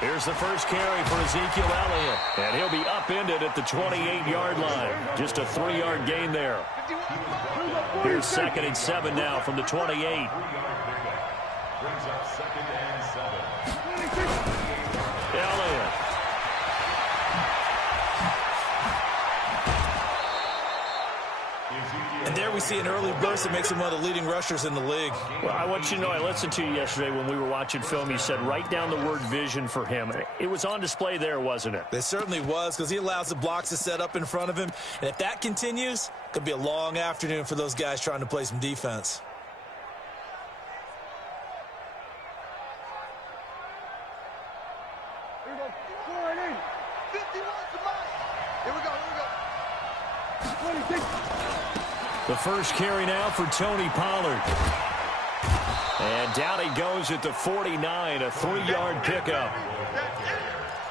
Here's the first carry for Ezekiel Elliott, and he'll be upended at the 28-yard line. Just a 3-yard gain there. Here's 2nd and 7 now from the 28. Brings up 2nd and 7. Elliott. And there we see an early burst that makes him one of the leading rushers in the league. Well, I want you to know, I listened to you yesterday when we were watching film. You said write down the word vision for him. It was on display there, wasn't it? It certainly was, because he allows the blocks to set up in front of him. And if that continues, it could be a long afternoon for those guys trying to play some defense. The first carry now for Tony Pollard. And down he goes at the 49, a 3-yard pickup.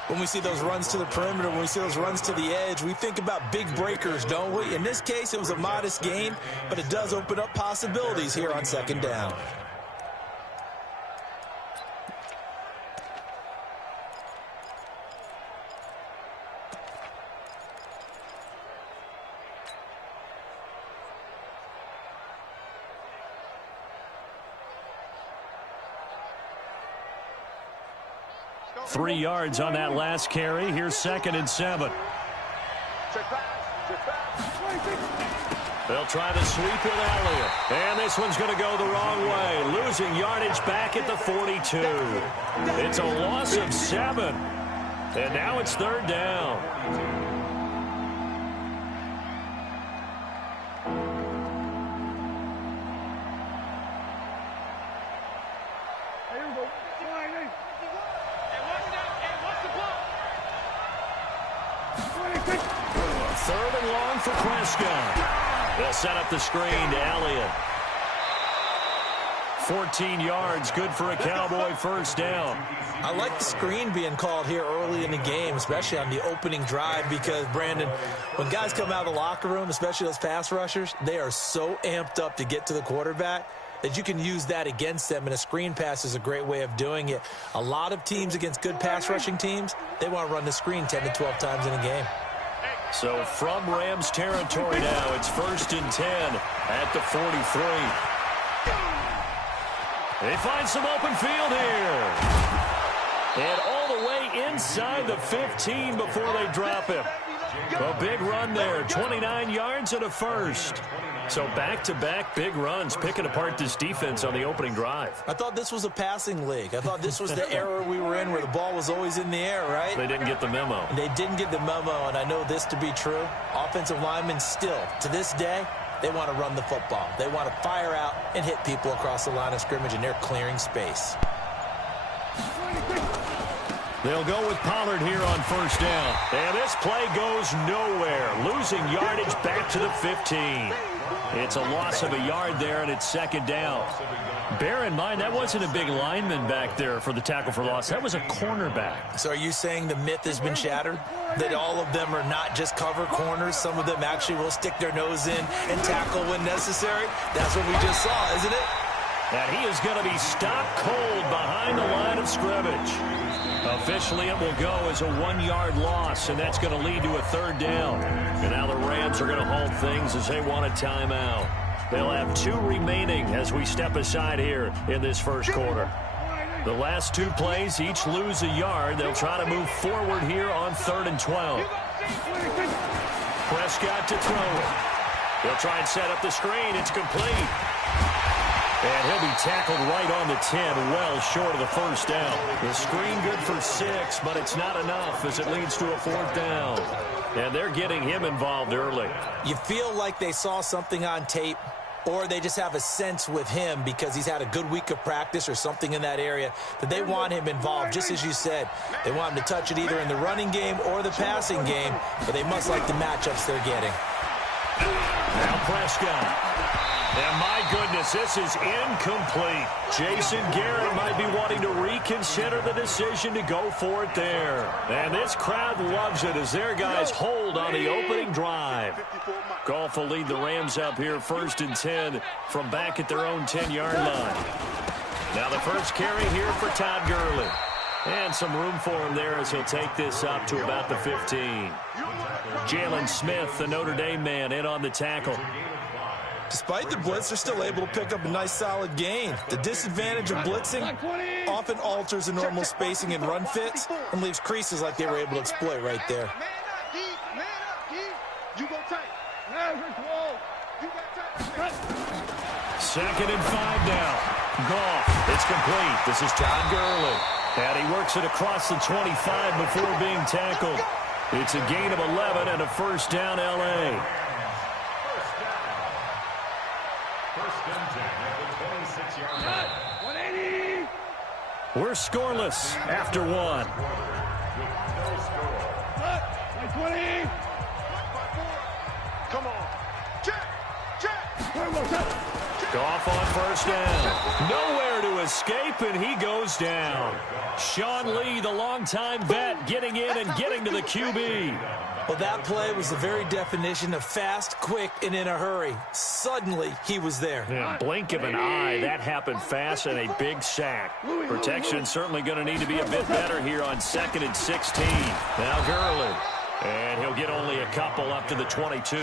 When we see those runs to the perimeter, when we see those runs to the edge, we think about big breakers, don't we? In this case, it was a modest gain, but it does open up possibilities here on 2nd down. Three yards on that last carry. Here's 2nd and 7. They'll try to sweep with Elliott. And this one's going to go the wrong way. Losing yardage back at the 42. It's a loss of 7. And now it's 3rd down. Third and long for Prescott. They'll set up the screen to Elliott. 14 yards, good for a Cowboy first down. I like the screen being called here early in the game, especially on the opening drive, because, Brandon, when guys come out of the locker room, especially those pass rushers, they are so amped up to get to the quarterback that you can use that against them, and a screen pass is a great way of doing it. A lot of teams against good pass rushing teams, they want to run the screen 10 to 12 times in a game. So from Rams territory now, it's 1st and 10 at the 43. They find some open field here. And all the way inside the 15 before they drop him. A big run there, 29 yards and a first. So back-to-back big runs, picking apart this defense on the opening drive. I thought this was a passing league. I thought this was the era we were in where the ball was always in the air, right? They didn't get the memo. They didn't get the memo, and I know this to be true. Offensive linemen still, to this day, they want to run the football. They want to fire out and hit people across the line of scrimmage, and they're clearing space. They'll go with Pollard here on first down. And this play goes nowhere. Losing yardage back to the 15. It's a loss of a yard there, and it's 2nd down. Bear in mind, that wasn't a big lineman back there for the tackle for loss. That was a cornerback. So are you saying the myth has been shattered? That all of them are not just cover corners? Some of them actually will stick their nose in and tackle when necessary? That's what we just saw, isn't it? And he is going to be stopped cold behind the line of scrimmage. Officially, it will go as a 1-yard loss, and that's going to lead to a 3rd down. And now the Rams are going to halt things as they want a timeout. They'll have 2 remaining as we step aside here in this first quarter. The last 2 plays each lose a yard. They'll try to move forward here on 3rd and 12. Prescott to throw it. They'll try and set up the screen. It's complete. And he'll be tackled right on the 10, well short of the first down. The screen good for 6, but it's not enough as it leads to a 4th down. And they're getting him involved early. You feel like they saw something on tape, or they just have a sense with him because he's had a good week of practice or something in that area that they want him involved. Just as you said, they want him to touch it either in the running game or the passing game, but they must like the matchups they're getting. Now Prescott. And my goodness, this is incomplete. Jason Garrett might be wanting to reconsider the decision to go for it there. And this crowd loves it as their guys hold on the opening drive. Goff will lead the Rams up here 1st and 10 from back at their own 10-yard line. Now the first carry here for Todd Gurley. And some room for him there as he'll take this up to about the 15. Jalen Smith, the Notre Dame man, in on the tackle. Despite the blitz, they're still able to pick up a nice solid gain. The disadvantage of blitzing often alters the normal spacing and run fits and leaves creases like they were able to exploit right there. Second and 5 now. Goff. It's complete. This is Todd Gurley. And he works it across the 25 before being tackled. It's a gain of 11 and a first down, L.A. We're scoreless after one. Come on. Check. Goff on first down. Nowhere to escape, and he goes down. Sean Lee, the longtime vet, getting in and getting to the QB. Well, that play was the very definition of fast, quick, and in a hurry. Suddenly, he was there. Yeah, blink of an eye, that happened fast and a big sack. Protection certainly going to need to be a bit better here on 2nd and 16. Now Gurley. And he'll get only a couple up to the 22.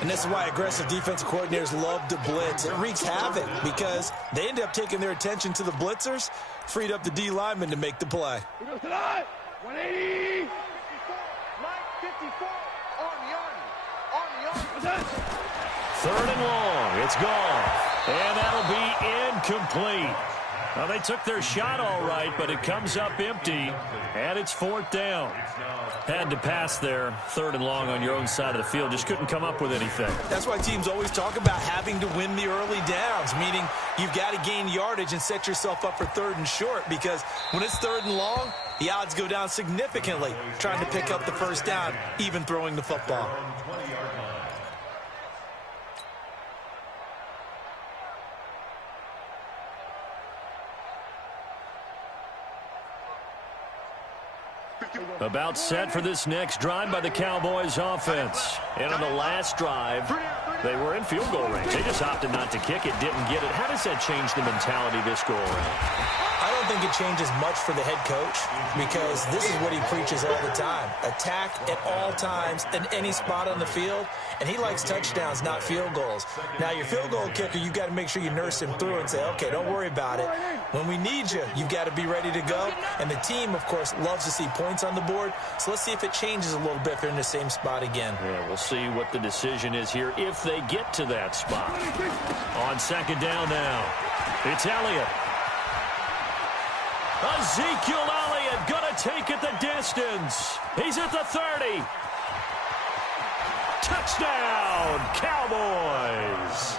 And this is why aggressive defensive coordinators love to blitz. It wreaks havoc because they end up taking their attention to the blitzers, freed up the D lineman to make the play. 180. 54 on the army. 3rd and long. It's gone. And that'll be incomplete. Well, they took their shot all right, but it comes up empty, and it's 4th down. Had to pass there, 3rd and long on your own side of the field. Just couldn't come up with anything. That's why teams always talk about having to win the early downs, meaning you've got to gain yardage and set yourself up for 3rd and short, because when it's 3rd and long, the odds go down significantly trying to pick up the first down, even throwing the football. About set for this next drive by the Cowboys offense. And on the last drive, they were in field goal range. They just opted not to kick it, didn't get it. How does that change the mentality this go around? I don't think it changes much for the head coach because this is what he preaches all the time. Attack at all times in any spot on the field, and he likes touchdowns, not field goals. Now, your field goal kicker, you've got to make sure you nurse him through and say, okay, don't worry about it. When we need you, you've got to be ready to go. And the team, of course, loves to see points on the board. So let's see if it changes a little bit if they're in the same spot again. Yeah, we'll see what the decision is here if they get to that spot. On 2nd down now, it's Elliott. Ezekiel Elliott going to take it the distance. He's at the 30. Touchdown, Cowboys.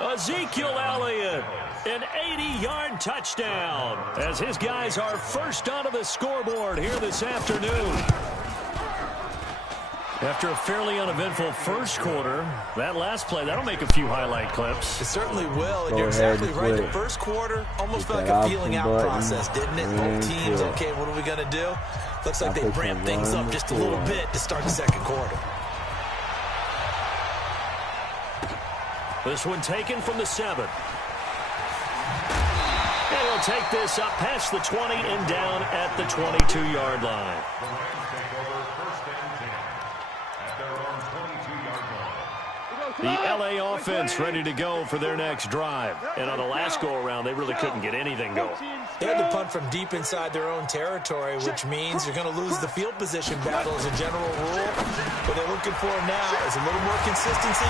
Ezekiel Elliott, an 80-yard touchdown as his guys are first onto the scoreboard here this afternoon. After a fairly uneventful first quarter, that last play, that'll make a few highlight clips. It certainly will, and you're exactly right. The first quarter almost felt like a feeling-out process, didn't it? Both teams, okay, what are we going to do? Looks like they ramped things up just a little bit to start the second quarter. This one taken from the 7. And he'll take this up past the 20 and down at the 22-yard line. The L.A. offense ready to go for their next drive. And on the last go-around, they really couldn't get anything going. They had to punt from deep inside their own territory, which means you're going to lose the field position battle as a general rule. What they're looking for now is a little more consistency,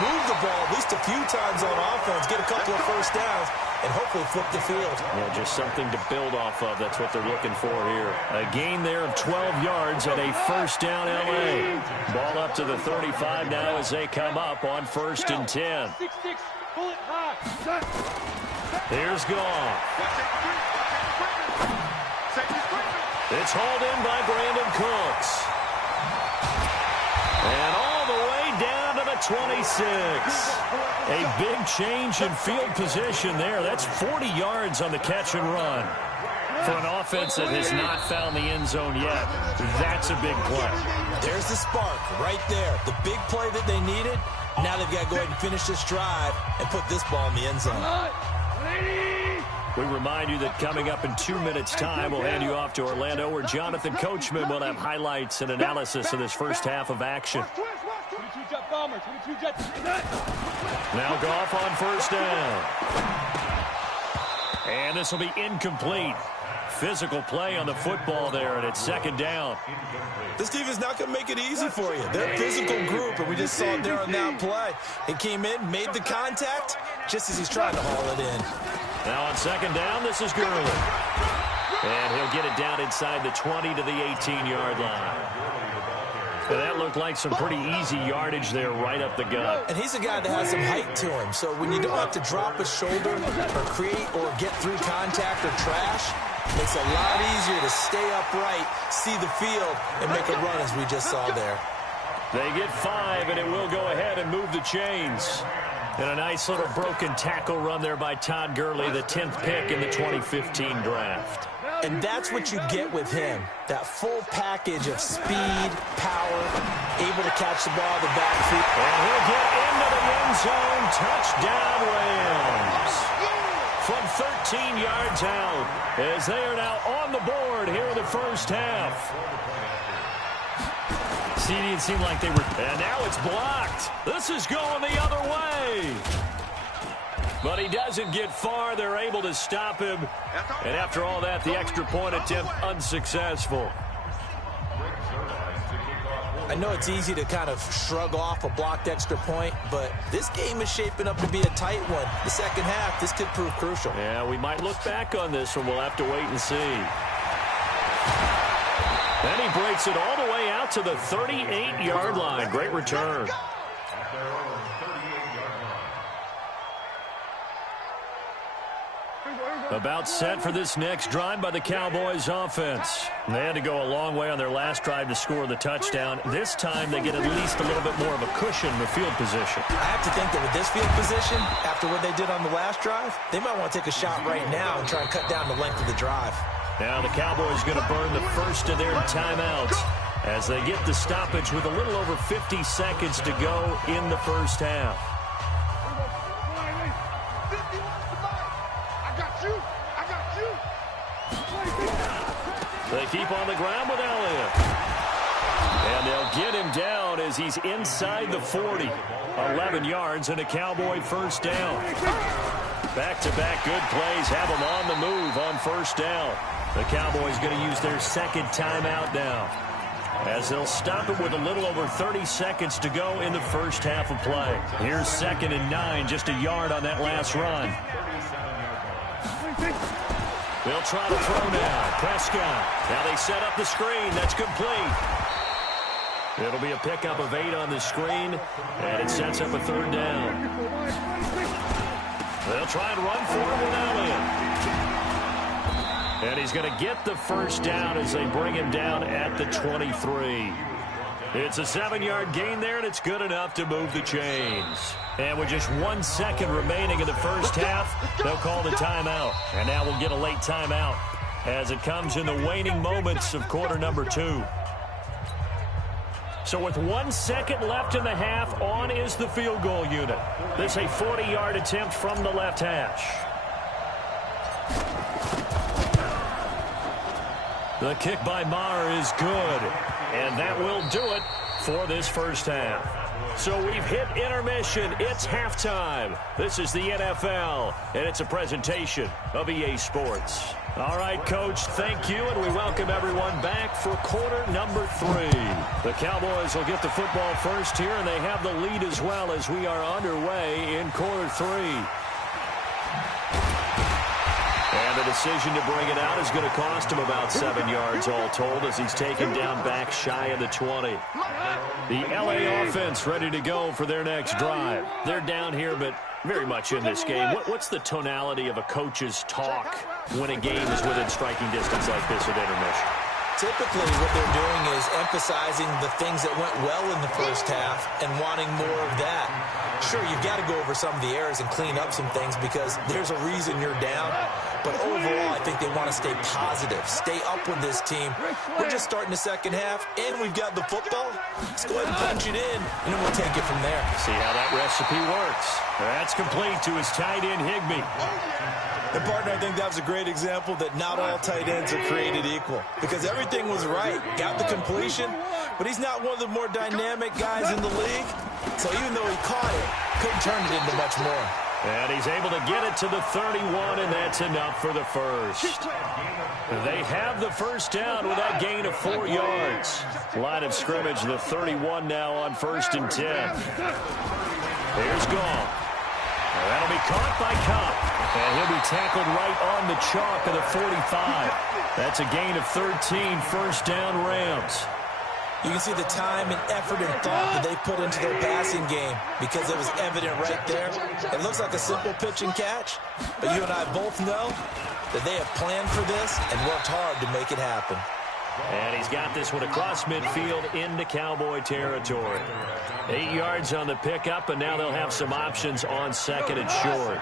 move the ball at least a few times on offense, get a couple of first downs, and hopefully flip the field. Yeah, just something to build off of. That's what they're looking for here. A gain there of 12 yards and a first down L.A. Ball up to the 35 now as they come up on 1st and 10. Here's Goff. It's hauled in by Brandon Cooks. And all the way down to 26. A big change in field position there. That's 40 yards on the catch and run. For an offense that has not found the end zone yet, that's a big play. There's the spark right there. The big play that they needed. Now they've got to go ahead and finish this drive and put this ball in the end zone. We remind you that coming up in 2 minutes' time, we'll hand you off to Orlando, where Jonathan Coachman will have highlights and analysis of this first half of action. Now Goff on first down. And this will be incomplete. Physical play on the football there, and it's second down. This defense is not going to make it easy for you. They're a physical group, and we just saw it there on that play. He came in, made the contact, just as he's trying to haul it in. Now on second down, this is Gurley. And he'll get it down inside the 20 to the 18-yard line. And that looked like some pretty easy yardage there right up the gut. And he's a guy that has some height to him, so when you don't have to drop a shoulder or create or get through contact or trash, it makes it a lot easier to stay upright, see the field, and make a run as we just saw there. They get 5, and it will go ahead and move the chains. And a nice little broken tackle run there by Todd Gurley, the 10th pick in the 2015 draft. And that's what you get with him, that full package of speed, power, able to catch the ball at the backfield. And he'll get into the end zone. Touchdown, Rams. From 13 yards out, as they are now on the board here in the first half. See, it seemed like they were, and now it's blocked. This is going the other way. But he doesn't get far. They're able to stop him. And after all that, the extra point attempt unsuccessful. I know it's easy to kind of shrug off a blocked extra point, but this game is shaping up to be a tight one. The second half, this could prove crucial. Yeah, we might look back on this one. We'll have to wait and see. Then he breaks it all the way out to the 38-yard line. Great return. About set for this next drive by the Cowboys offense. They had to go a long way on their last drive to score the touchdown. This time they get at least a little bit more of a cushion in the field position. I have to think that with this field position, after what they did on the last drive, they might want to take a shot right now and try and cut down the length of the drive. Now the Cowboys going to burn the first of their timeouts as they get the stoppage with a little over 50 seconds to go in the first half. They keep on the ground with Elliott. And they'll get him down as he's inside the 40. 11 yards and a Cowboy first down. Back-to-back good plays have them on the move on first down. The Cowboys going to use their second timeout now, as they'll stop it with a little over 30 seconds to go in the first half of play. Here's 2nd and 9, just a yard on that last run. They'll try to throw now. Prescott. Now they set up the screen. That's complete. It'll be a pickup of 8 on the screen, and it sets up a third down. They'll try and run for it with Elliott. And he's going to get the first down as they bring him down at the 23. It's a 7-yard gain there, and it's good enough to move the chains. And with just 1 second remaining in the first half, they'll call the timeout. And now we'll get a late timeout as it comes in the waning moments of quarter number 2. So with 1 second left in the half, on is the field goal unit. This is a 40-yard attempt from the left hash. The kick by Maher is good. And that will do it for this first half. So we've hit intermission. It's halftime. This is the NFL, and it's a presentation of EA Sports. All right, Coach, thank you, and we welcome everyone back for quarter number 3. The Cowboys will get the football first here, and they have the lead as well as we are underway in quarter 3. And the decision to bring it out is going to cost him about 7 yards all told as he's taken down back shy of the 20. The LA offense ready to go for their next drive. They're down here, but very much in this game. What's the tonality of a coach's talk when a game is within striking distance like this at intermission? typically what they're doing is emphasizing the things that went well in the first half and wanting more of that. Sure, you've got to go over some of the errors and clean up some things because there's a reason you're down. But overall, I think they want to stay positive, stay up with this team. We're just starting the second half, and we've got the football. Let's go ahead and punch it in, and then we'll take it from there. See how that recipe works. That's complete to his tight end, Higbee. And, partner, I think that was a great example that not all tight ends are created equal because everything was right. Got the completion, but he's not one of the more dynamic guys in the league. So even though he caught it, couldn't turn it into much more. And he's able to get it to the 31, and that's enough for the first. They have the first down with that gain of 4 yards. Line of scrimmage, the 31 now on 1st and 10. Here's Gall. That'll be caught by Cobb. And he'll be tackled right on the chalk of the 45. That's a gain of 13, first down Rams. You can see the time and effort and thought that they put into their passing game because it was evident right there. It looks like a simple pitch and catch, but you and I both know that they have planned for this and worked hard to make it happen. And he's got this one across midfield into Cowboy territory. 8 yards on the pickup, and now they'll have some options on 2nd and short.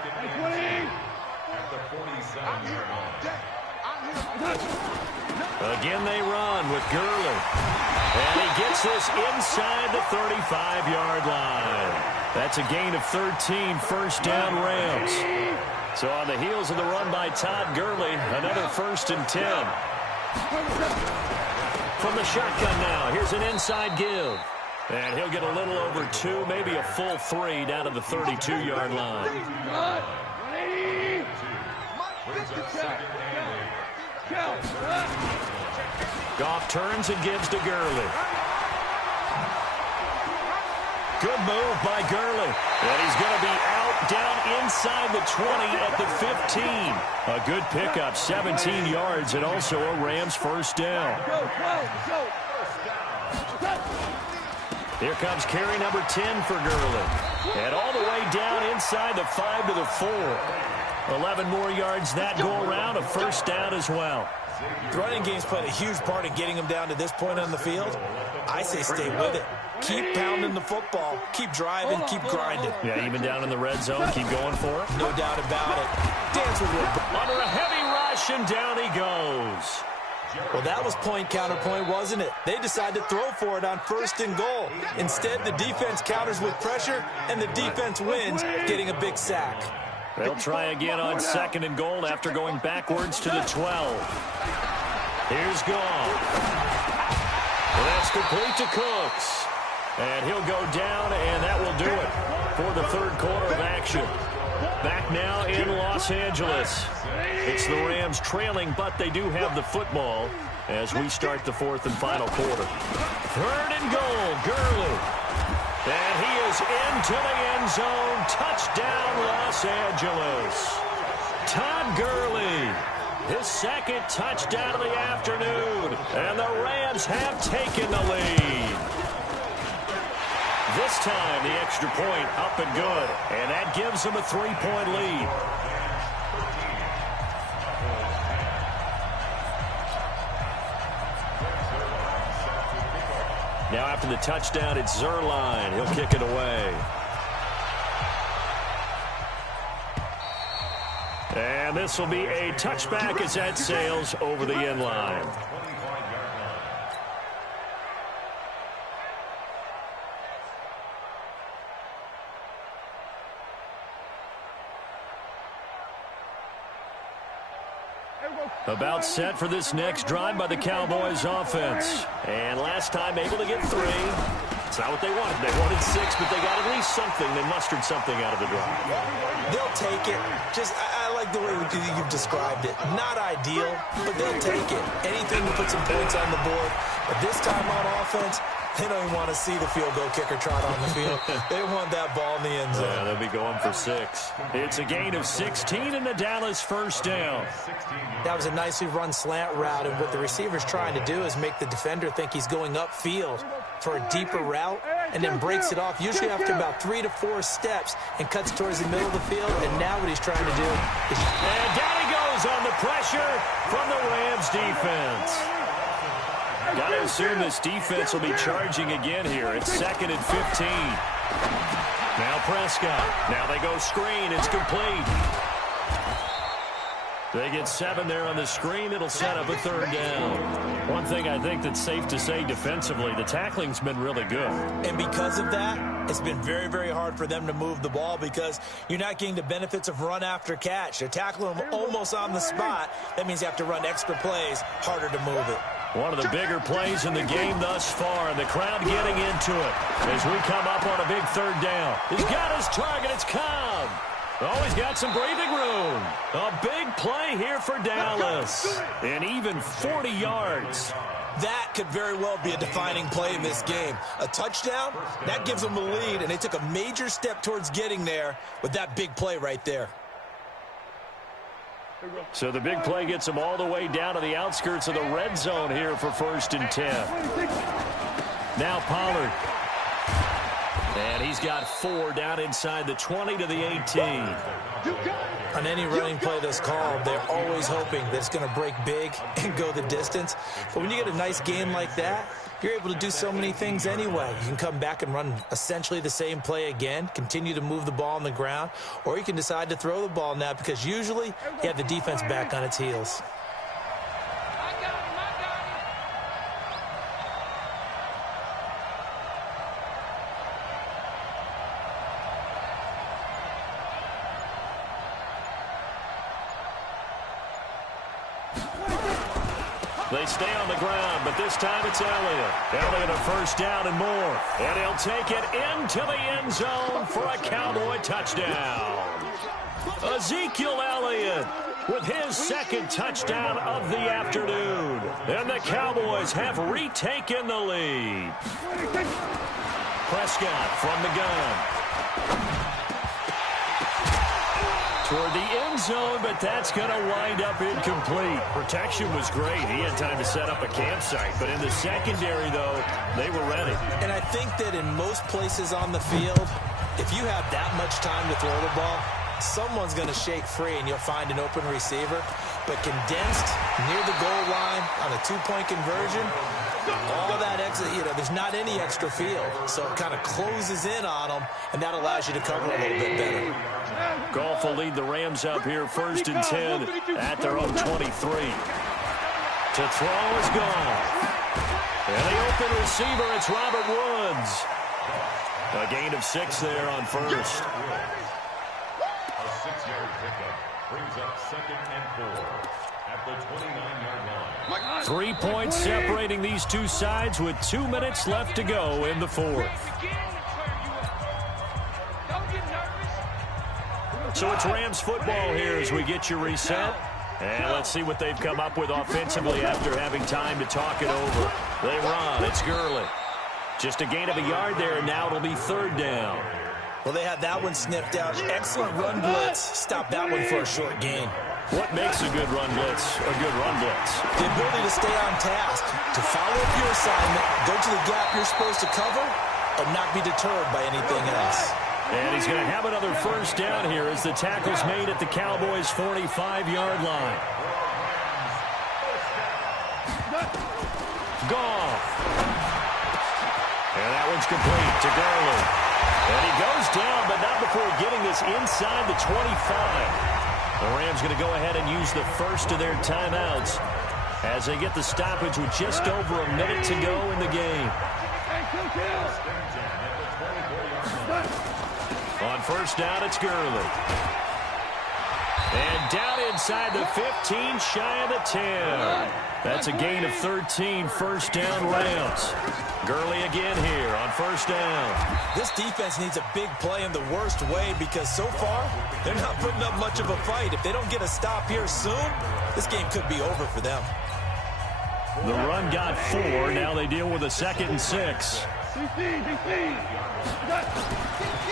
Again, they run with Gurley. And he gets this inside the 35-yard line. That's a gain of 13, first down Rams. So on the heels of the run by Todd Gurley, another 1st and 10. From the shotgun now, here's an inside give. And he'll get a little over 2, maybe a full 3 down to the 32-yard line. Goff turns and gives to Gurley. Good move by Gurley. And he's going to be out down inside the 20 at the 15. A good pickup, 17 yards, and also a Rams first down. Here comes carry number 10 for Gurley. And all the way down inside the 5 to the 4. 11 more yards that go around, a first down as well. The running game's played a huge part in getting them down to this point on the field. I say stay with it. Keep pounding the football. Keep driving. Keep grinding. Yeah, even down in the red zone, keep going for it. No doubt about it. Dance with it. Under a heavy rush, and down he goes. Well, that was point counterpoint, wasn't it? They decided to throw for it on 1st and goal. Instead, the defense counters with pressure, and the defense wins, getting a big sack. They'll try again on 2nd and goal after going backwards to the 12. Here's Gall. That's complete to Cooks. And he'll go down, and that will do it for the 3rd quarter of action. Back now in Los Angeles. It's the Rams trailing, but they do have the football as we start the 4th and final quarter. 3rd and goal, Gurley. And he is into the end zone. Touchdown, Los Angeles. Todd Gurley, his 2nd touchdown of the afternoon. And the Rams have taken the lead. This time, the extra point up and good. And that gives them a 3-point lead. Now after the touchdown, it's Zerline. He'll kick it away. And this will be a touchback as that sails over the end line. About set for this next drive by the Cowboys offense. And last time able to get 3. It's not what they wanted. They wanted 6, but they got at least something. They mustered something out of the drive. They'll take it. Just, I like the way you've described it. Not ideal, but they'll take it. Anything to put some points on the board. But this time on offense, they don't even want to see the field goal kicker trot on the field. They want that ball in the end zone. Yeah, they'll be going for 6. It's a gain of 16 in the Dallas first down. That was a nicely run slant route, and what the receiver's trying to do is make the defender think he's going upfield for a deeper route and then breaks it off, usually after about 3 to 4 steps, and cuts towards the middle of the field. And now what he's trying to do is... And down he goes on the pressure from the Rams defense. Got to assume this defense will be charging again here. It's 2nd and 15. Now Prescott. Now they go screen. It's complete. They get 7 there on the screen. It'll set up a 3rd down. One thing I think that's safe to say defensively, the tackling's been really good. And because of that, it's been very, very hard for them to move the ball because you're not getting the benefits of run after catch. They're tackling them almost on the spot. That means you have to run extra plays, harder to move it. One of the bigger plays in the game thus far, and the crowd getting into it as we come up on a big 3rd down. He's got his target. It's Cobb. Oh, he's got some breathing room. A big play here for Dallas. And even 40 yards. That could very well be a defining play in this game. A touchdown, that gives them the lead, and they took a major step towards getting there with that big play right there. So the big play gets them all the way down to the outskirts of the red zone here for 1st and 10. Now Pollard. And he's got 4 down inside the 20 to the 18. On any running play that's called, they're always hoping that it's going to break big and go the distance. But when you get a nice game like that, you're able to do so many things anyway. You can come back and run essentially the same play again, continue to move the ball on the ground, or you can decide to throw the ball now because usually you have the defense back on its heels. They stay on the ground, but this time it's Elliott. Elliott a 1st down and more. And he'll take it into the end zone for a Cowboy touchdown. Ezekiel Elliott with his 2nd touchdown of the afternoon. And the Cowboys have retaken the lead. Prescott from the gun. Toward the end zone, but that's going to wind up incomplete. Protection was great. He had time to set up a campsite. But in the secondary, though, they were ready. And I think that in most places on the field, if you have that much time to throw the ball, someone's going to shake free and you'll find an open receiver. But condensed near the goal line on a 2-point conversion, all that extra, there's not any extra field. So it kind of closes in on them, and that allows you to cover a little bit better. Goff will lead the Rams up here 1st and 10 at their own 23. To throw is gone. And the open receiver, it's Robert Woods. A gain of 6 there on 1st. A 6-yard pickup brings up 2nd and 4 at the 29-yard line. 3 points separating these two sides with 2 minutes left to go in the 4th. So it's Rams football here as we get you reset. And let's see what they've come up with offensively after having time to talk it over. They run. It's Gurley. Just a gain of a yard there, and now it'll be 3rd down. Well, they had that one sniffed out. Excellent run blitz. Stop that one for a short gain. What makes a good run blitz a good run blitz? The ability to stay on task, to follow up your assignment, go to the gap you're supposed to cover, and not be deterred by anything else. And he's going to have another 1st down here as the tackle's made at the Cowboys' 45-yard line. Goff. And that one's complete to Gurley. And he goes down, but not before getting this inside the 25. The Rams going to go ahead and use the first of their timeouts as they get the stoppage with just over a minute to go in the game. On 1st down, it's Gurley. And down inside the 15, shy of the 10. That's a gain of 13, 1st down Rams. Gurley again here on 1st down. This defense needs a big play in the worst way because so far, they're not putting up much of a fight. If they don't get a stop here soon, this game could be over for them. The run got 4. Now they deal with a 2nd and 6.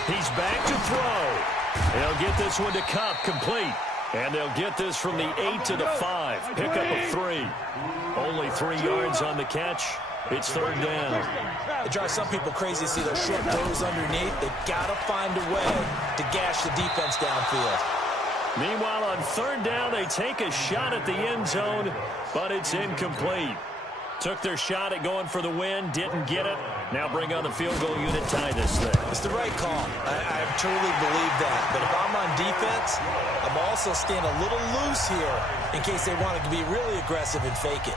He's back to throw. They'll get this one to Kupp, complete. And they'll get this from the 8 to the 5. Pickup of 3. Only 3 yards on the catch. It's 3rd down. It drives some people crazy to see those short throws underneath. They've got to find a way to gash the defense downfield. Meanwhile, on 3rd down, they take a shot at the end zone, but it's incomplete. Took their shot at going for the win, didn't get it. Now bring on the field goal unit, tie this thing. It's the right call. I truly believe that. But if I'm on defense, I'm also staying a little loose here in case they wanted to be really aggressive and fake it.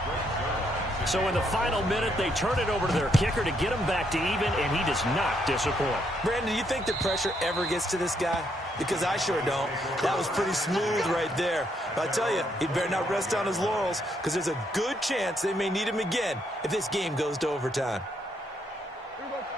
So in the final minute, they turn it over to their kicker to get him back to even, and he does not disappoint. Brandon, do you think the pressure ever gets to this guy? Because I sure don't. That was pretty smooth right there. But I tell you, he better not rest on his laurels because there's a good chance they may need him again if this game goes to overtime.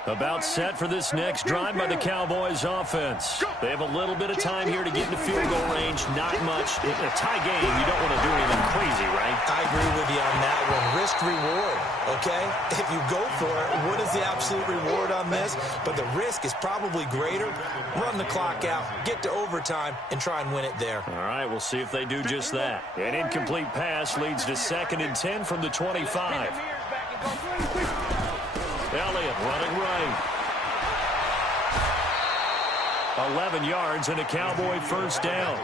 About set for this next drive by the Cowboys offense. They have a little bit of time here to get into field goal range. Not much. In a tie game, you don't want to do anything crazy, right? I agree with you on that one. Risk reward, okay? If you go for it, what is the absolute reward on this? But the risk is probably greater. Run the clock out, get to overtime, and try and win it there. All right, we'll see if they do just that. An incomplete pass leads to 2nd and 10 from the 25. Elliott running right. 11 yards and a Cowboy first down.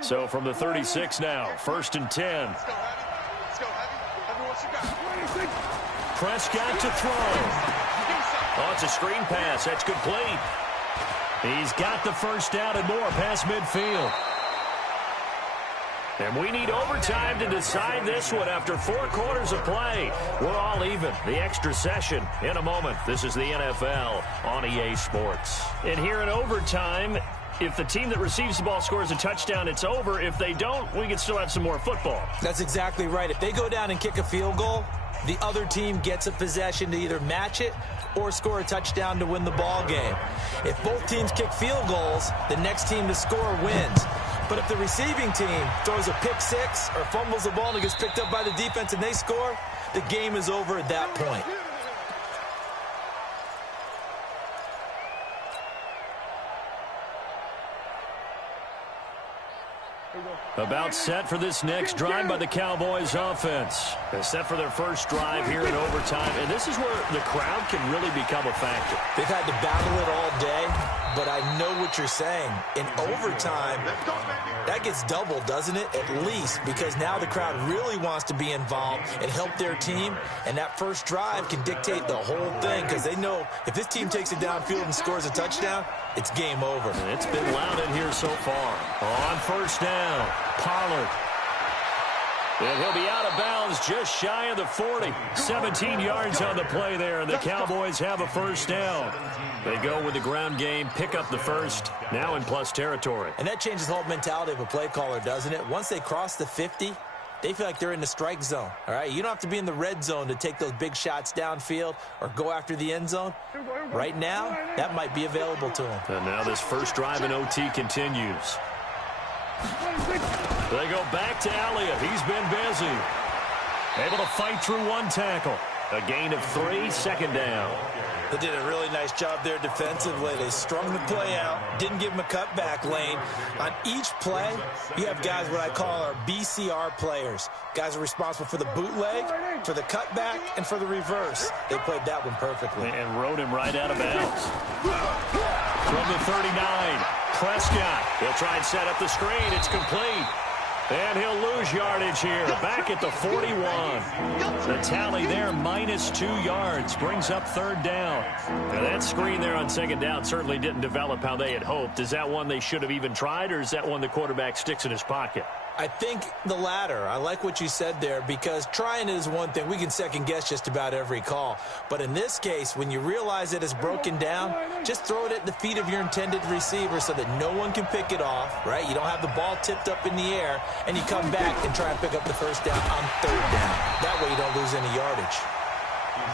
So from the 36 now, 1st and 10. Prescott to throw. Oh, it's a screen pass. That's complete. He's got the first down and more past midfield. And we need overtime to decide this one after 4 quarters of play. We're all even. The extra session in a moment. This is the NFL on EA Sports. And here in overtime, if the team that receives the ball scores a touchdown, it's over. If they don't, we can still have some more football. That's exactly right. If they go down and kick a field goal, the other team gets a possession to either match it or score a touchdown to win the ball game. If both teams kick field goals, the next team to score wins. But if the receiving team throws a pick six or fumbles the ball and it gets picked up by the defense and they score, the game is over at that point. About set for this next drive by the Cowboys offense. They're set for their first drive here in overtime, and this is where the crowd can really become a factor. They've had to battle it all day, but I know what you're saying. In overtime, that gets doubled, doesn't it? At least, because now the crowd really wants to be involved and help their team, and that first drive can dictate the whole thing because they know if this team takes it downfield and scores a touchdown, it's game over. And it's been loud in here so far. On first down, Pollard. And he'll be out of bounds just shy of the 40. 17 yards on the play there, and the Cowboys have a first down. They go with the ground game, pick up the first, now in plus territory. And that changes the whole mentality of a play caller, doesn't it? Once they cross the 50, they feel like they're in the strike zone, all right? You don't have to be in the red zone to take those big shots downfield or go after the end zone. Right now, that might be available to them. And now this first drive in OT continues. They go back to Elliott. He's been busy. Able to fight through one tackle. A gain of 3, 2nd down. They did a really nice job there defensively. They strung the play out, didn't give him a cutback lane. On each play, you have guys what I call our BCR players. Guys are responsible for the bootleg, for the cutback, and for the reverse. They played that one perfectly. And rode him right out of bounds. From the 39, Prescott. He'll try and set up the screen. It's complete. And he'll lose yardage here. Back at the 41. The tally there, minus 2 yards. Brings up 3rd down. Now that screen there on 2nd down certainly didn't develop how they had hoped. Is that one they should have even tried, or is that one the quarterback sticks in his pocket? I think the latter. I like what you said there because trying it is one thing. We can second guess just about every call. But in this case, when you realize it is broken down, just throw it at the feet of your intended receiver so that no one can pick it off, right? You don't have the ball tipped up in the air, and you come back and try and pick up the first down on 3rd down. That way you don't lose any yardage.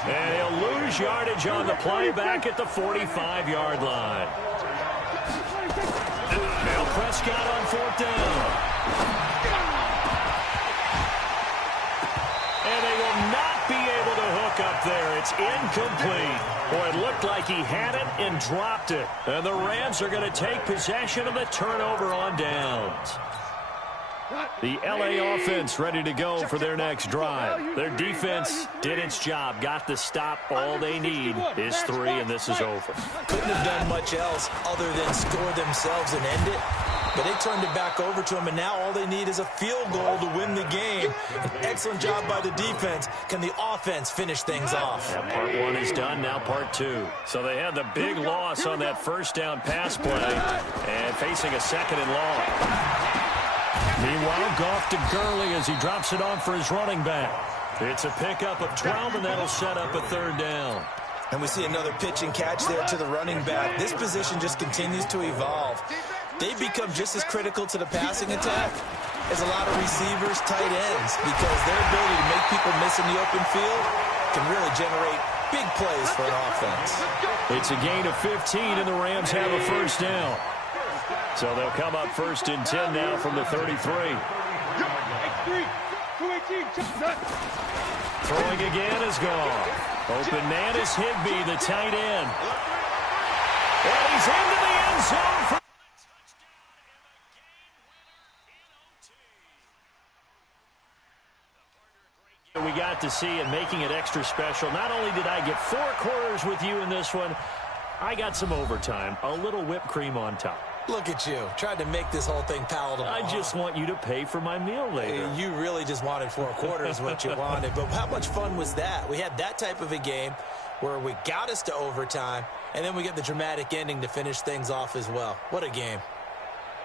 And he'll lose yardage on the play back at the 45-yard line. Now Prescott on 4th down. And they will not be able to hook up there. It's incomplete. Boy, it looked like he had it and dropped it. And the Rams are going to take possession of the turnover on downs. The LA offense ready to go for their next drive. Their defense did its job, got the stop. All they need is 3, and this is over. Couldn't have done much else other than score themselves and end it. But they turned it back over to them, and now all they need is a field goal to win the game. An excellent job by the defense. Can the offense finish things off? Yeah, part 1 is done, now part 2. So they had the big loss on that first down pass play and facing a 2nd and long. Meanwhile, Goff to Gurley as he drops it on for his running back. It's a pickup of 12, and that'll set up a 3rd down. And we see another pitch and catch there to the running back. This position just continues to evolve. They become just as critical to the passing attack as a lot of receivers, tight ends, because their ability to make people miss in the open field can really generate big plays for an offense. It's a gain of 15, and the Rams have a 1st down. So they'll come up 1st and 10 now from the 33. Throwing again is gone. Open man is Higbee, the tight end. And he's into the end zone for we got to see, and making it extra special. Not only did I get 4 quarters with you in this one, I got some overtime, a little whipped cream on top. Look at you, tried to make this whole thing palatable. I just want you to pay for my meal later. You really just wanted 4 quarters, what you wanted. But how much fun was that? We had that type of a game where we got us to overtime, and then we get the dramatic ending to finish things off as well. What a game.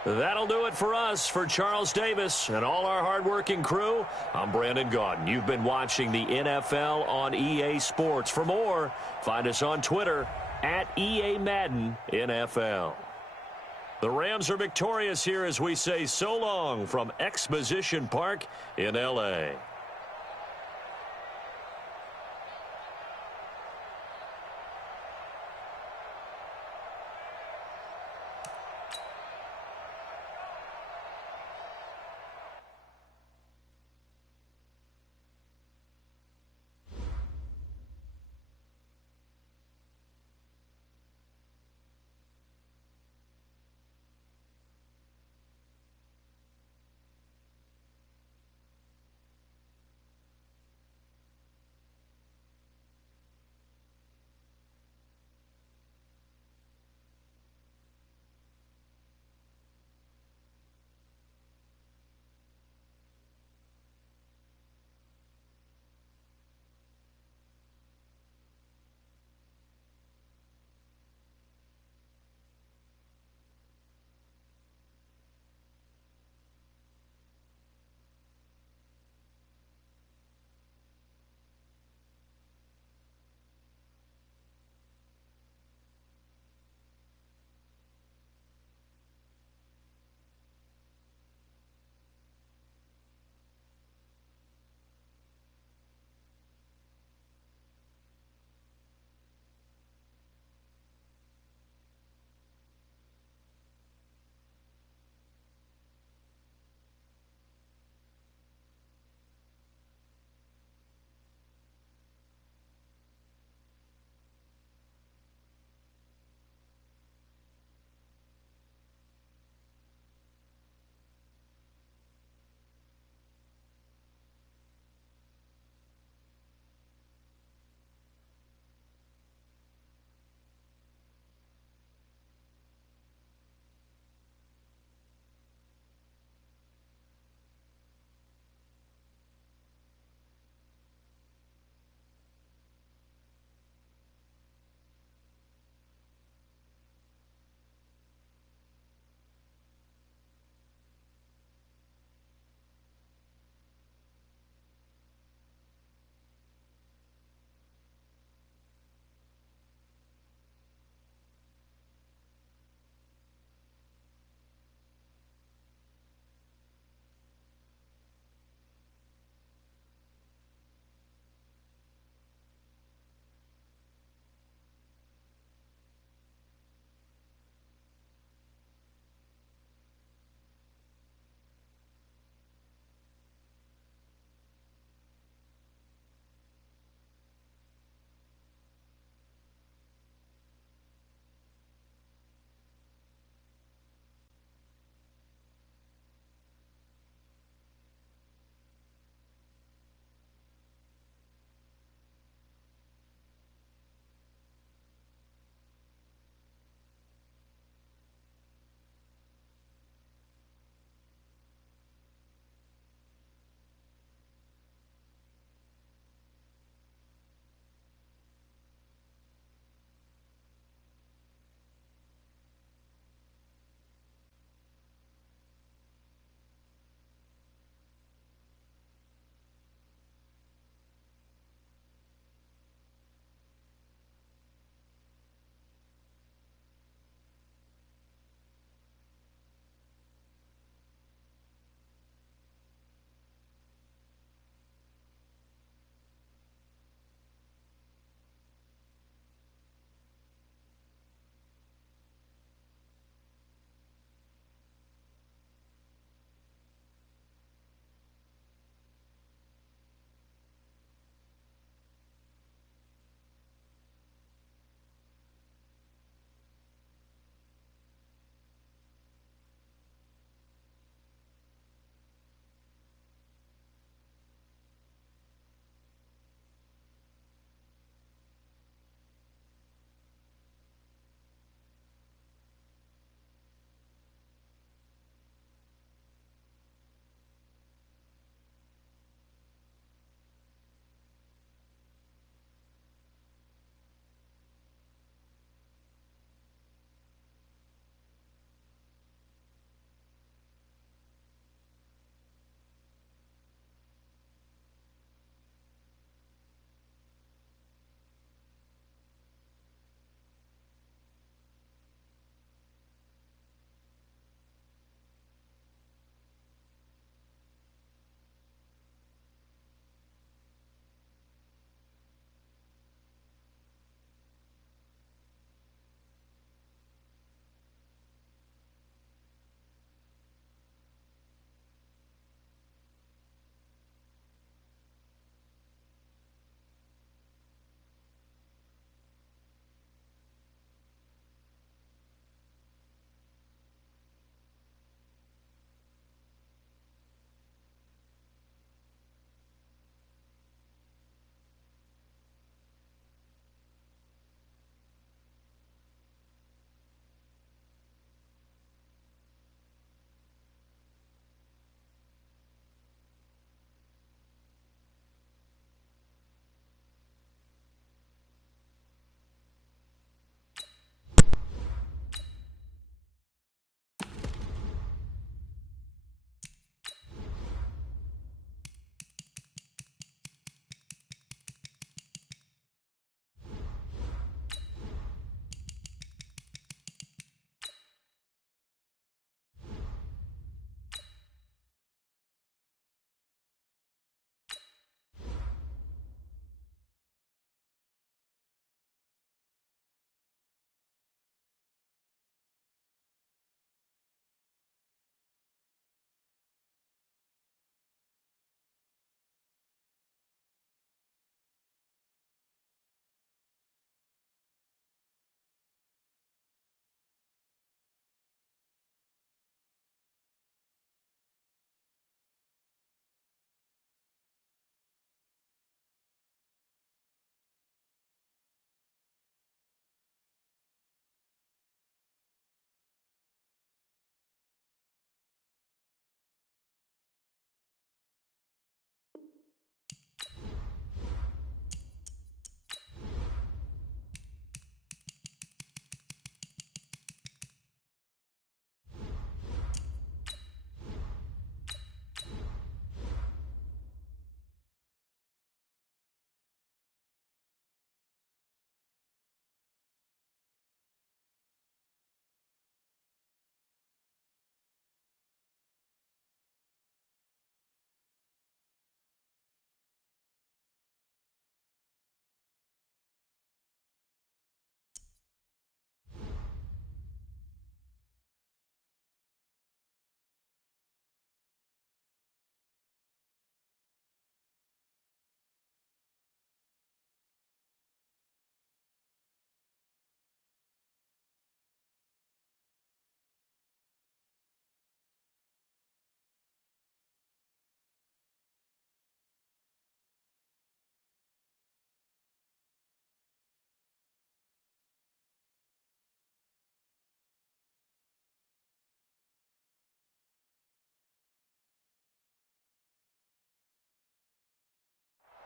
That'll do it for us. For Charles Davis and all our hardworking crew, I'm Brandon Gaudin. You've been watching the NFL on EA Sports. For more, find us on Twitter at EA Madden NFL. The Rams are victorious here as we say so long from Exposition Park in L.A.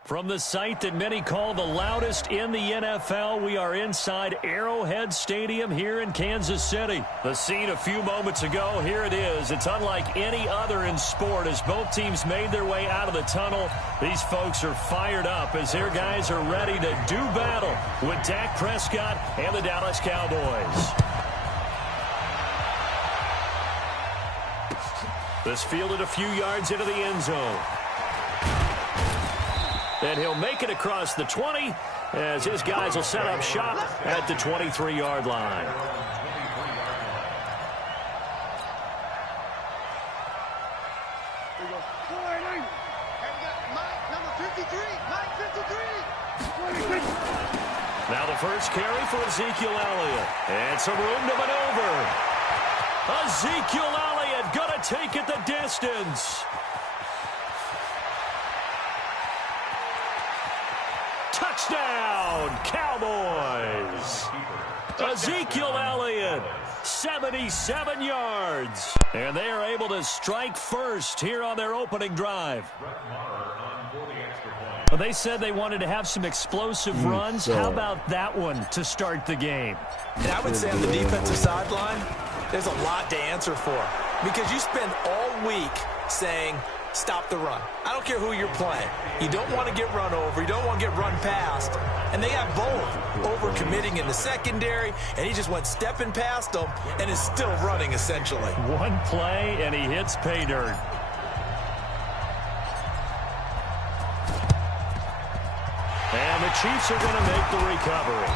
From the site that many call the loudest in the NFL, we are inside Arrowhead Stadium here in Kansas City. The scene a few moments ago, here it is. It's unlike any other in sport as both teams made their way out of the tunnel. These folks are fired up as their guys are ready to do battle with Dak Prescott and the Dallas Cowboys. This fielded a few yards into the end zone. And he'll make it across the 20 as his guys will set up shop at the 23-yard line. Now the first carry for Ezekiel Elliott. And some room to maneuver. Ezekiel Elliott going to take it the distance. Touchdown, Cowboys. Ezekiel Elliott, 77 yards. And they are able to strike first here on their opening drive. Well, they said they wanted to have some explosive runs. How about that one to start the game? And I would say on the defensive sideline, there's a lot to answer for. Because you spend all week saying, stop the run. I don't care who you're playing. You don't want to get run over. You don't want to get run past. And they got both over-committing in the secondary, and he just went stepping past them and is still running, essentially. One play, and he hits pay dirt. And the Chiefs are going to make the recovery.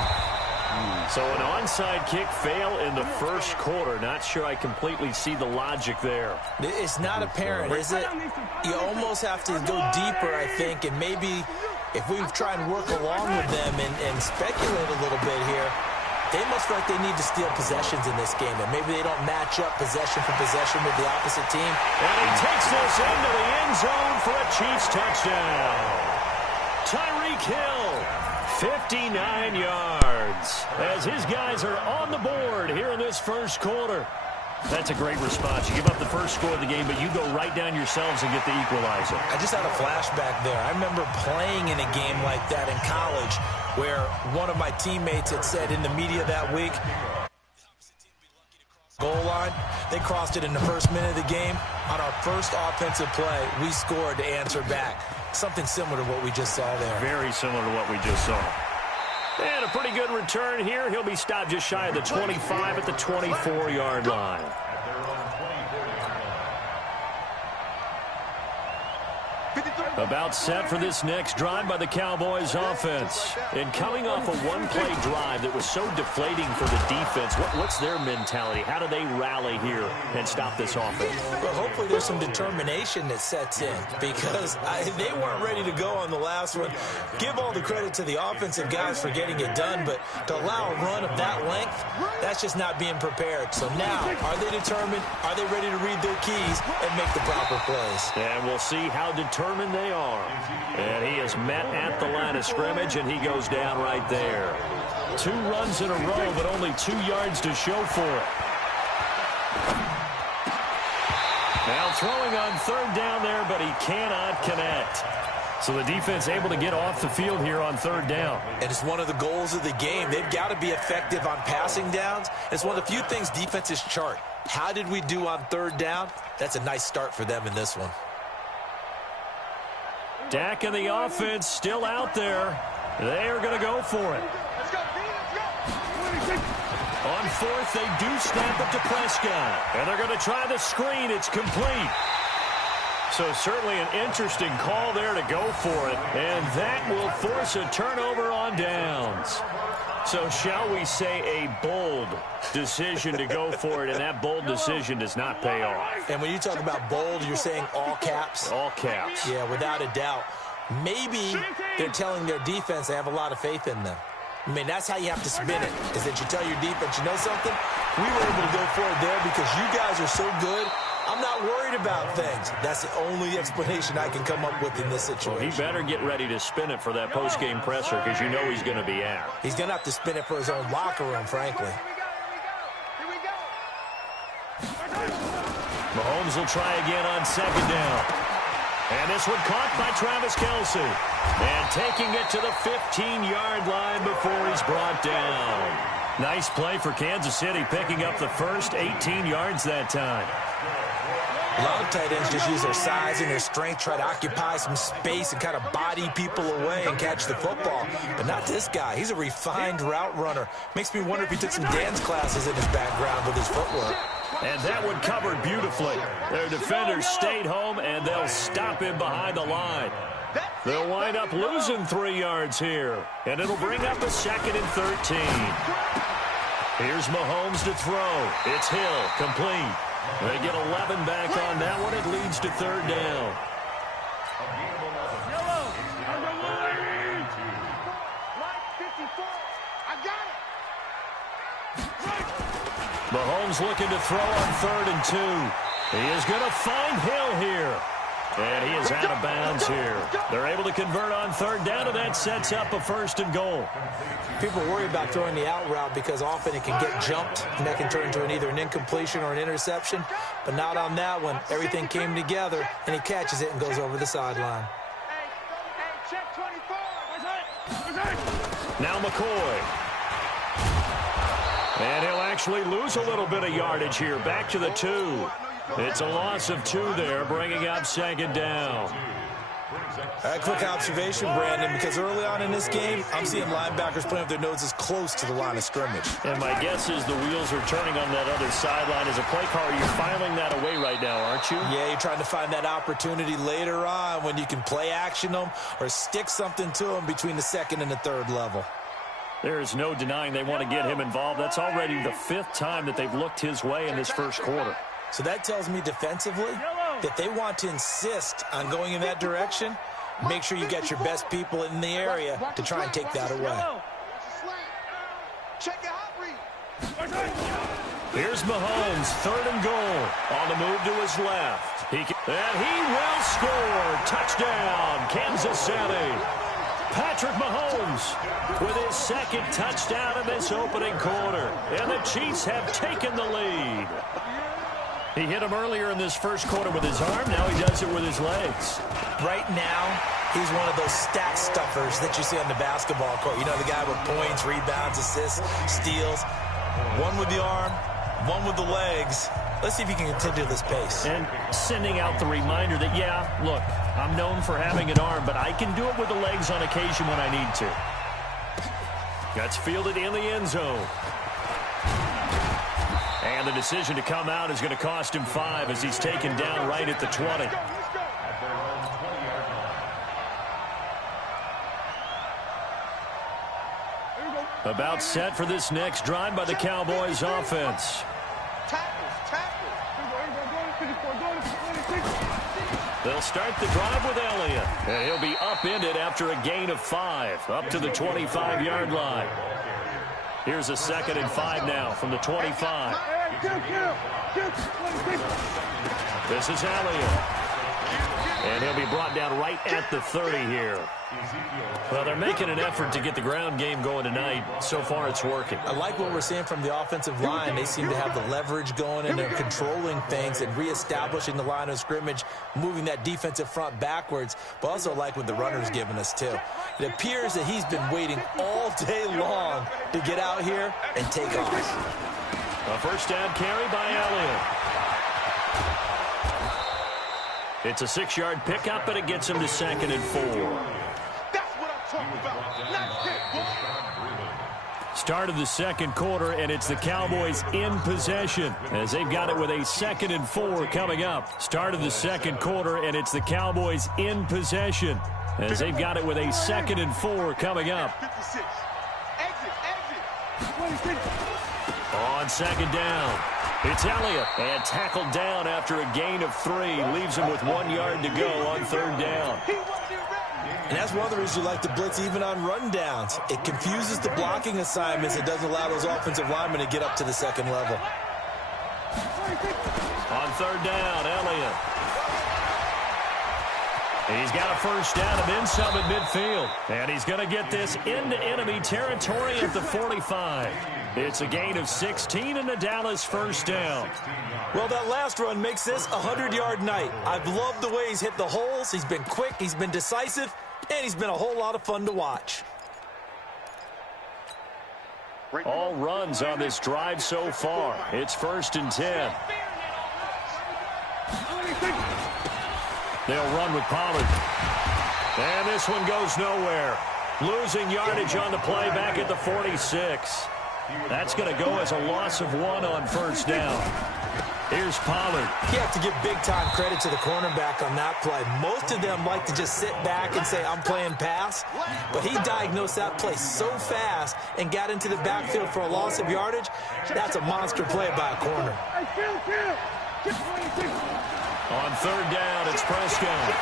So an onside kick fail in the first quarter. Not sure I completely see the logic there. It's not apparent, is it? You almost have to go deeper, I think, and maybe if we try and work along with them and speculate a little bit here, they must feel like they need to steal possessions in this game, and maybe they don't match up possession for possession with the opposite team. And he takes this into the end zone for a Chiefs touchdown. Tyreek Hill, 59 yards, as his guys are on the board here in this first quarter. That's a great response. You give up the first score of the game, but you go right down yourselves and get the equalizer. I just had a flashback there. I remember playing in a game like that in college where one of my teammates had said in the media that week, goal line, they crossed it in the first minute of the game. On our first offensive play, we scored to answer back. Something similar to what we just saw there. Very similar to what we just saw. And a pretty good return here. He'll be stopped just shy of the 25 at the 24-yard line. About set for this next drive by the Cowboys offense. And coming off a one-play drive that was so deflating for the defense, what's their mentality? How do they rally here and stop this offense? Well, hopefully there's some determination that sets in because they weren't ready to go on the last one. Give all the credit to the offensive guys for getting it done, but to allow a run of that length, that's just not being prepared. So now, are they determined? Are they ready to read their keys and make the proper plays? And we'll see how determined they are. And he is met at the line of scrimmage, and he goes down right there. 2 runs in a row, but only 2 yards to show for it. Now throwing on third down there, but he cannot connect. So the defense able to get off the field here on third down. And it's one of the goals of the game. They've got to be effective on passing downs. It's one of the few things defenses chart. How did we do on third down? That's a nice start for them in this one. Dak and the offense still out there. They are going to go for it. Let's go, let's go. On fourth, they do snap it to Prescott. And they're going to try the screen. It's complete. So certainly an interesting call there to go for it. And that will force a turnover on downs. So shall we say a bold decision to go for it, and that bold decision does not pay off. And when you talk about bold, you're saying all caps? All caps. Yeah, without a doubt. Maybe they're telling their defense they have a lot of faith in them. I mean, that's how you have to spin it, is that you tell your defense, you know something? We were able to go for it there because you guys are so good. I'm not worried about things. That's the only explanation I can come up with in this situation. Well, he better get ready to spin it for that post-game presser because you know he's going to be out. He's going to have to spin it for his own locker room, frankly. Here we go. Mahomes will try again on second down. And this one caught by Travis Kelce. And taking it to the 15-yard line before he's brought down. Nice play for Kansas City, picking up the first 18 yards that time. A lot of tight ends just use their size and their strength, try to occupy some space and kind of body people away and catch the football. But not this guy. He's a refined route runner. Makes me wonder if he took some dance classes in his background with his footwork. And that one covered beautifully. Their defenders stayed home, and they'll stop him behind the line. They'll wind up losing 3 yards here, and it'll bring up a 2nd and 13. Here's Mahomes to throw. It's Hill, complete. They get 11 back on that one. It leads to 3rd down. Mahomes looking to throw on 3rd and 2. He is going to find Hill here. And he is out of bounds here. They're able to convert on 3rd down, and that sets up a 1st and goal. People worry about throwing the out route because often it can get jumped, and that can turn into either an incompletion or an interception. But not on that one. Everything came together, and he catches it and goes over the sideline. Now McCoy. And he'll actually lose a little bit of yardage here. Back to the 2. It's a loss of 2 there, bringing up 2nd down. A quick observation, Brandon, because early on in this game, I'm seeing linebackers playing with their noses close to the line of scrimmage. And my guess is the wheels are turning on that other sideline. As a play caller, you're filing that away right now, aren't you? Yeah, you're trying to find that opportunity later on when you can play action them or stick something to them between the 2nd and the 3rd level. There is no denying they want to get him involved. That's already the 5th time that they've looked his way in this first quarter. So that tells me defensively that they want to insist on going in that direction. Make sure you get your best people in the area to try and take that away. Here's Mahomes, 3rd and goal. On the move to his left. And he will score. Touchdown, Kansas City. Patrick Mahomes with his 2nd touchdown in this opening quarter. And the Chiefs have taken the lead. He hit him earlier in this first quarter with his arm. Now he does it with his legs. Right now, he's one of those stat stuffers that you see on the basketball court. You know, the guy with points, rebounds, assists, steals. One with the arm, one with the legs. Let's see if he can continue this pace. And sending out the reminder that, yeah, look, I'm known for having an arm, but I can do it with the legs on occasion when I need to. That's fielded in the end zone. And the decision to come out is going to cost him 5 as he's taken down right at the 20. About set for this next drive by the Cowboys offense. They'll start the drive with Elliott. And he'll be upended after a gain of 5, up to the 25-yard line. Here's a 2nd and 5 now from the 25. This is Elliott. And he'll be brought down right at the 30 here. Well, they're making an effort to get the ground game going tonight. So far, it's working. I like what we're seeing from the offensive line. They seem to have the leverage going, and they're controlling things and reestablishing the line of scrimmage, moving that defensive front backwards, but also like what the runner's giving us, too. It appears that he's been waiting all day long to get out here and take off. A first down carry by Elliott. It's a 6-yard pickup, and it gets him to 2nd and 4. Start of the second quarter, and it's the Cowboys in possession as they've got it with a 2nd and 4 coming up. Start of the second quarter, and it's the Cowboys in possession as they've got it with a 2nd and 4 coming up. On 2nd down, it's Elliott, and tackled down after a gain of 3. Leaves him with 1 yard to go on 3rd down. And that's one of the reasons you like to blitz even on rundowns. It confuses the blocking assignments. It doesn't allow those offensive linemen to get up to the 2nd level. On 3rd down, Elliott. He's got a first down and then some at midfield. And he's going to get this into enemy territory at the 45. It's a gain of 16 and a Dallas first down. Well, that last run makes this a 100-yard night. I've loved the way he's hit the holes. He's been quick, he's been decisive, and he's been a whole lot of fun to watch. All runs on this drive so far. It's 1st and 10. They'll run with Pollard. And this one goes nowhere. Losing yardage on the play back at the 46. That's going to go as a loss of 1 on first down. Here's Pollard. You have to give big-time credit to the cornerback on that play. Most of them like to just sit back and say, I'm playing pass. But he diagnosed that play so fast and got into the backfield for a loss of yardage. That's a monster play by a corner. On 3rd down, it's Prescott.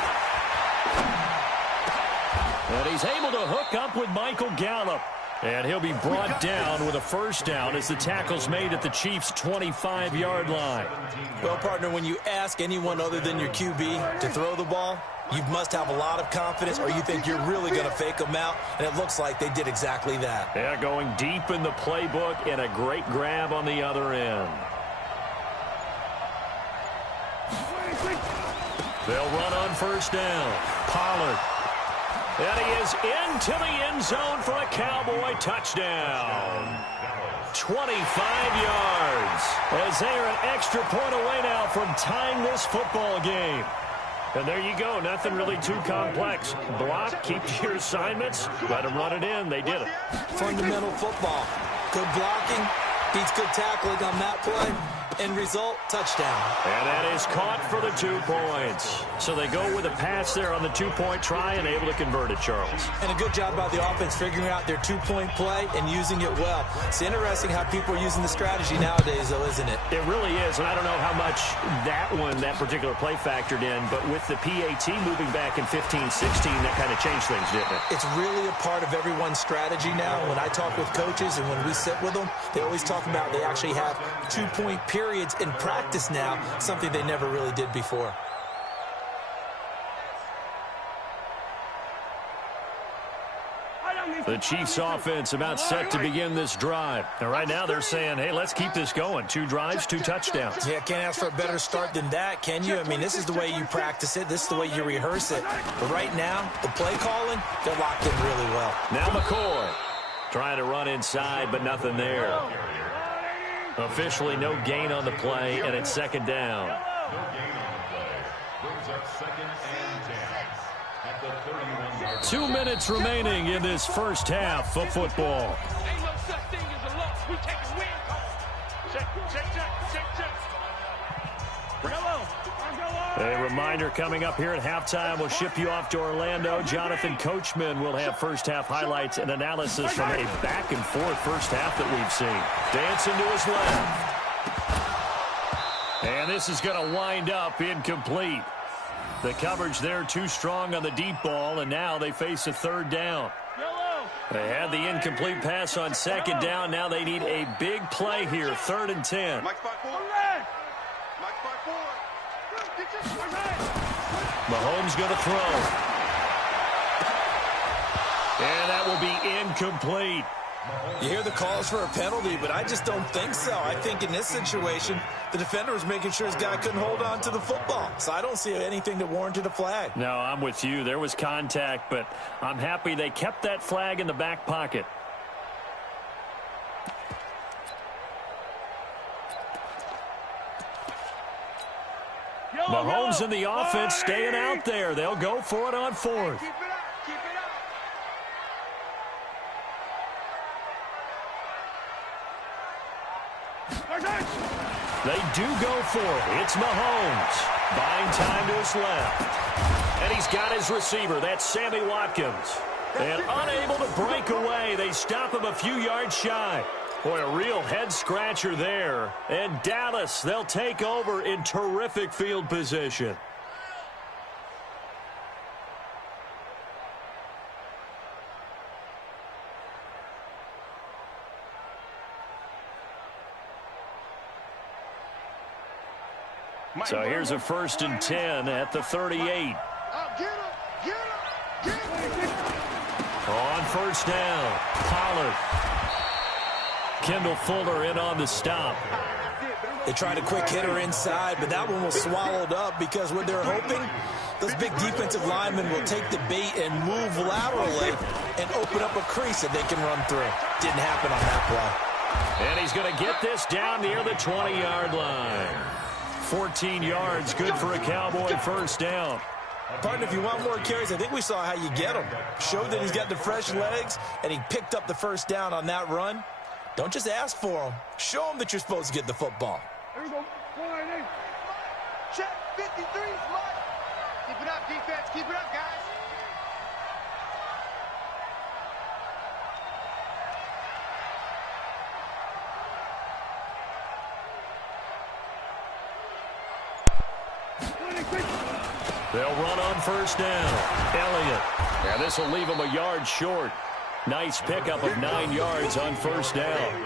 And he's able to hook up with Michael Gallup. And he'll be brought down with a first down as the tackle's made at the Chiefs' 25-yard line. Well, partner, when you ask anyone other than your QB to throw the ball, you must have a lot of confidence or you think you're really going to fake them out, and it looks like they did exactly that. Yeah, going deep in the playbook and a great grab on the other end. They'll run on first down. Pollard. And he is into the end zone for a Cowboy touchdown. 25 yards. As they are an extra point away now from tying this football game. And there you go. Nothing really too complex. Block, keep to your assignments, let them run it in. They did it. Fundamental football. Good blocking, beats good tackling on that play. End result, touchdown. And that is caught for the 2 points. So they go with a pass there on the 2-point try and able to convert it, Charles. And a good job by the offense figuring out their 2-point play and using it well. It's interesting how people are using the strategy nowadays, though, isn't it? It really is, and I don't know how much that particular play factored in, but with the PAT moving back in 15-16, that kind of changed things, didn't it? It's really a part of everyone's strategy now. When I talk with coaches and when we sit with them, they always talk about they actually have 2-point periods in practice now, something they never really did before. The Chiefs offense about set to begin this drive. And right now they're saying, hey, let's keep this going. 2 drives, 2 touchdowns. Yeah, can't ask for a better start than that, can you? I mean, this is the way you practice it. This is the way you rehearse it. But right now, the play calling, they're locked in really well. Now McCoy trying to run inside, but nothing there. Officially no gain on the play, and it's 2nd down. No gain on the play. Brings up 2nd and 10 at the 31-yard line. 2 minutes remaining in this first half of football. Ain't no such thing as a loss. We take a win call. Check. Yellow. A reminder coming up here at halftime. We'll ship you off to Orlando. Jonathan Coachman will have first half highlights and analysis from a back and forth first half that we've seen. Dancing to his left. And this is going to wind up incomplete. The coverage there too strong on the deep ball, and now they face a 3rd down. They had the incomplete pass on 2nd down. Now they need a big play here, 3rd and 10. Mike 5-4. Mahomes going to throw. And that will be incomplete. You hear the calls for a penalty, but I just don't think so. I think in this situation, the defender was making sure his guy couldn't hold on to the football. So I don't see anything that warranted a flag. No, I'm with you. There was contact, but I'm happy they kept that flag in the back pocket. Mahomes in the offense staying out there. They'll go for it on 4th. Keep it up. They do go for it. It's Mahomes. Buying time to his left. And he's got his receiver. That's Sammy Watkins. And unable to break away. They stop him a few yards shy. Boy, a real head-scratcher there. And Dallas, they'll take over in terrific field position. So here's a 1st and 10 at the 38. Get him. On first down, Pollard. Kendall Fuller in on the stop. They tried a quick hitter inside, but that one was swallowed up because what they're hoping, those big defensive linemen will take the bait and move laterally and open up a crease that they can run through. Didn't happen on that play. And he's going to get this down near the 20-yard line. 14 yards, good for a Cowboy first down. Partner, if you want more carries, I think we saw how you get them. Showed that he's got the fresh legs, and he picked up the first down on that run. Don't just ask for them. Show them that you're supposed to get the football. Here we go. Check 53, slide. Keep it up, defense. Keep it up, guys. They'll run on first down. Elliott. Yeah, this will leave him a yard short. Nice pickup of 9 yards on first down.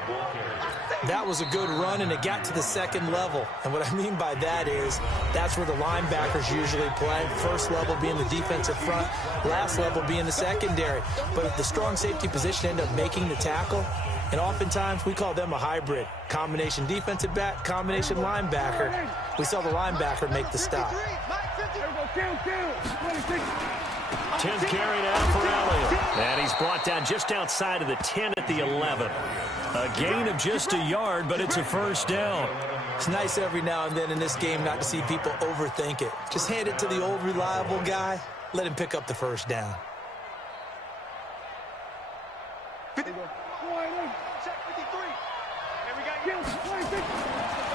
That was a good run, and it got to the second level. And what I mean by that is that's where the linebackers usually play. First level being the defensive front, last level being the secondary. But if the strong safety position end up making the tackle, and oftentimes we call them a hybrid. Combination defensive back, combination linebacker. We saw the linebacker make the stop. 10th carry now for Elliott. And he's brought down just outside of the 10 at the 11. A gain of just a yard, but it's a first down. It's nice every now and then in this game not to see people overthink it. Just hand it to the old reliable guy. Let him pick up the first down.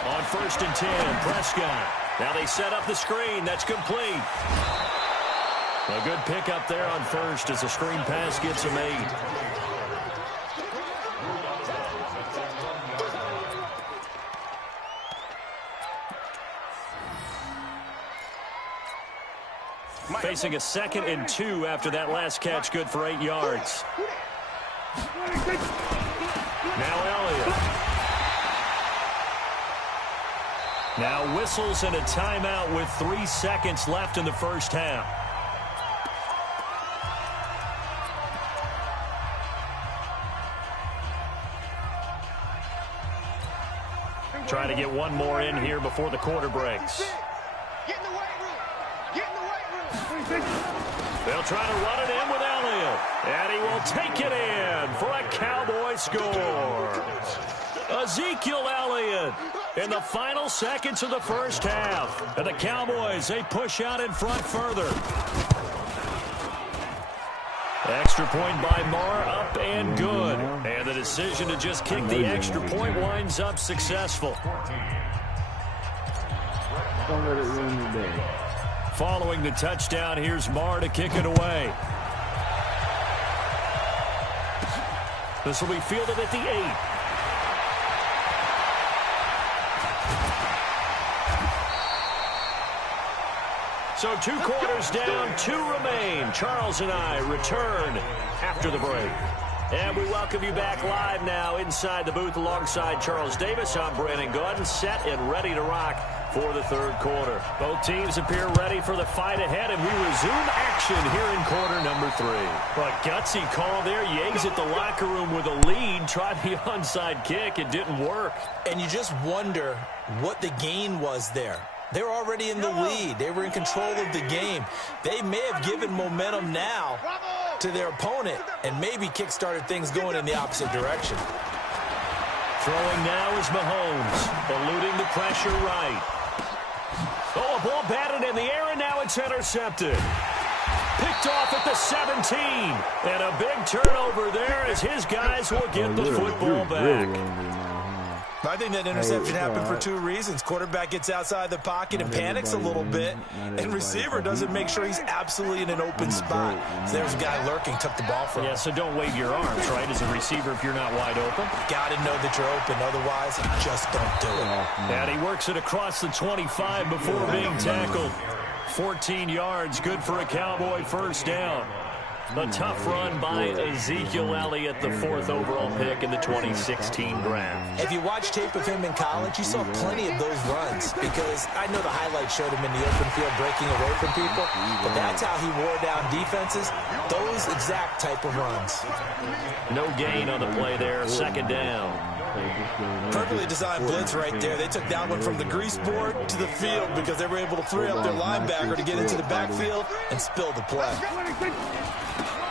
On first and 10, Prescott. Now they set up the screen. That's complete. A good pickup there on first as a screen pass gets him 8. Facing a 2nd and 2 after that last catch, good for 8 yards. Now Elliott. Now whistles and a timeout with 3 seconds left in the first half. Trying to get one more in here before the quarter breaks. Get in the weight room. Get in the weight room. They'll try to run it in with Elliott. And he will take it in for a Cowboy score. Ezekiel Elliott in the final seconds of the first half. And the Cowboys, they push out in front further. Extra point by Marr, up and good. And the decision to just kick the extra point winds up successful. Don't let it ruin your day. Following the touchdown, here's Marr to kick it away. This will be fielded at the 8. So 2 quarters down, 2 remain. Charles and I return after the break. And we welcome you back live now inside the booth alongside Charles Davis. I'm Brandon Gordon, set and ready to rock for the third quarter. Both teams appear ready for the fight ahead, and we resume action here in quarter number 3. Well, a gutsy call there. You exit the locker room with a lead. Tried the onside kick. It didn't work. And you just wonder what the gain was there. They were already in the lead. They were in control of the game. They may have given momentum now to their opponent and maybe kick-started things going in the opposite direction. Throwing now is Mahomes, eluding the pressure right. Oh, a ball batted in the air, and now it's intercepted. Picked off at the 17. And a big turnover there as his guys will get the football back. I think that interception happened for 2 reasons. Quarterback gets outside the pocket and panics a little bit, and receiver doesn't make sure he's absolutely in an open spot. So there's a guy lurking, took the ball from him. Yeah, so don't wave your arms, right, as a receiver if you're not wide open. Got to know that you're open. Otherwise, just don't do it. And he works it across the 25 before being tackled. 14 yards, good for a Cowboy first down. A tough run by Ezekiel Elliott, the 4th overall pick in the 2016 draft. If you watch tape of him in college, you saw plenty of those runs because I know the highlights showed him in the open field breaking away from people, but that's how he wore down defenses, those exact type of runs. No gain on the play there, 2nd down. Perfectly designed blitz right there. They took that one from the grease board to the field because they were able to free up their linebacker to get into the backfield and spill the play.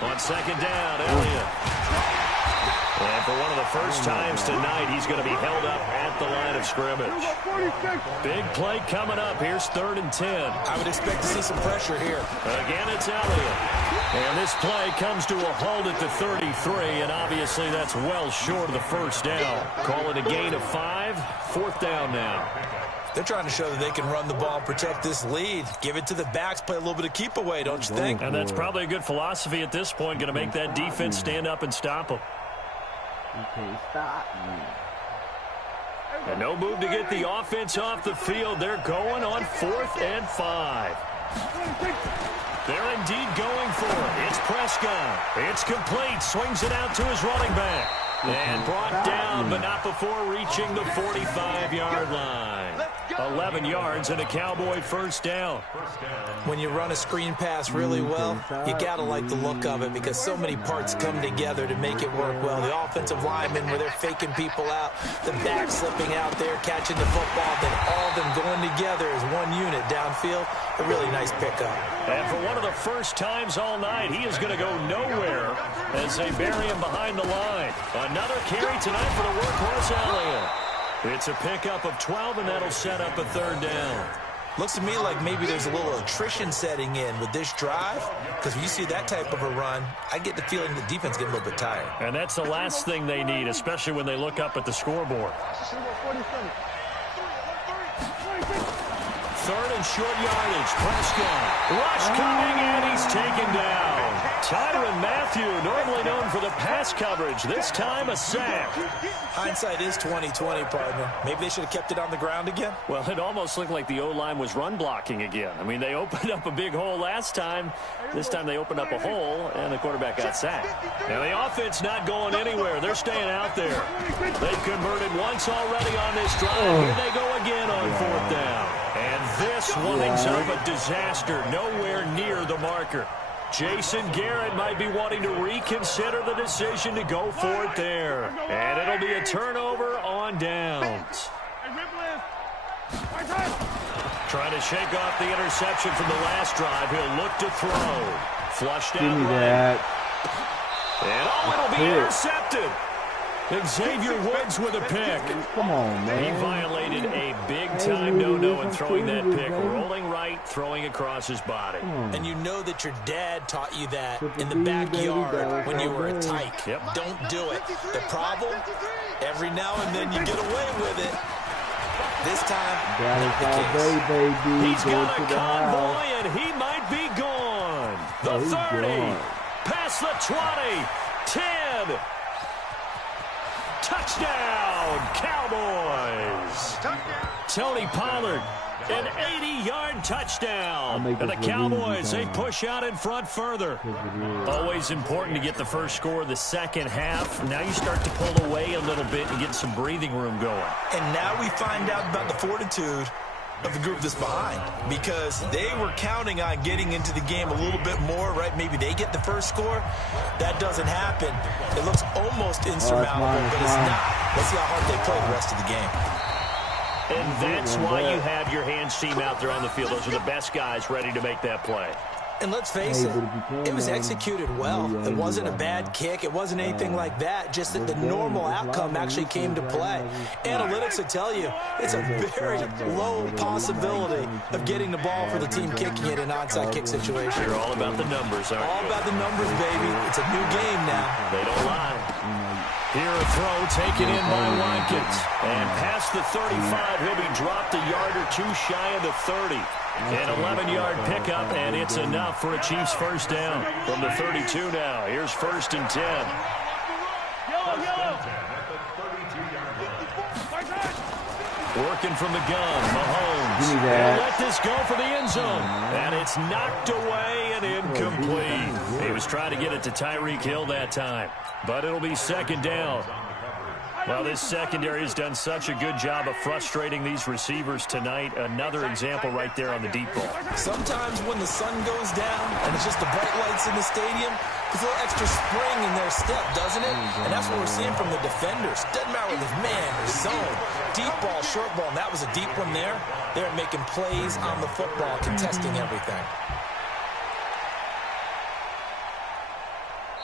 On 2nd down, Elliott. And for one of the first times tonight, he's going to be held up at the line of scrimmage. Big play coming up. Here's 3rd and 10. I would expect to see some pressure here. Again, it's Elliott. And this play comes to a halt at the 33, and obviously that's well short of the first down. Call it a gain of 5. 4th down now. They're trying to show that they can run the ball and protect this lead. Give it to the backs, play a little bit of keep away, don't you think? And that's probably a good philosophy at this point, going to make that defense stand up and stop them. You can't stop me. And no move to get the offense off the field. They're going on 4th and 5. They're indeed going for it. It's Prescott. It's complete. Swings it out to his running back. And brought down, but not before reaching the 45-yard line. 11 yards and a Cowboy first down. When you run a screen pass really well, you got to like the look of it because so many parts come together to make it work well. The offensive linemen where they're faking people out, the back slipping out there, catching the football, then all of them going together as one unit downfield. A really nice pickup. And for one of the first times all night, he is going to go nowhere as they bury him behind the line. Another carry tonight for the workhorse Elliott. It's a pickup of 12, and that'll set up a 3rd down. Looks to me like maybe there's a little attrition setting in with this drive because when you see that type of a run, I get the feeling the defense getting a little bit tired. And that's the last thing they need, especially when they look up at the scoreboard. 3rd and short yardage. Prescott. Rush coming, and he's taken down. Tyrann Mathieu, normally known for the pass coverage. This time a sack. Hindsight is 20/20, partner. Maybe they should have kept it on the ground again. Well, it almost looked like the O-line was run blocking again. I mean, they opened up a big hole last time. This time they opened up a hole, and the quarterback got sacked. Now, the offense not going anywhere. They're staying out there. They've converted once already on this drive. Here they go again on 4th down. And this winds up a disaster. Nowhere near the marker. Jason Garrett might be wanting to reconsider the decision to go for it there. And it'll be a turnover on downs. Trying to shake off the interception from the last drive. He'll look to throw. Flushed out right. And it'll be intercepted. Xavier Woods with a pick. Come on, man. He violated a big-time no-no in throwing that pick. Rolling right, throwing across his body. And you know that your dad taught you that in the backyard when you were a tyke. Yep. Don't do it. The problem, every now and then you get away with it. This time, not the case. He's got a convoy, and he might be gone. The 30, past the 20, 10. Touchdown, Cowboys. Tony Pollard, an 80-yard touchdown. And the Cowboys, they push out in front further. Always important to get the first score of the second half. Now you start to pull away a little bit and get some breathing room going. And now we find out about the fortitude of the group that's behind because they were counting on getting into the game a little bit more, right? Maybe they get the first score. That doesn't happen. It looks almost insurmountable, but it's not. Let's see how hard they play the rest of the game. And that's why you have your hands team out there on the field. Those are the best guys ready to make that play. And let's face it, it was executed well. It wasn't a bad kick. It wasn't anything like that. Just that the normal outcome actually came to play. Analytics will tell you it's a very low possibility of getting the ball for the team kicking it in an onside kick situation. You're all about the numbers, aren't you? All about the numbers, baby. It's a new game now. They don't lie. Here a throw taken in by Watkins. And past the 35, he'll be dropped a yard or two shy of the 30. An 11-yard pickup, and it's enough for a Chiefs first down. From the 32 now, here's 1st and 10. Working from the gun, Mahomes. He'll let this go for the end zone. And it's knocked away and incomplete. He was trying to get it to Tyreek Hill that time. But it'll be second down. Well, this secondary has done such a good job of frustrating these receivers tonight. Another example right there on the deep ball. Sometimes when the sun goes down and it's just the bright lights in the stadium, there's a little extra spring in their step, doesn't it? And that's what we're seeing from the defenders. Doesn't matter whether it's man or zone. Deep ball, short ball, and that was a deep one there. They're making plays on the football, contesting everything.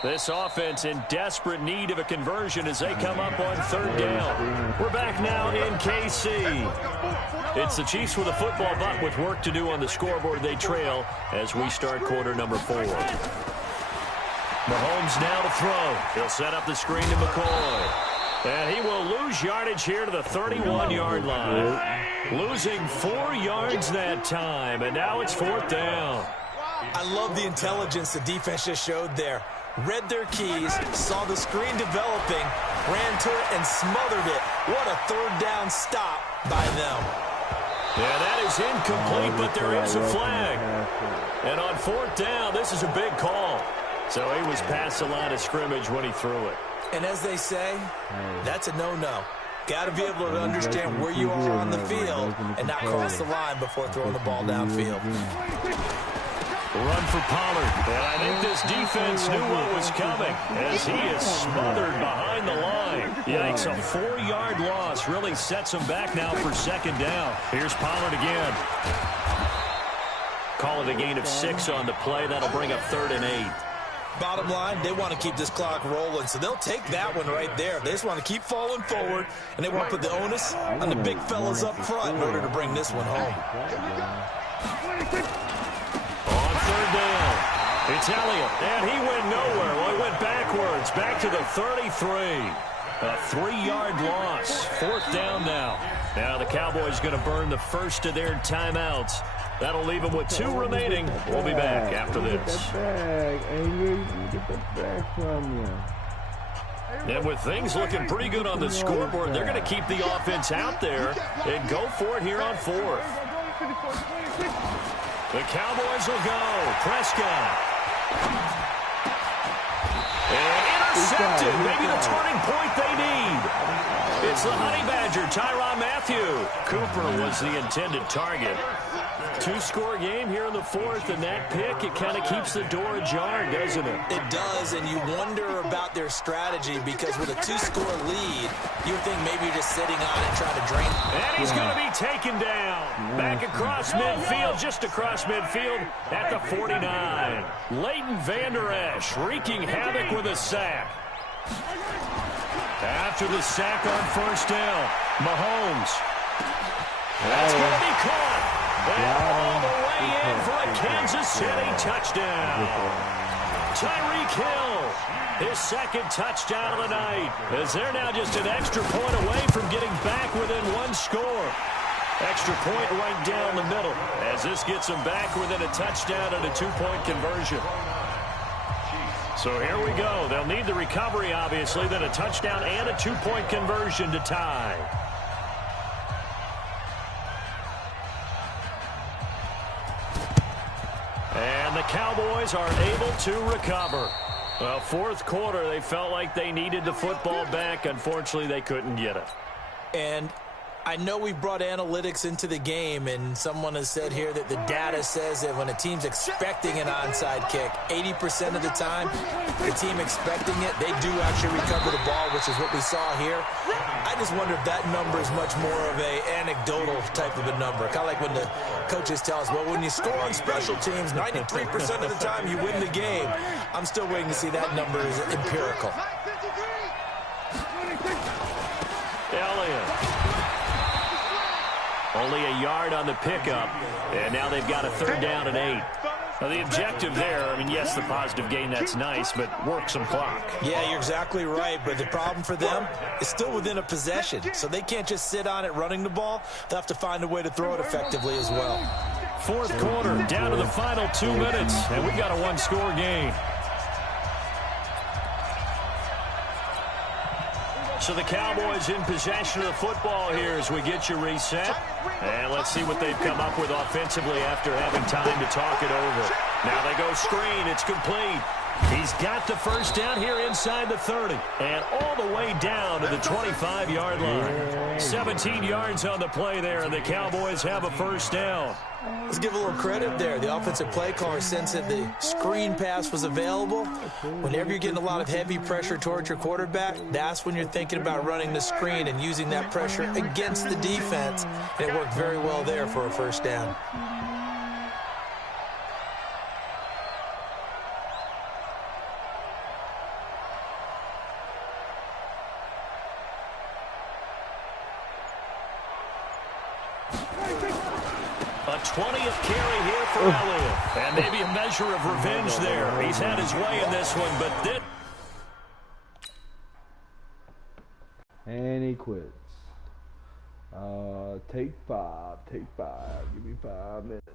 This offense in desperate need of a conversion as they come up on third down. We're back now in KC. It's the Chiefs with a football, but with work to do on the scoreboard. They trail as we start quarter number 4. Mahomes now to throw. He'll set up the screen to McCoy. And he will lose yardage here to the 31-yard line. Losing 4 yards that time, and now it's fourth down. I love the intelligence the defense just showed there. Read their keys, saw the screen developing, ran to it, and smothered it. What a third down stop by them. Yeah, that is incomplete, but there is a flag. And on fourth down, this is a big call. So he was past the line of scrimmage when he threw it. And as they say, that's a no-no. Got to be able to understand where you are on the field and not cross the line before throwing the ball downfield. Run for Pollard. And I think this defense knew what was coming as he is smothered behind the line. Yikes, a 4-yard loss really sets him back now for second down. Here's Pollard again. Call it a gain of 6 on the play. That'll bring up 3rd and 8. Bottom line, they want to keep this clock rolling, so they'll take that one right there. They just want to keep falling forward, and they want to put the onus on the big fellas up front in order to bring this one home. On third down, it's Elliott, and he went nowhere. Well, he went backwards, back to the 33. A 3-yard loss. Fourth down now. Now the Cowboys going to burn the first of their timeouts. That'll leave them with 2 remaining. We'll be back after this. And with things looking pretty good on the scoreboard, they're going to keep the offense out there and go for it here on 4th. The Cowboys will go. Prescott. And intercepted. Maybe the turning point they need. It's the Honey Badger, Tyrann Mathieu. Cooper was the intended target. 2-score game here in the 4th, and that pick, it kind of keeps the door ajar, doesn't it? It does, and you wonder about their strategy because with a 2-score lead, you would think maybe you're just sitting on it trying to drain. And he's going to be taken down. Back across midfield, just across midfield at the 49. Leighton Vander Esch wreaking havoc with a sack. After the sack on first down, Mahomes. That's going to be caught. And all the way in for a Kansas City touchdown. Tyreek Hill, his second touchdown of the night, as they're now just an extra point away from getting back within 1 score. Extra point right down the middle, as this gets them back within a touchdown and a 2-point conversion. So here we go. They'll need the recovery, obviously, then a touchdown and a 2-point conversion to tie. And the Cowboys are able to recover. Well, 4th quarter, they felt like they needed the football back. Unfortunately, they couldn't get it. And I know we brought analytics into the game, and someone has said here that the data says that when a team's expecting an onside kick, 80% of the time, the team expecting it, they do actually recover the ball, which is what we saw here. I just wonder if that number is much more of a anecdotal type of a number. Kind of like when the coaches tell us, well, when you score on special teams, 93% of the time you win the game. I'm still waiting to see that number is empirical. Elliott. Only a yard on the pickup, and now they've got a 3rd down and 8. Now, the objective there, I mean, yes, the positive gain, that's nice, but work some clock. Yeah, you're exactly right, but the problem for them is still within a possession, so they can't just sit on it running the ball. They'll have to find a way to throw it effectively as well. 4th quarter, down to the final 2 minutes, and we've got a 1-score game. So the Cowboys in possession of the football here as we get you reset. And let's see what they've come up with offensively after having time to talk it over. Now they go screen. It's complete. He's got the first down here inside the 30. And all the way down to the 25-yard line. 17 yards on the play there, and the Cowboys have a first down. Let's give a little credit there. The offensive play caller sensed that the screen pass was available. Whenever you're getting a lot of heavy pressure towards your quarterback, that's when you're thinking about running the screen and using that pressure against the defense. And it worked very well there for a first down. A 20th carry here for Elliott. And maybe a measure of revenge there. He's had his way in this one, but did. And he quits. Take five. Give me 5 minutes.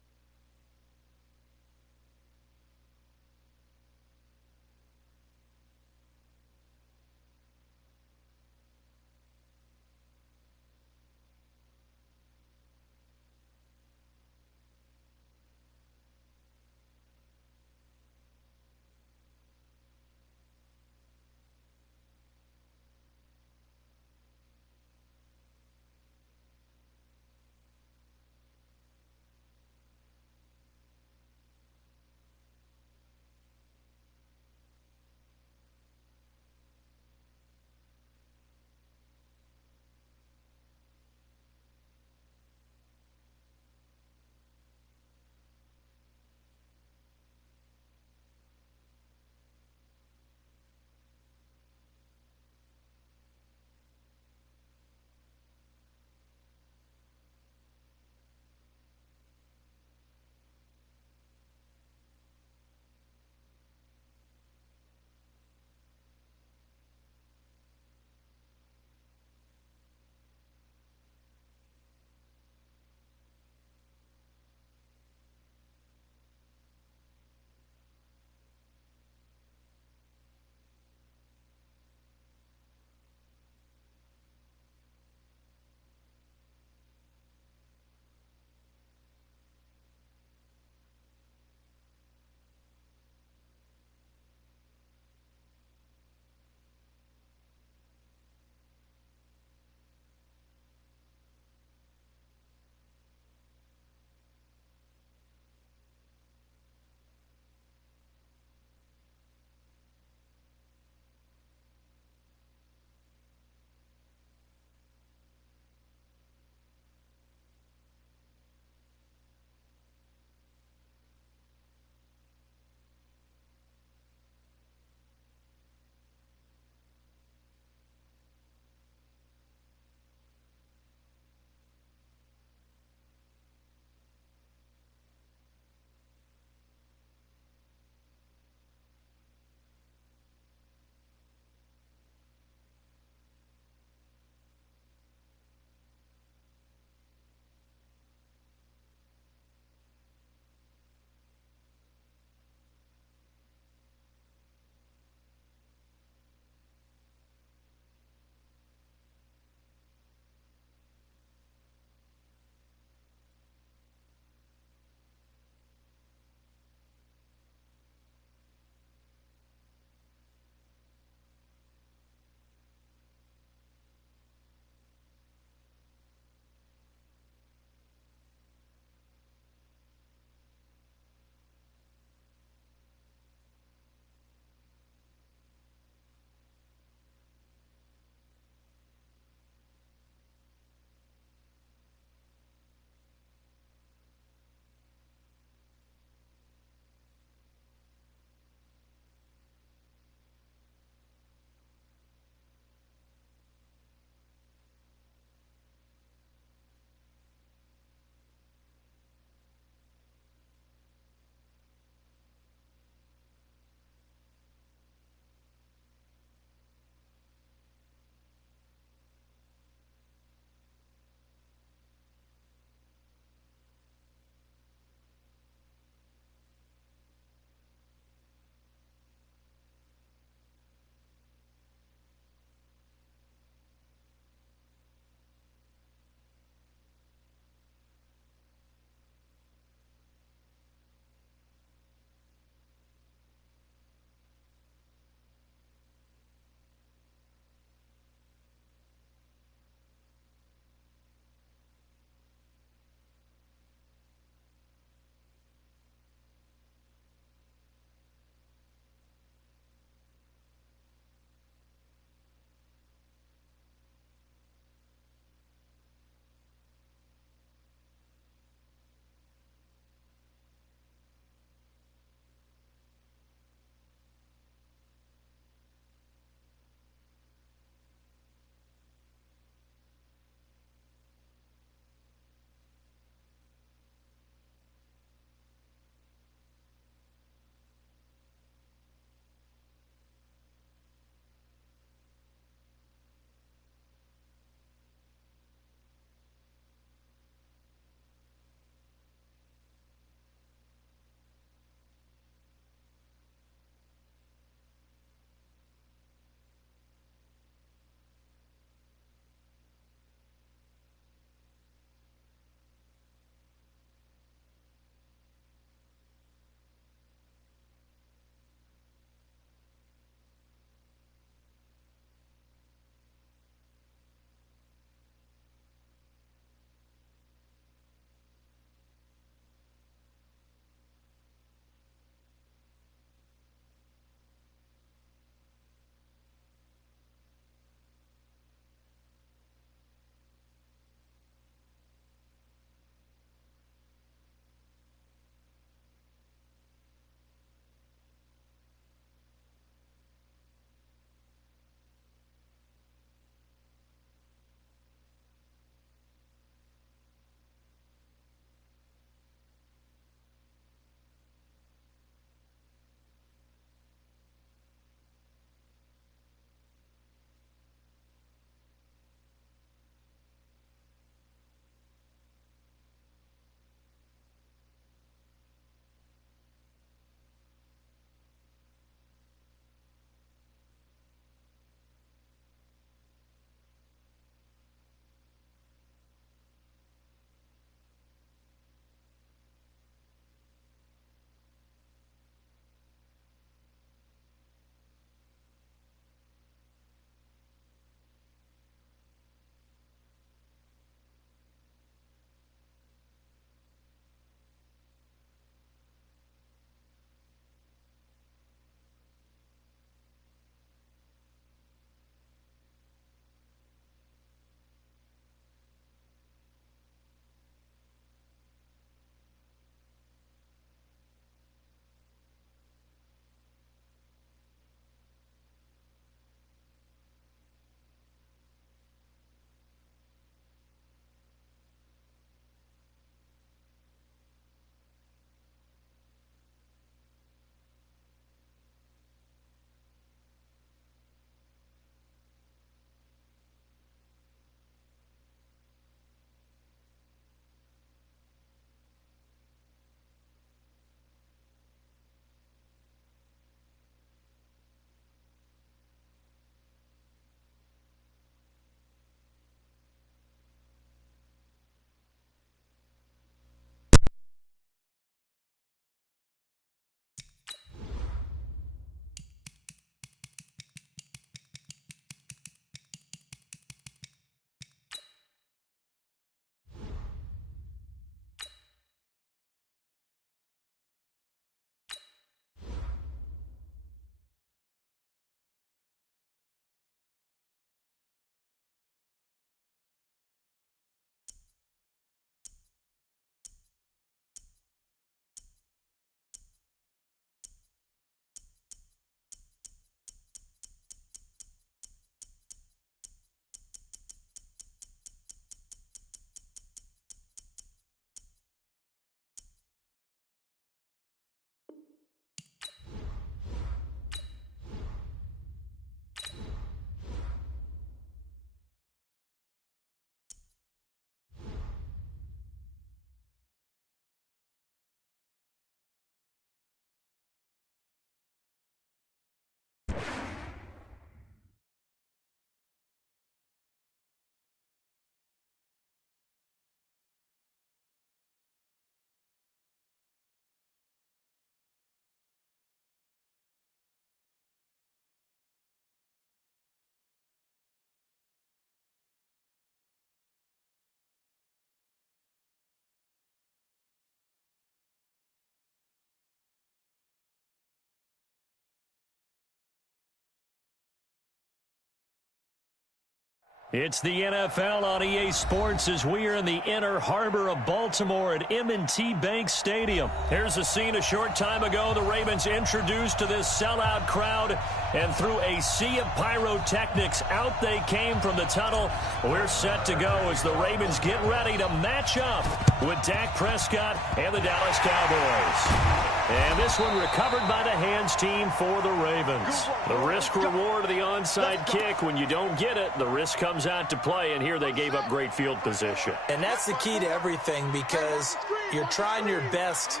It's the NFL on EA Sports as we are in the inner harbor of Baltimore at M&T Bank Stadium. Here's a scene a short time ago. The Ravens introduced to this sellout crowd, and through a sea of pyrotechnics, out they came from the tunnel. We're set to go as the Ravens get ready to match up with Dak Prescott and the Dallas Cowboys. And this one recovered by the hands team for the Ravens. The risk-reward of the onside kick. When you don't get it, the risk comes out to play, and here they gave up great field position. And that's the key to everything, because you're trying your best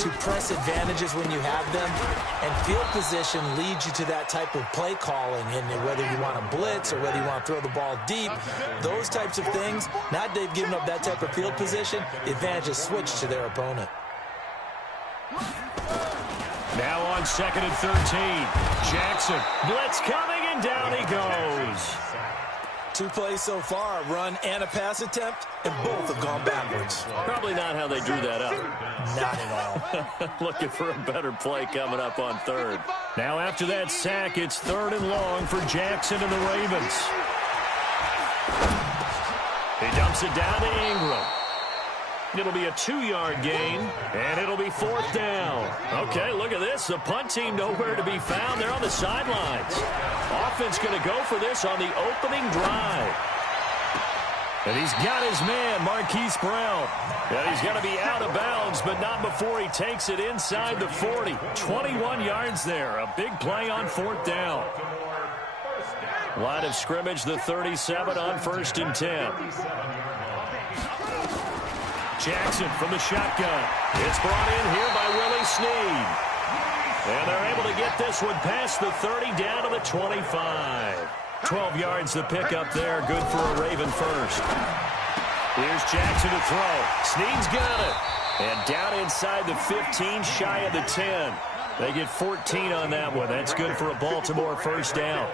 to press advantages when you have them, and field position leads you to that type of play calling, and whether you want to blitz or whether you want to throw the ball deep, those types of things. Now they've given up that type of field position, the advantage is switched to their opponent. Now on 2nd and 13. Jackson, blitz coming, and down he goes. 2 plays so far, a run and a pass attempt, and both have gone backwards. Probably not how they drew that up. Not at all. Looking for a better play coming up on 3rd. Now after that sack, it's 3rd and long for Jackson and the Ravens. He dumps it down to Ingram. It'll be a 2-yard gain, and it'll be 4th down. Okay, look at this. The punt team nowhere to be found. They're on the sidelines. Offense going to go for this on the opening drive. And he's got his man, Marquise Brown. And he's going to be out of bounds, but not before he takes it inside the 40. 21 yards there. A big play on 4th down. Line of scrimmage, the 37 on 1st and 10. Jackson from the shotgun. It's brought in here by Willie Snead. And they're able to get this one past the 30 down to the 25. 12 yards the pickup there. Good for a Raven first. Here's Jackson to throw. Snead's got it. And down inside the 15, shy of the 10. They get 14 on that one. That's good for a Baltimore first down.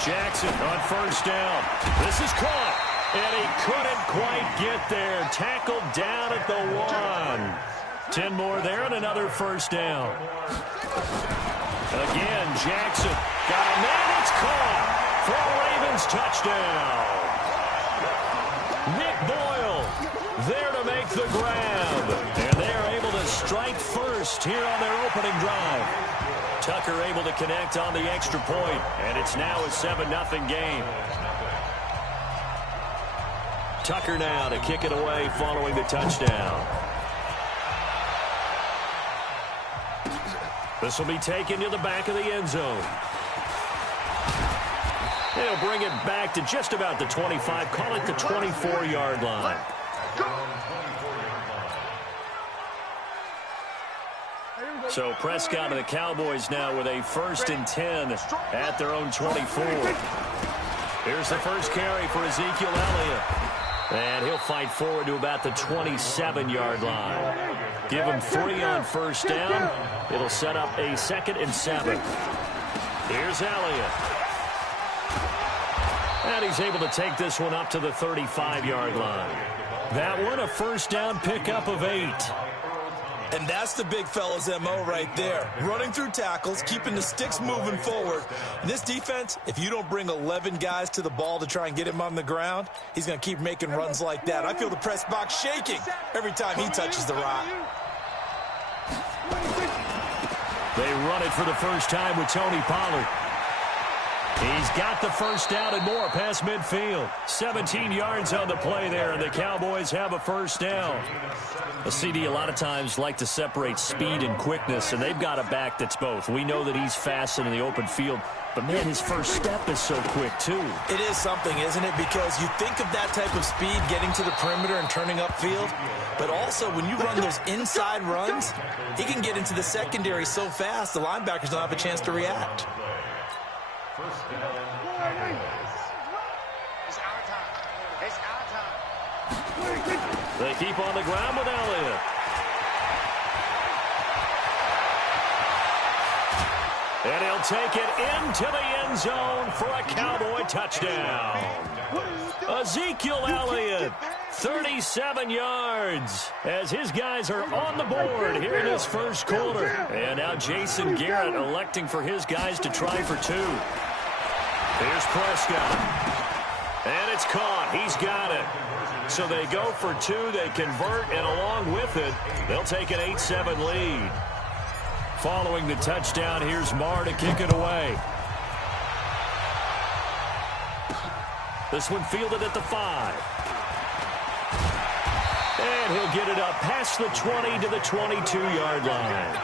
Jackson on 1st down. This is caught. And he couldn't quite get there. Tackled down at the 1. 10 more there and another first down. Again, Jackson got a man. It's caught for a Ravens touchdown. Nick Boyle there to make the grab. And they're able to strike first here on their opening drive. Tucker able to connect on the extra point. And it's now a 7-0 game. Tucker now to kick it away following the touchdown. This will be taken to the back of the end zone. They'll bring it back to just about the 25. Call it the 24-yard line. So Prescott and the Cowboys now with a 1st and 10 at their own 24. Here's the first carry for Ezekiel Elliott. And he'll fight forward to about the 27-yard line. Give him 3 on 1st down. It'll set up a 2nd and 7. Here's Elliott. And he's able to take this one up to the 35-yard line. That one a 1st down pickup of 8. And that's the big fella's MO right there. Running through tackles, keeping the sticks moving forward. In this defense, if you don't bring 11 guys to the ball to try and get him on the ground, he's going to keep making runs like that. I feel the press box shaking every time he touches the rock. They run it for the first time with Tony Pollard. He's got the first down and more past midfield. 17 yards on the play there, and the Cowboys have a first down. A CD a lot of times like to separate speed and quickness, and they've got a back that's both. We know that he's fast in the open field, but, man, his first step is so quick, too. It is something, isn't it? Because you think of that type of speed getting to the perimeter and turning upfield, but also when you run those inside runs, he can get into the secondary so fast the linebackers don't have a chance to react. First down, It's our time. It's our time. They keep on the ground with Elliott. And he'll take it into the end zone for a Cowboy touchdown. Ezekiel Elliott, 37 yards, as his guys are on the board here in this first quarter. And now Jason Garrett electing for his guys to try for 2. Here's Prescott. And it's caught. He's got it. So they go for two. They convert, and along with it, they'll take an 8-7 lead. Following the touchdown, here's Marr to kick it away. This one fielded at the 5. And he'll get it up past the 20 to the 22-yard line.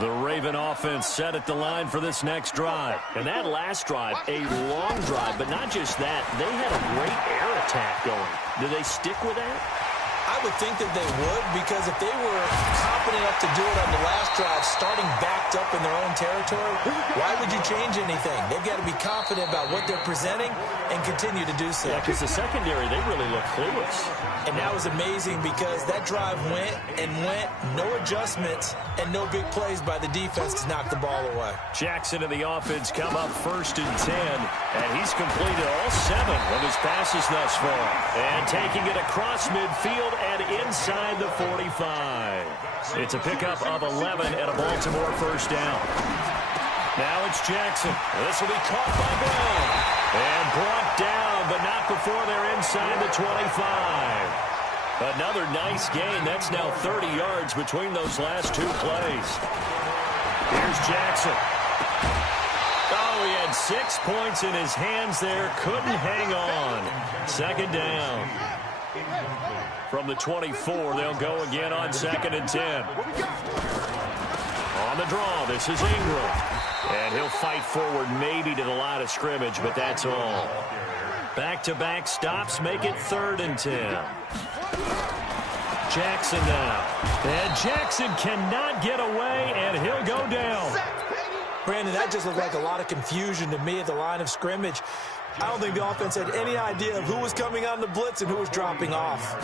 The Raven offense set at the line for this next drive. And that last drive, a long drive, but not just that. They had a great air attack going. Do they stick with that? I would think that they would, because if they were confident enough to do it on the last drive, starting backed up in their own territory, why would you change anything? They've got to be confident about what they're presenting and continue to do so. Yeah, because the secondary, they really look clueless. And that was amazing because that drive went and went, no adjustments, and no big plays by the defense to knock the ball away. Jackson and the offense come up 1st and 10, and he's completed all 7 of his passes thus far. And taking it across midfield and inside the 45. It's a pickup of 11 and a Baltimore first down. Now it's Jackson. This will be caught by Brown. And brought down, but not before they're inside the 25. Another nice gain. That's now 30 yards between those last 2 plays. Here's Jackson. Oh, he had 6 points in his hands there. Couldn't hang on. 2nd down. From the 24, they'll go again on 2nd and 10. On the draw, this is Ingram. And he'll fight forward maybe to the line of scrimmage, but that's all. Back-to-back stops make it 3rd and 10. Jackson now. And Jackson cannot get away, and he'll go down. Brandon, that just looked like a lot of confusion to me at the line of scrimmage. I don't think the offense had any idea of who was coming on the blitz and who was dropping off.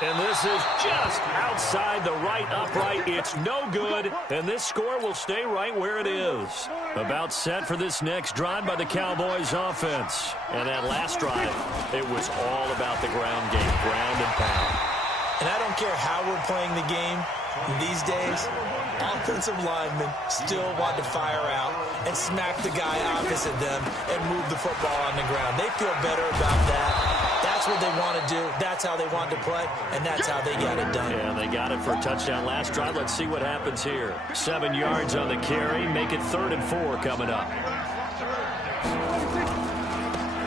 And this is just outside the right upright. It's no good, and this score will stay right where it is. About set for this next drive by the Cowboys offense. And that last drive, it was all about the ground game, ground and pound. And I don't care how we're playing the game these days, offensive linemen still want to fire out and smack the guy opposite them and move the football on the ground. They feel better about that. That's what they want to do. That's how they want to play, and that's how they got it done. Yeah, they got it for a touchdown last drive. Let's see what happens here. 7 yards on the carry. Make it 3rd and 4 coming up.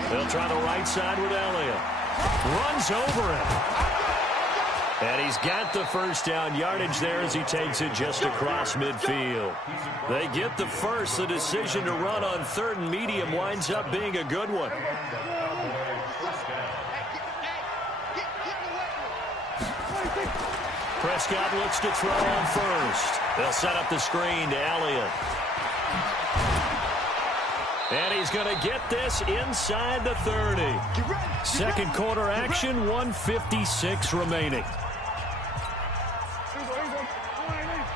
They'll try the right side with Elliott. Runs over him. And he's got the first down yardage there as he takes it just across midfield. They get the first. The decision to run on 3rd and medium winds up being a good one. Prescott looks to throw on first. They'll set up the screen to Elliott. And he's going to get this inside the 30. 2nd quarter action, 1:56 remaining.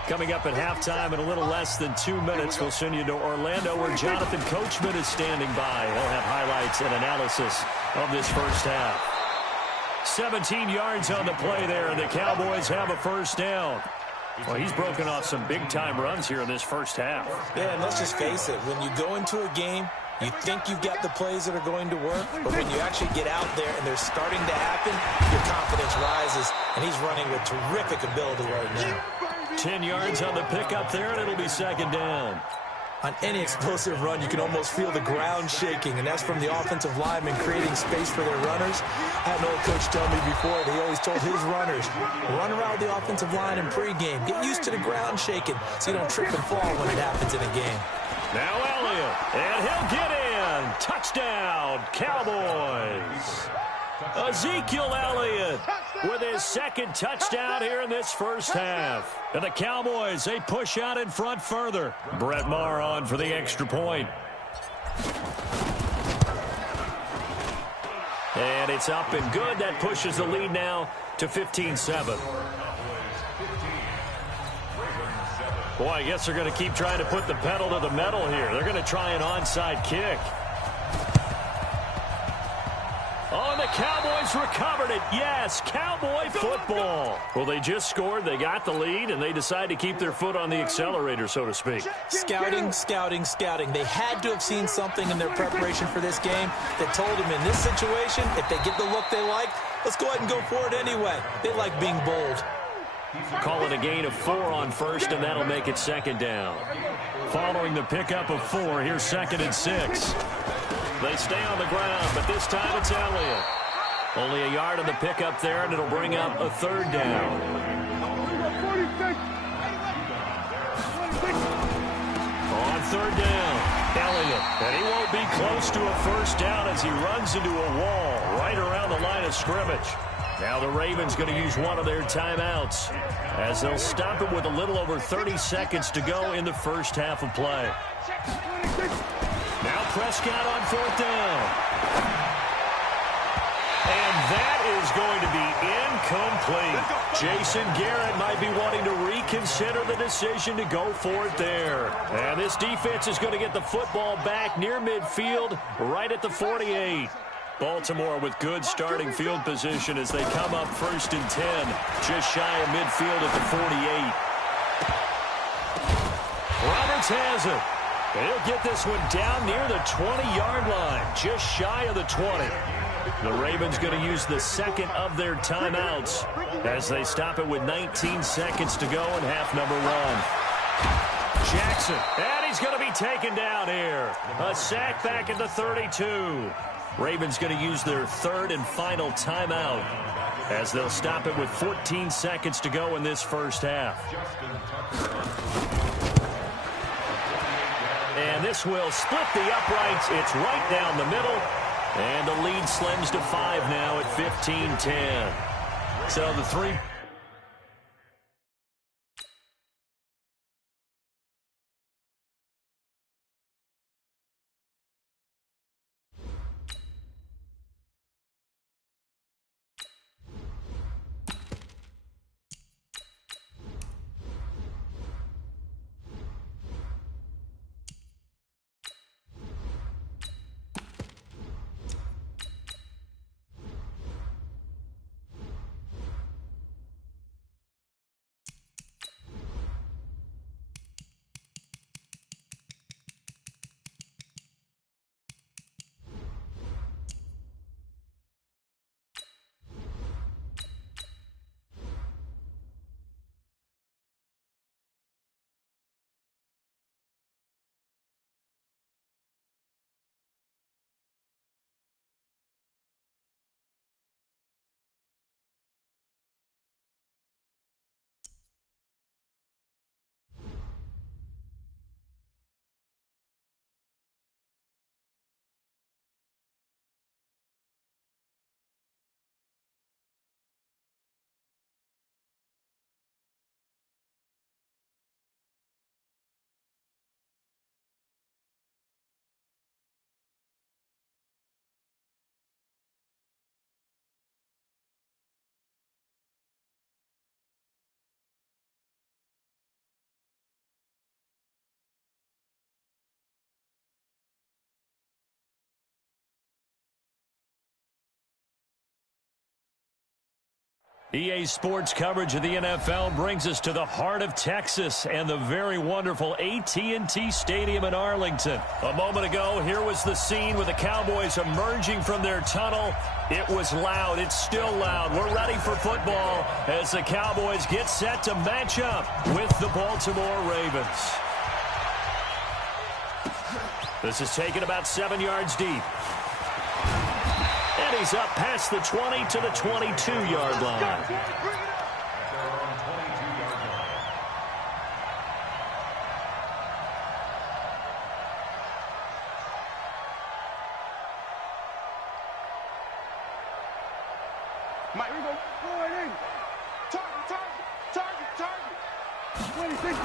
Coming up at halftime in a little less than 2 minutes, we'll send you to Orlando where Jonathan Coachman is standing by. He'll have highlights and analysis of this first half. 17 yards on the play there, and the Cowboys have a first down. Well, he's broken off some big-time runs here in this first half. Yeah, and let's just face it. When you go into a game, you think you've got the plays that are going to work, but when you actually get out there and they're starting to happen, your confidence rises, and he's running with terrific ability right now. 10 yards on the pickup there, and it'll be 2nd down. On any explosive run, you can almost feel the ground shaking, and that's from the offensive linemen creating space for their runners. I had an old coach tell me before that he always told his runners, run around the offensive line in pregame. Get used to the ground shaking so you don't trip and fall when it happens in a game. Now Elliott, and he'll get in. Touchdown, Cowboys. Ezekiel Elliott with his 2nd touchdown here in this first half. And the Cowboys, they push out in front further. Brett Maher on for the extra point. And it's up and good. That pushes the lead now to 15-7. Boy, I guess they're going to keep trying to put the pedal to the metal here. They're going to try an onside kick. Oh, and the Cowboys recovered it. Yes, Cowboy football. Well, they just scored. They got the lead, and they decide to keep their foot on the accelerator, so to speak. Scouting, scouting, scouting. They had to have seen something in their preparation for this game that told them in this situation, if they get the look they like, let's go ahead and go for it anyway. They like being bold. Call it a gain of 4 on first, and that'll make it second down. Following the pickup of 4, here's 2nd and 6. They stay on the ground, but this time it's Elliott. Only a yard on the pickup there, and it'll bring up a 3rd down. On 3rd down, Elliott. And he won't be close to a first down as he runs into a wall right around the line of scrimmage. Now the Ravens going to use one of their timeouts as they'll stop it with a little over 30 seconds to go in the first half of play. Now Prescott on 4th down. And that is going to be incomplete. Jason Garrett might be wanting to reconsider the decision to go for it there. And this defense is going to get the football back near midfield, right at the 48. Baltimore with good starting field position as they come up 1st and 10, just shy of midfield at the 48. Roberts has it. He'll get this one down near the 20-yard line, just shy of the 20. The Ravens going to use the 2nd of their timeouts as they stop it with 19 seconds to go in half number 1. Jackson, and he's going to be taken down here. A sack back at the 32. Ravens going to use their 3rd and final timeout as they'll stop it with 14 seconds to go in this first half. And this will split the uprights. It's right down the middle. And the lead slims to 5 now at 15-10. So the 3... EA Sports coverage of the NFL brings us to the heart of Texas and the very wonderful AT&T Stadium in Arlington. A moment ago, here was the scene with the Cowboys emerging from their tunnel. It was loud. It's still loud. We're ready for football as the Cowboys get set to match up with the Baltimore Ravens. This is taken about 7 yards deep. And he's up past the 20 to the 22-yard line. Mike, we go forward in. Target. 26.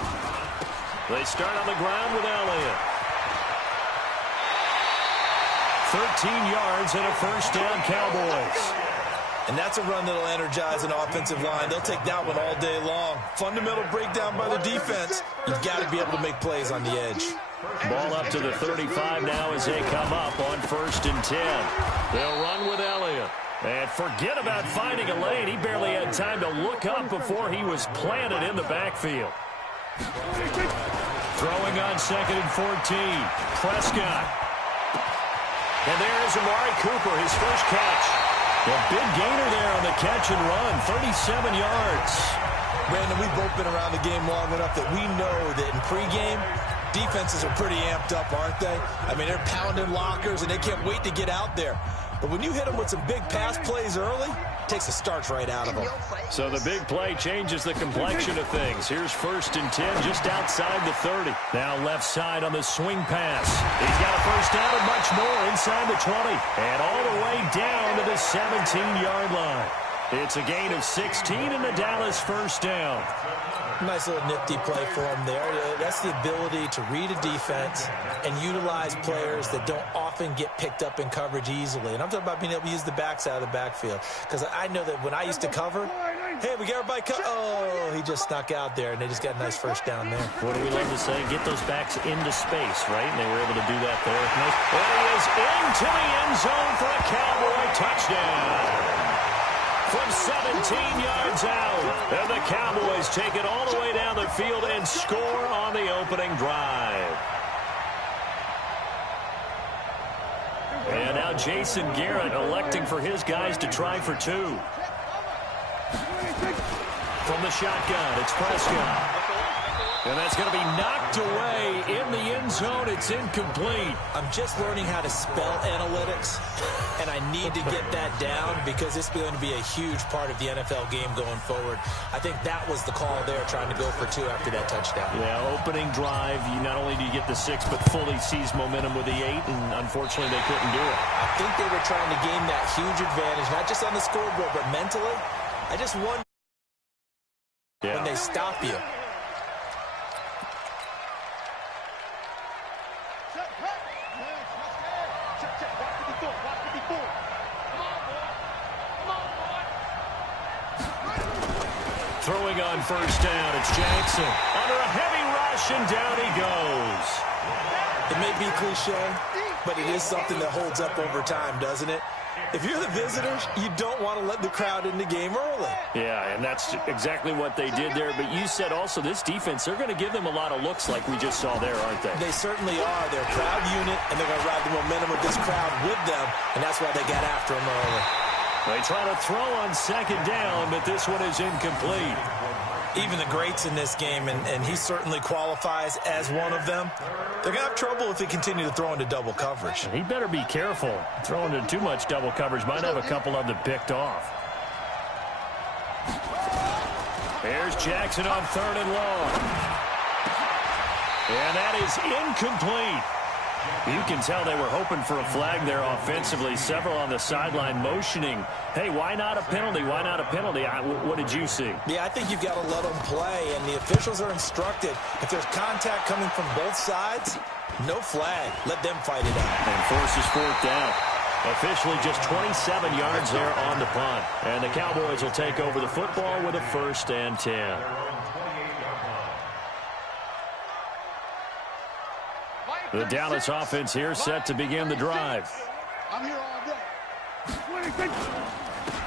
They start on the ground with Elliott. 13 yards and a first down, Cowboys. And that's a run that'll energize an offensive line. They'll take that one all day long. Fundamental breakdown by the defense. You've got to be able to make plays on the edge. Ball up to the 35 now as they come up on 1st and 10. They'll run with Elliott. And forget about finding a lane. He barely had time to look up before he was planted in the backfield. Throwing on 2nd and 14. Prescott. And there's Amari Cooper, his first catch. A big gainer there on the catch and run, 37 yards. Brandon, we've both been around the game long enough that we know that in pregame, defenses are pretty amped up, aren't they? I mean, they're pounding lockers, and they can't wait to get out there. But when you hit them with some big pass plays early, it takes the starch right out of them. So the big play changes the complexion of things. Here's 1st and 10 just outside the 30. Now left side on the swing pass. He's got a first down and much more inside the 20. And all the way down to the 17-yard line. It's a gain of 16 and the Dallas first down. Nice little nifty play for him there. That's the ability to read a defense and utilize players that don't often get picked up in coverage easily. And I'm talking about being able to use the backs out of the backfield. Because I know that when I used to cover, hey, we got everybody oh, he just snuck out there, and they just got a nice first down there. What do we love to say? Get those backs into space, right? And they were able to do that there. Nice. There he is into the end zone for a Cowboy touchdown. From 17 yards out. And the Cowboys take it all the way down the field and score on the opening drive. And now Jason Garrett electing for his guys to try for 2. From the shotgun, it's Prescott. And that's going to be knocked away in the end zone. It's incomplete. I'm just learning how to spell analytics, and I need to get that down because it's going to be a huge part of the NFL game going forward. I think that was the call there, trying to go for 2 after that touchdown. Yeah, opening drive, you not only do you get the 6, but fully seize momentum with the 8, and unfortunately they couldn't do it. I think they were trying to gain that huge advantage, not just on the scoreboard, but mentally. I just wonder when they stop you. Throwing on first down, it's Jackson. Under a heavy rush, and down he goes. It may be cliche, but it is something that holds up over time, doesn't it? If you're the visitors, you don't want to let the crowd in the game early. Yeah, and that's exactly what they did there. But you said also this defense, they're going to give them a lot of looks like we just saw there, aren't they? They certainly are. They're a crowd unit, and they're going to ride the momentum of this crowd with them, and that's why they got after them early. They try to throw on second down, but this one is incomplete. Even the greats in this game, and he certainly qualifies as one of them, they're going to have trouble if they continue to throw into double coverage. He better be careful. Throwing into too much double coverage might have a couple of them picked off. Here's Jackson on 3rd and long. And that is incomplete. You can tell they were hoping for a flag there offensively. Several on the sideline motioning, hey, why not a penalty? Why not a penalty? What did you see? Yeah, I think you've got to let them play, and the officials are instructed. If there's contact coming from both sides, no flag. Let them fight it out. And forces 4th down. Officially just 27 yards there on the punt. And the Cowboys will take over the football with a 1st and 10. The Dallas offense here set to begin the drive. I'm here all day.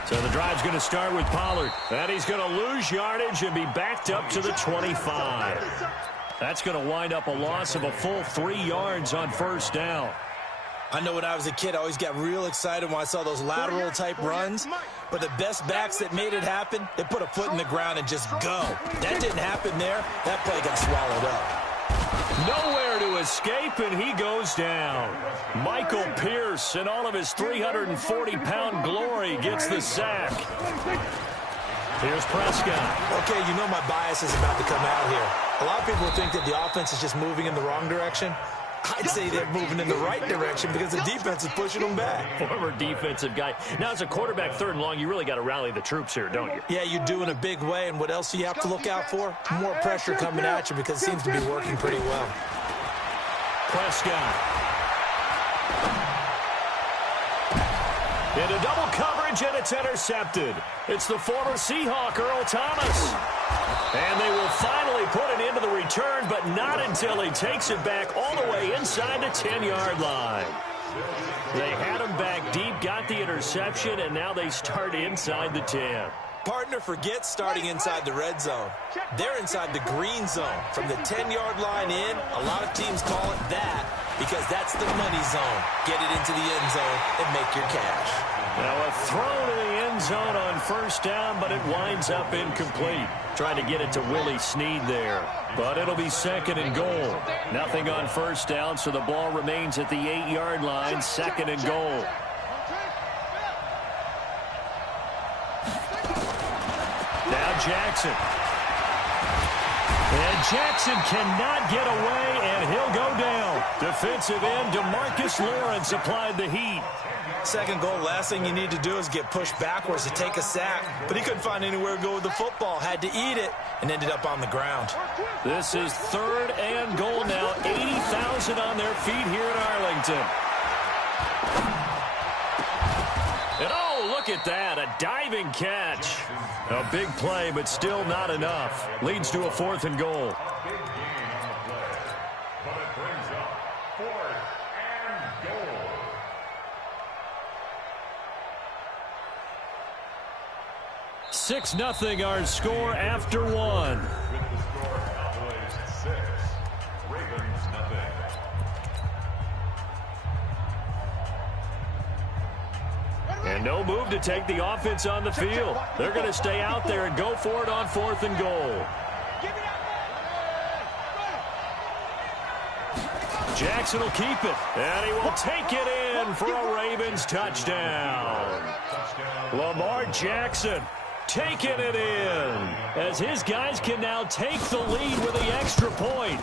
So the drive's going to start with Pollard. And he's going to lose yardage and be backed up to the 25. That's going to wind up a loss of a full 3 yards on 1st down. I know when I was a kid, I always got real excited when I saw those lateral-type runs. But the best backs that made it happen, they put a foot in the ground and just go. That didn't happen there. That play got swallowed up. Nowhere to escape, and he goes down. Michael Pierce, in all of his 340-pound glory, gets the sack. Here's Prescott. Okay, you know my bias is about to come out here. A lot of people think that the offense is just moving in the wrong direction. I'd say they're moving in the right direction because the defense is pushing them back. Former defensive guy. Now, as a quarterback 3rd and long, you really got to rally the troops here, don't you? Yeah, you do in a big way. And what else do you have to look out for? More pressure coming at you because it seems to be working pretty well. Prescott. Into double coverage, and it's intercepted. It's the former Seahawk, Earl Thomas. And they will finally put it into the return, but but not until he takes it back all the way inside the 10-yard line. They had him back deep, got the interception, and now they start inside the 10. Partner forgets starting inside the red zone. They're inside the green zone. From the 10-yard line in, a lot of teams call it that because that's the money zone. Get it into the end zone and make your cash. Now a throw to the end zone on first down, but it winds up incomplete. Trying to get it to Willie Snead there. But it'll be second and goal. Nothing on first down, so the ball remains at the 8-yard line, second and goal. Now Jackson. And Jackson cannot get away, and he'll go down. Defensive end DeMarcus Lawrence applied the heat. Second goal, last thing you need to do is get pushed backwards to take a sack. But he couldn't find anywhere to go with the football. Had to eat it and ended up on the ground. This is third and goal now. 80,000 on their feet here in Arlington. And oh, look at that. A diving catch. A big play, but still not enough. Leads to a fourth and goal. Big gain on the play, but it brings up fourth and goal. 6-0 our score after one. With the score, Cowboys 6, Ravens nothing. And no move to take the offense on the field. They're going to stay out there and go for it on fourth and goal. Jackson will keep it, and he will take it in for a Ravens touchdown. Lamar Jackson taking it in as his guys can now take the lead with the extra point.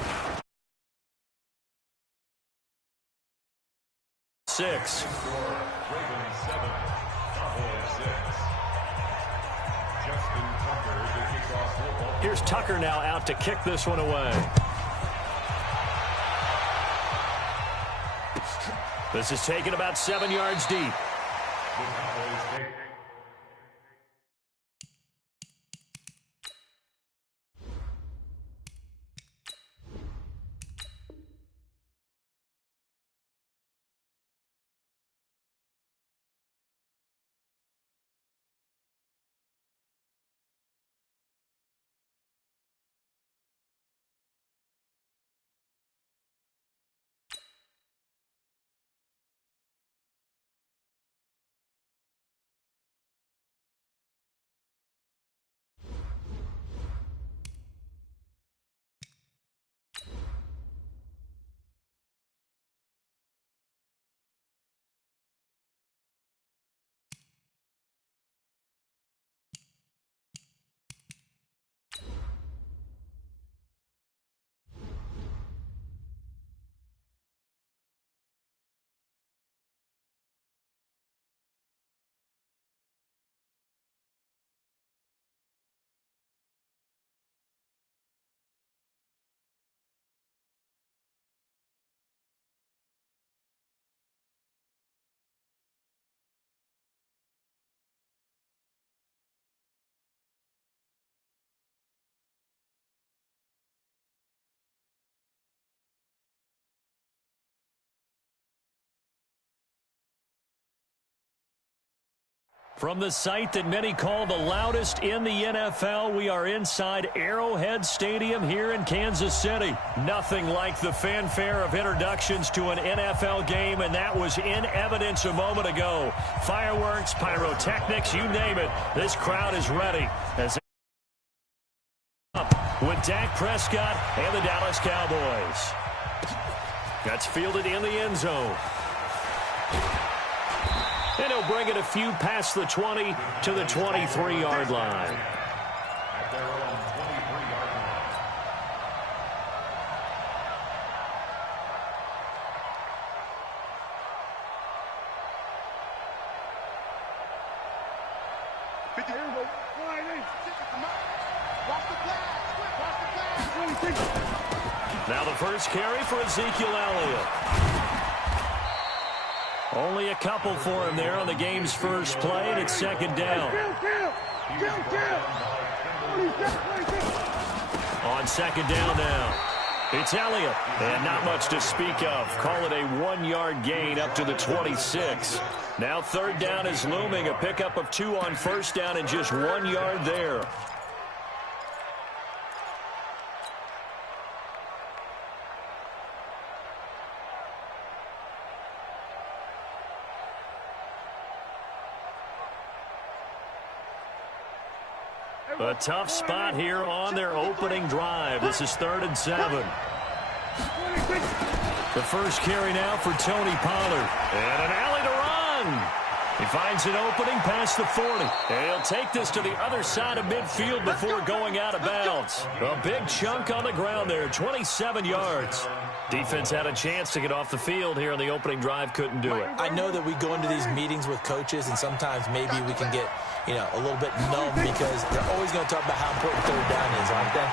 6. Ravens 7, Cowboys 6. Justin Tucker to kick off football. Here's Tucker now out to kick this one away. This is taken about 7 yards deep. The Cowboys take From the site that many call the loudest in the NFL, we are inside Arrowhead Stadium here in Kansas City. Nothing like the fanfare of introductions to an NFL game, and that was in evidence a moment ago. Fireworks, pyrotechnics, you name it. This crowd is ready as up with Dak Prescott and the Dallas Cowboys. That's fielded in the end zone. And he'll bring it a few past the 20 to the 23-yard line. at their own 23-yard line. Now the first carry for Ezekiel Elliott. Only a couple for him there on the game's first play, and it's second down. On second down now. It's Elliott, and not much to speak of. Call it a 1-yard gain up to the 26. Now third down is looming, a pickup of 2 on first down and just 1 yard there. A tough spot here on their opening drive. This is 3rd and 7. The first carry now for Tony Pollard. And an alley to run. He finds an opening past the 40. And he'll take this to the other side of midfield before going out of bounds. A big chunk on the ground there, 27 yards. Defense had a chance to get off the field here on the opening drive, couldn't do it. I know that we go into these meetings with coaches, and sometimes maybe we can get, a little bit numb because they're always going to talk about how important third down is, aren't they?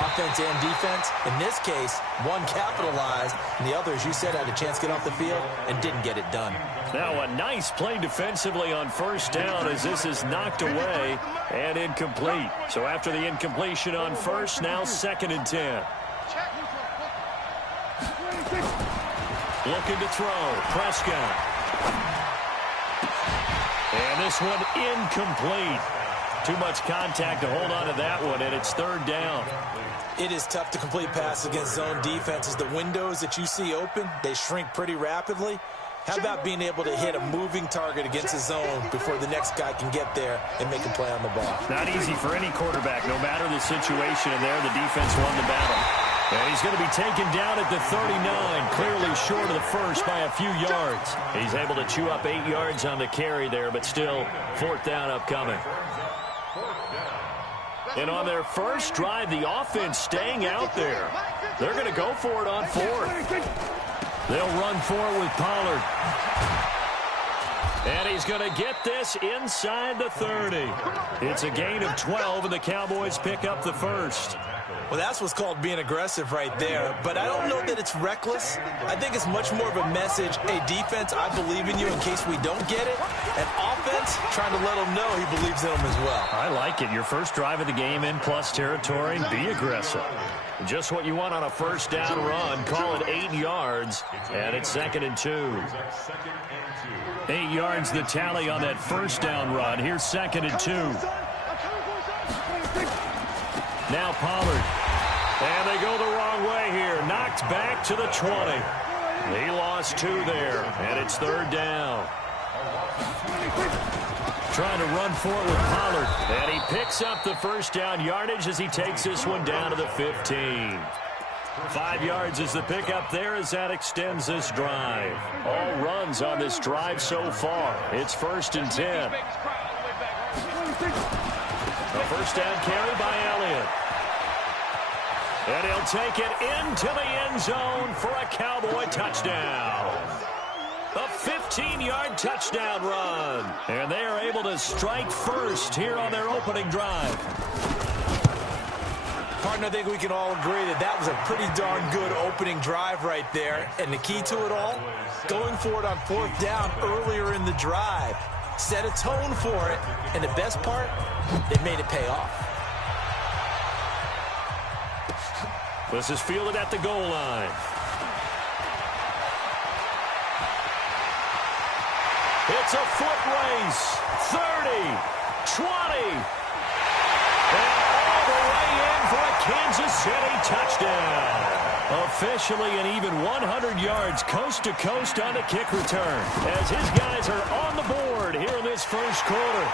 Offense and defense. In this case, one capitalized, and the other, as you said, had a chance to get off the field and didn't get it done. Now a nice play defensively on first down as this is knocked away and incomplete. So after the incompletion on first, now 2nd and 10. Looking to throw. Prescott. And this one incomplete. Too much contact to hold on to that one, and it's 3rd down. It is tough to complete passes against zone defenses. The windows that you see open, they shrink pretty rapidly. How about being able to hit a moving target against a zone before the next guy can get there and make a play on the ball? Not easy for any quarterback, no matter the situation. And there, the defense won the battle. And he's going to be taken down at the 39, clearly short of the first by a few yards. He's able to chew up 8 yards on the carry there, but still 4th down upcoming. And on their first drive, the offense staying out there. They're going to go for it on 4th. They'll run for it with Pollard. And he's going to get this inside the 30. It's a gain of 12, and the Cowboys pick up the first. Well, that's what's called being aggressive right there. But I don't know that it's reckless. I think it's much more of a message. Hey, defense, I believe in you in case we don't get it. And offense, trying to let him know he believes in them as well. I like it. Your first drive of the game in plus territory, be aggressive. Just what you want on a first down run. Call it 8 yards, and it's 2nd and 2. 8 yards the tally on that first down run. Here's 2nd and 2. Now Pollard. And they go the wrong way here. Knocked back to the 20. He lost 2 there, and it's 3rd down. Trying to run for it with Pollard. And he picks up the first down yardage as he takes this one down to the 15. 5 yards is the pickup there as that extends this drive. All runs on this drive so far. It's 1st and 10. A first down carry by Elliott. And he'll take it into the end zone for a Cowboy touchdown. A 15-yard touchdown run. And they are able to strike first here on their opening drive. Partner, I think we can all agree that that was a pretty darn good opening drive right there. And the key to it all, going for it on 4th down earlier in the drive. Set a tone for it. And the best part, they made it pay off. This is fielded at the goal line. It's a foot race. 30, 20, and all the way in for a Kansas City touchdown. Officially an even 100 yards coast to coast on the kick return as his guys are on the board here in this first quarter.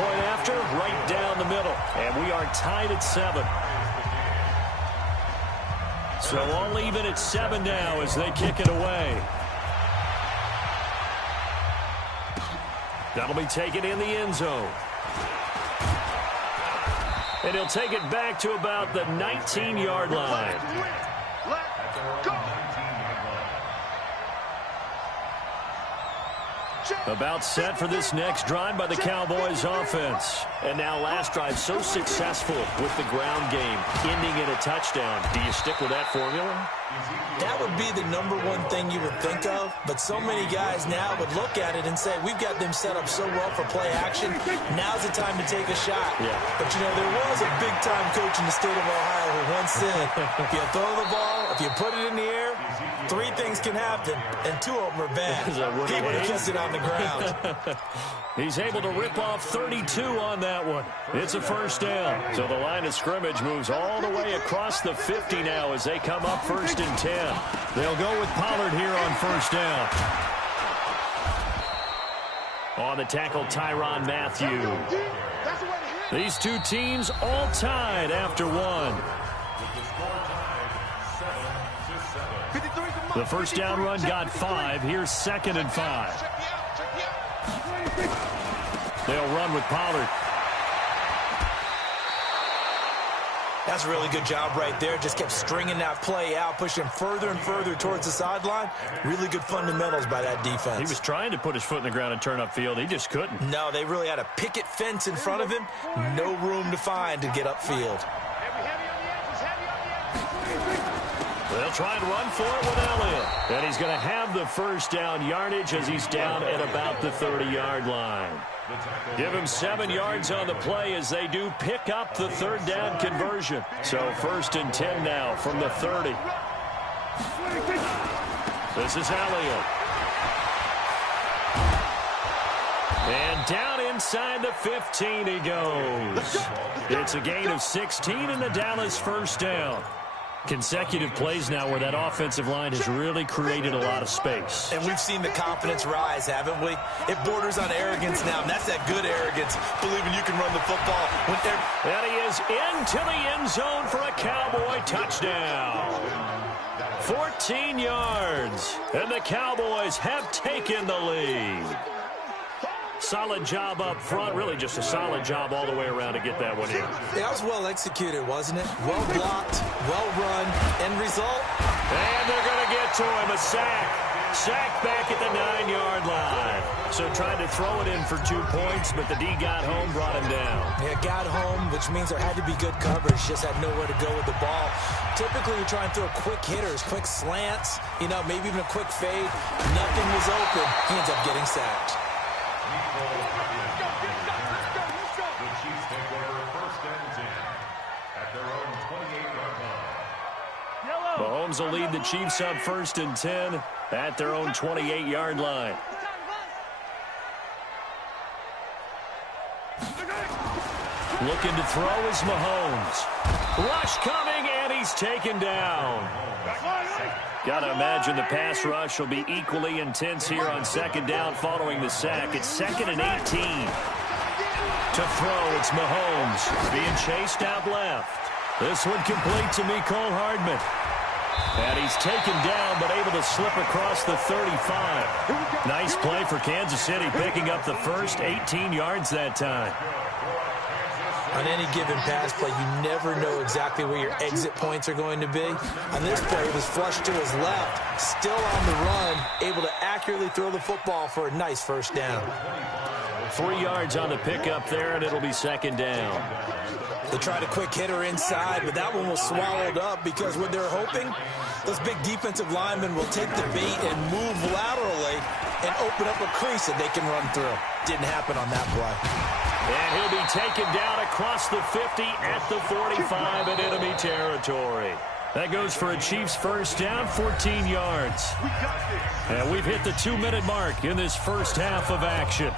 Point after, right down the middle, and we are tied at 7. So all even at 7 now as they kick it away. That'll be taken in the end zone. And he'll take it back to about the 19-yard line. About set for this next drive by the Cowboys offense. And now last drive so successful with the ground game, ending in a touchdown. Do you stick with that formula? That would be the number one thing you would think of, but so many guys now would look at it and say, we've got them set up so well for play action, now's the time to take a shot. Yeah. But, there was a big-time coach in the state of Ohio who once said, if you throw the ball If you put it in the air, 3 things can happen, and 2 of them are bad. He would have kept it on the ground. He's able to rip off 32 on that one. It's a first down. So the line of scrimmage moves all the way across the 50 now as they come up 1st and 10. They'll go with Pollard here on first down. On the tackle, Tyrann Mathieu. These 2 teams all tied after 1. The first down run got 5. Here's 2nd and 5. They'll run with Pollard. That's a really good job right there. Just kept stringing that play out, pushing further and further towards the sideline. Really good fundamentals by that defense. He was trying to put his foot in the ground and turn upfield. He just couldn't. No, they really had a picket fence in front of him. No room to find to get upfield. They'll try and run for it with Elliott. And he's going to have the first down yardage as he's down at about the 30-yard line. Give him 7 yards on the play as they do pick up the 3rd down conversion. So 1st and 10 now from the 30. This is Elliott. And down inside the 15 he goes. It's a gain of 16 and the Dallas first down. Consecutive plays now where that offensive line has really created a lot of space. And we've seen the confidence rise, haven't we? It borders on arrogance now, and that's that good arrogance, believing you can run the football. And he is into the end zone for a Cowboy touchdown. 14 yards, and the Cowboys have taken the lead. Solid job up front. Really just a solid job all the way around to get that one in. Yeah, that was well executed, wasn't it? Well blocked, well run. End result? And they're going to get to him. A sack. Sack back at the 9-yard line. So tried to throw it in for 2 points, but the D got home, brought him down. Yeah, got home, which means there had to be good coverage. Just had nowhere to go with the ball. Typically, we try and throw quick hitters, quick slants, maybe even a quick fade. Nothing was open. He ends up getting sacked. The Chiefs take over 1st and 10 at their own 28-yard line. Mahomes will lead the Chiefs up 1st and 10 at their own 28-yard line. Looking to throw is Mahomes. Rush coming, and he's taken down. Got to imagine the pass rush will be equally intense here on 2nd down following the sack. It's 2nd and 18. To throw, it's Mahomes being chased out left. This one complete to Mecole Hardman. And he's taken down, but able to slip across the 35. Nice play for Kansas City, picking up the first 18 yards that time. On any given pass play, you never know exactly where your exit points are going to be. On this play, it was flushed to his left, still on the run, able to accurately throw the football for a nice first down. 3 yards on the pickup there, and it'll be 2nd down. They tried a quick hitter inside, but that one was swallowed up because what they're hoping, those big defensive linemen will take the bait and move laterally and open up a crease that they can run through. Didn't happen on that play. And he'll be taken down across the 50 at the 45 in enemy territory. That goes for a Chiefs first down, 14 yards. And we've hit the 2-minute mark in this first half of action.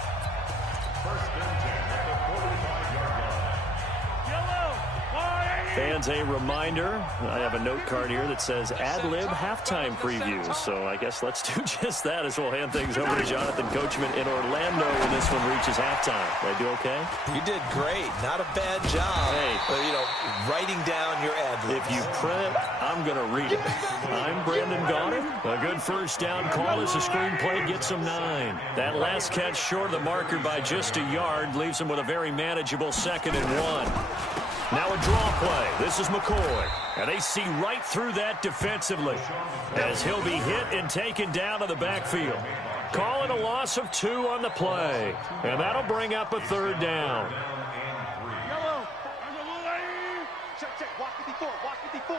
Fans, a reminder, I have a note card here that says ad-lib halftime previews. So I guess let's do just that as we'll hand things over to Jonathan Coachman in Orlando when this one reaches halftime. Did I do okay? You did great. Not a bad job. Hey. Writing down your ad-libs. If you print it, I'm going to read it. I'm Brandon Gaudin. A good first down call as the screenplay gets him 9. That last catch short of the marker by just a yard leaves him with a very manageable 2nd and 1. Now a draw play. This is McCoy. And they see right through that defensively as he'll be hit and taken down to the backfield. Calling a loss of 2 on the play. And that'll bring up a 3rd down. Check. Watch 54. Watch 54.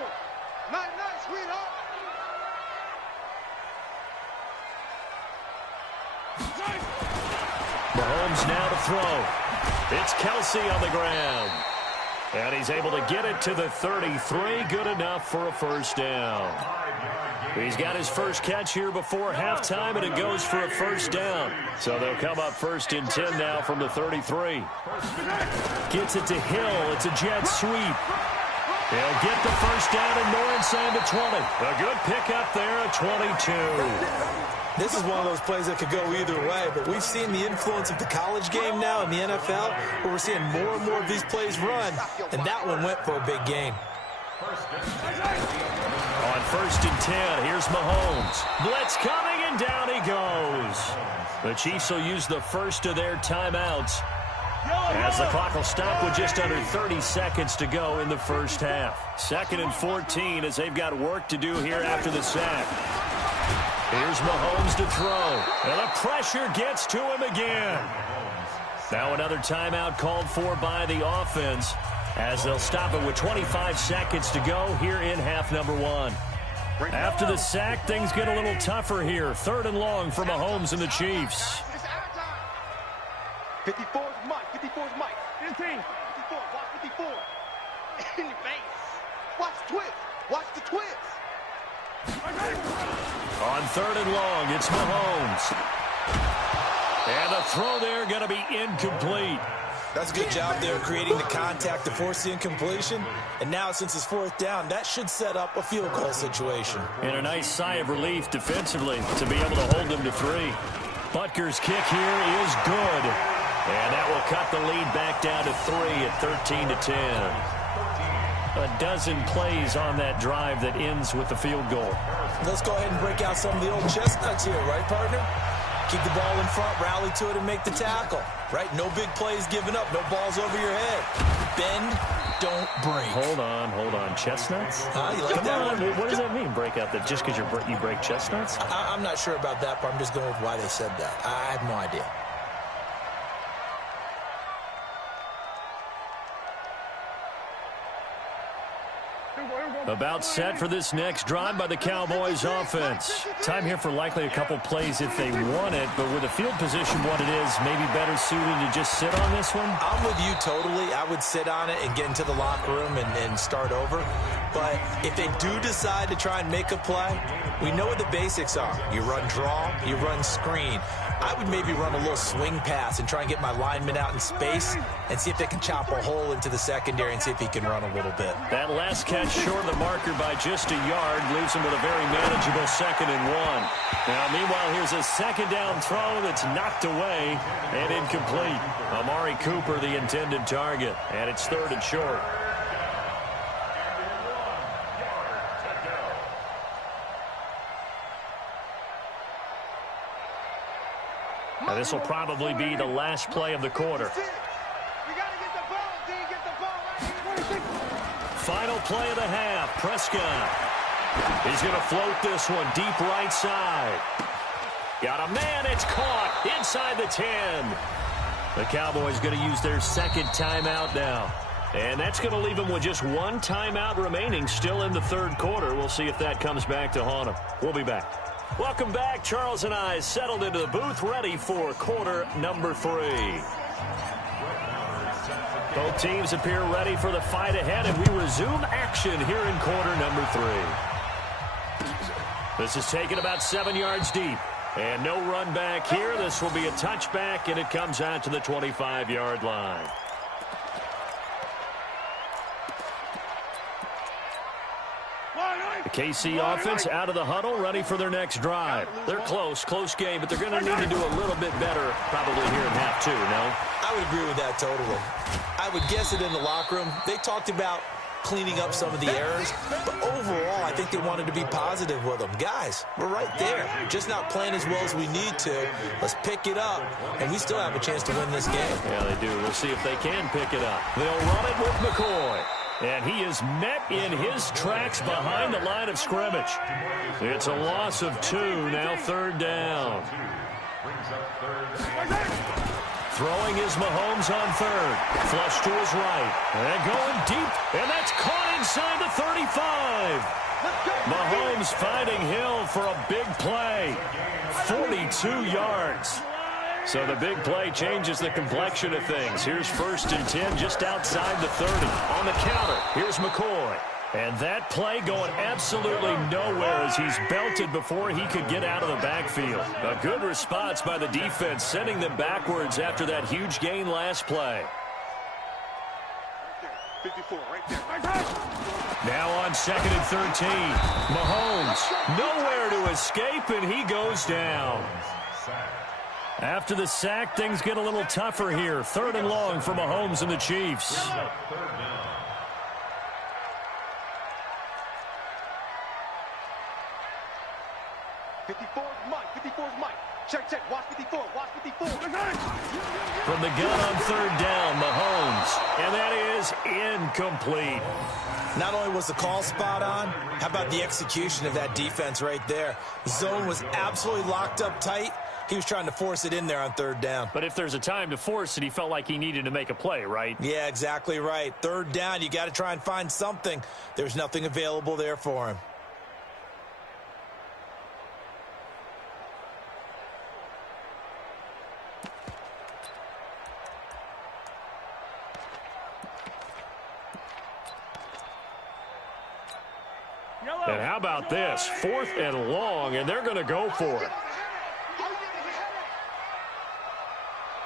Nice, sweetheart. Mahomes now to throw. It's Kelsey on the ground. And he's able to get it to the 33. Good enough for a first down. He's got his first catch here before halftime, and it goes for a first down. So they'll come up 1st and 10 now from the 33. Gets it to Hill. It's a jet sweep. He'll get the first down and more inside the 20. A good pickup there at 22. This is one of those plays that could go either way, but we've seen the influence of the college game now in the NFL, where we're seeing more and more of these plays run, and that one went for a big gain. On 1st and 10, here's Mahomes. Blitz coming, and down he goes. The Chiefs will use the first of their timeouts, as the clock will stop with just under 30 seconds to go in the first half. 2nd and 14 as they've got work to do here after the sack. Here's Mahomes to throw. And the pressure gets to him again. Now another timeout called for by the offense, as they'll stop it with 25 seconds to go here in half number 1. After the sack, things get a little tougher here. 3rd and long for Mahomes and the Chiefs. 54 is Mike. 54 is Mike. 15. 54. Watch 54. In your face. Watch the twist. Watch the twist. On 3rd and long, it's Mahomes. And the throw there going to be incomplete. That's a good job there creating the contact to force the incompletion. And now, since it's 4th down, that should set up a field goal situation. And a nice sigh of relief defensively to be able to hold them to 3. Butker's kick here is good. And that will cut the lead back down to 3 at 13 to 10. A dozen plays on that drive that ends with the field goal. Let's go ahead and break out some of the old chestnuts here, right, partner? Keep the ball in front, rally to it, and make the tackle, right? No big plays given up, no balls over your head. Bend, don't break. Hold on. Chestnuts? You like that one? What does that mean, break out? That just because you break chestnuts? I'm not sure about that, but I'm just going with why they said that. I have no idea. About set for this next drive by the Cowboys offense. Time here for likely a couple plays if they want it, but with the field position what it is, maybe better suited to just sit on this one? I'm with you totally. I would sit on it and get into the locker room and start over. But if they do decide to try and make a play, we know what the basics are. You run draw, you run screen. I would maybe run a little swing pass and try and get my lineman out in space and see if they can chop a hole into the secondary and see if he can run a little bit. That last catch short of the marker by just a yard leaves him with a very manageable 2nd and 1. Now, meanwhile, here's a 2nd down throw that's knocked away and incomplete. Amari Cooper, the intended target, and it's 3rd and short. Now, this will probably be the last play of the quarter. Final play of the half. Prescott. He's going to float this one deep right side. Got a man. It's caught inside the 10. The Cowboys going to use their 2nd timeout now. And that's going to leave them with just 1 timeout remaining still in the 3rd quarter. We'll see if that comes back to haunt them. We'll be back. Welcome back. Charles and I settled into the booth, ready for quarter number 3. Both teams appear ready for the fight ahead, and we resume action here in quarter number 3. This is taken about 7 yards deep. And no run back here. This will be a touchback, and it comes out to the 25-yard line. The KC offense out of the huddle, ready for their next drive. They're close game, but they're going to need to do a little bit better probably here in half 2, no? I would agree with that totally. I would guess it in the locker room. They talked about cleaning up some of the errors, but overall, I think they wanted to be positive with them. Guys, we're right there. Just not playing as well as we need to. Let's pick it up, and we still have a chance to win this game. Yeah, they do. We'll see if they can pick it up. They'll run it with McCoy. And he is met in his tracks behind the line of scrimmage. It's a loss of 2, now 3rd down. Throwing is Mahomes on 3rd. Flush to his right. And going deep. And that's caught inside the 35. Mahomes finding Hill for a big play. 42 yards. So the big play changes the complexion of things. Here's 1st and 10 just outside the 30. On the counter, here's McCoy. And that play going absolutely nowhere as he's belted before he could get out of the backfield. A good response by the defense, sending them backwards after that huge gain last play. 54, right there. Now on 2nd and 13. Mahomes, nowhere to escape, and he goes down. After the sack, things get a little tougher here. 3rd and long for Mahomes and the Chiefs. 54 is Mike. 54 is Mike. Check. Watch 54. Watch 54. From the gun on 3rd down, Mahomes. And that is incomplete. Not only was the call spot on, how about the execution of that defense right there? The zone was absolutely locked up tight. He was trying to force it in there on 3rd down. But if there's a time to force it, he felt like he needed to make a play, right? Yeah, exactly right. 3rd down, you got to try and find something. There's nothing available there for him. And how about this? 4th and long, and they're going to go for it.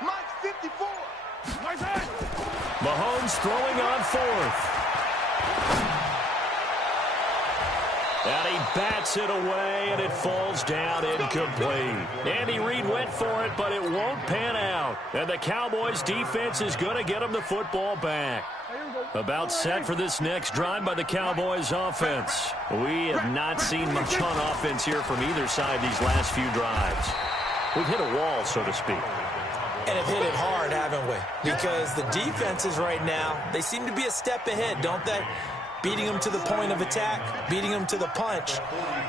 Mike's 54. Mahomes throwing on 4th. And he bats it away, and it falls down incomplete. Andy Reid went for it, but it won't pan out. And the Cowboys' defense is going to get him the football back. About set for this next drive by the Cowboys offense. We have not seen much on offense here from either side these last few drives. We've hit a wall, so to speak. And have hit it hard, haven't we? Because the defenses right now, they seem to be a step ahead, don't they? Beating them to the point of attack, beating them to the punch.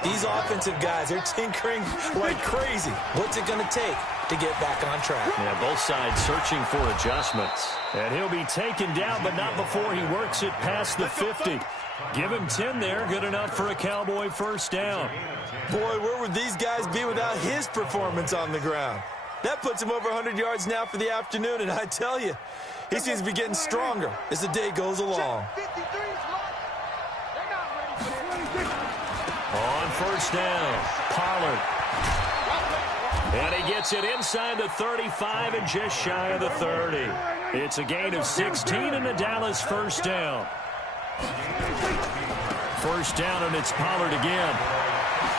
These offensive guys, they're tinkering like crazy. What's it going to take to get back on track? Yeah, both sides searching for adjustments. And he'll be taken down, but not before he works it past the 50. Give him 10 there, good enough for a Cowboy 1st down. Boy, where would these guys be without his performance on the ground? That puts him over 100 yards now for the afternoon, and I tell you, he seems to be getting stronger as the day goes along. On 1st down, Pollard. And he gets it inside the 35 and just shy of the 30. It's a gain of 16 and a Dallas 1st down. 1st down, and it's Pollard again.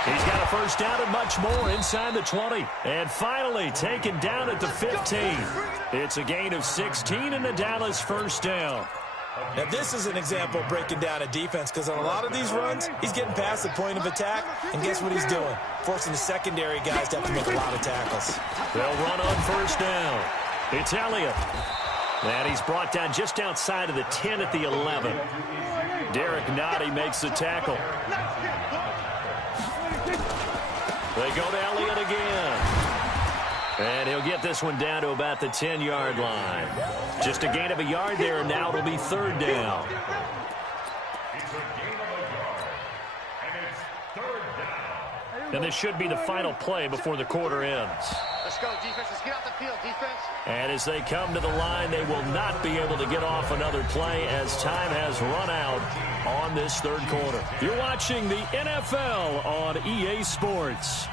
He's got a 1st down and much more inside the 20. And finally taken down at the 15. It's a gain of 16 and a Dallas 1st down. Now, this is an example of breaking down a defense, because on a lot of these runs, he's getting past the point of attack, and guess what he's doing? Forcing the secondary guys to have to make a lot of tackles. They'll run on 1st down. It's Elliott. And he's brought down just outside of the 10 at the 11. Derek Nottie makes the tackle. They go to Elliott again. And he'll get this one down to about the 10-yard line. Just a gain of a yard there, and now it'll be 3rd down. And this should be the final play before the quarter ends. Let's go, defense. Let's get out the field, defense. And as they come to the line, they will not be able to get off another play as time has run out on this 3rd quarter. You're watching the NFL on EA Sports.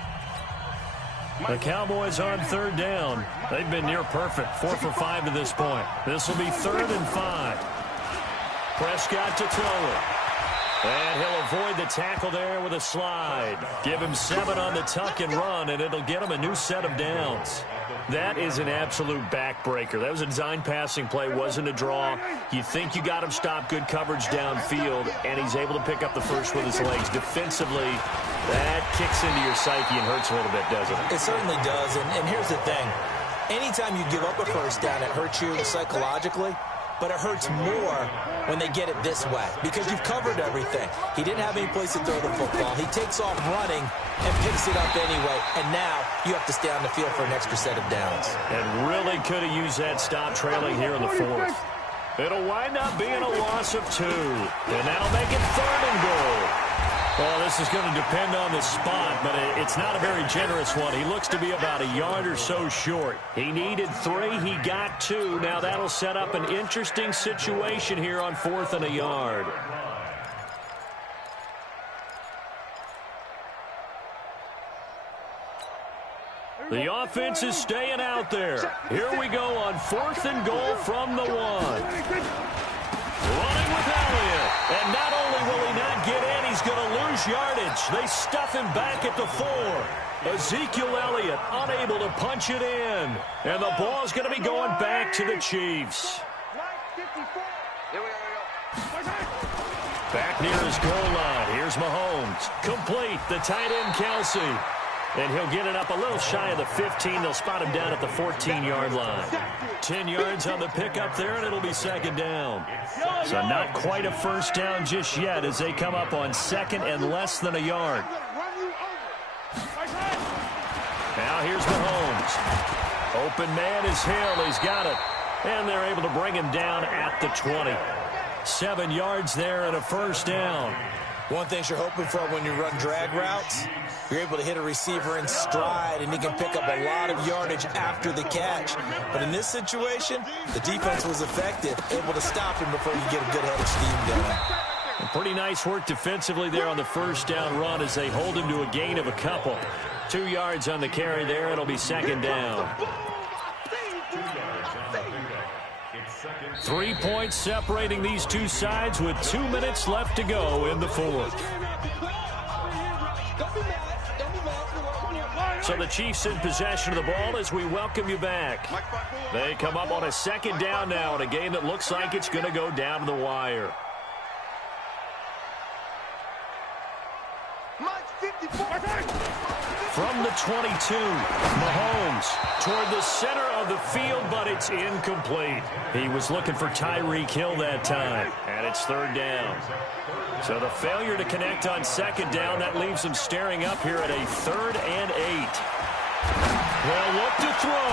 The Cowboys on 3rd down. They've been near perfect, 4 for 5 to this point. This will be 3rd and 5. Prescott to throw it. And he'll avoid the tackle there with a slide. Give him 7 on the tuck and run, and it'll get him a new set of downs. That is an absolute backbreaker. That was a design passing play, wasn't a draw. You think you got him stopped, good coverage downfield, and he's able to pick up the first with his legs. Defensively, that kicks into your psyche and hurts a little bit, doesn't it? It certainly does, and here's the thing. Anytime you give up a 1st down, it hurts you psychologically, but it hurts more when they get it this way because you've covered everything. He didn't have any place to throw the football. He takes off running and picks it up anyway, and now you have to stay on the field for an extra set of downs. And really could have used that stop trailing here in the 4th. It'll wind up being a loss of 2, and that'll make it 3rd and goal. Well, this is going to depend on the spot, but it's not a very generous one. He looks to be about a yard or so short. He needed 3. He got 2. Now that'll set up an interesting situation here on 4th and a yard. The offense is staying out there. Here we go on 4th and goal from the 1. Running with Elliott. And not only will he not get in, he's going to lose yardage. They stuff him back at the 4. Ezekiel Elliott unable to punch it in. And the ball's going to be going back to the Chiefs. Back near his goal line. Here's Mahomes. Complete. The tight end, Kelsey. And he'll get it up a little shy of the 15. They'll spot him down at the 14-yard line. 10 yards on the pickup there, and it'll be 2nd down. So not quite a first down just yet as they come up on 2nd and less than a yard. Now here's Mahomes. Open man is Hill. He's got it. And they're able to bring him down at the 20. 7 yards there and a first down. One thing you're hoping for when you run drag routes, you're able to hit a receiver in stride, and he can pick up a lot of yardage after the catch. But in this situation, the defense was effective, able to stop him before you get a good head of steam going. Pretty nice work defensively there on the first down run as they hold him to a gain of a couple. 2 yards on the carry there. It'll be 2nd down. 3 points separating these two sides with 2 minutes left to go in the 4th. So the Chiefs in possession of the ball as we welcome you back. They come up on a 2nd down now in a game that looks like it's going to go down to the wire. From the 22, Mahomes toward the center of the field, but it's incomplete. He was looking for Tyreek Hill that time, and it's 3rd down. So the failure to connect on 2nd down, that leaves him staring up here at a 3rd and 8. They'll look to throw.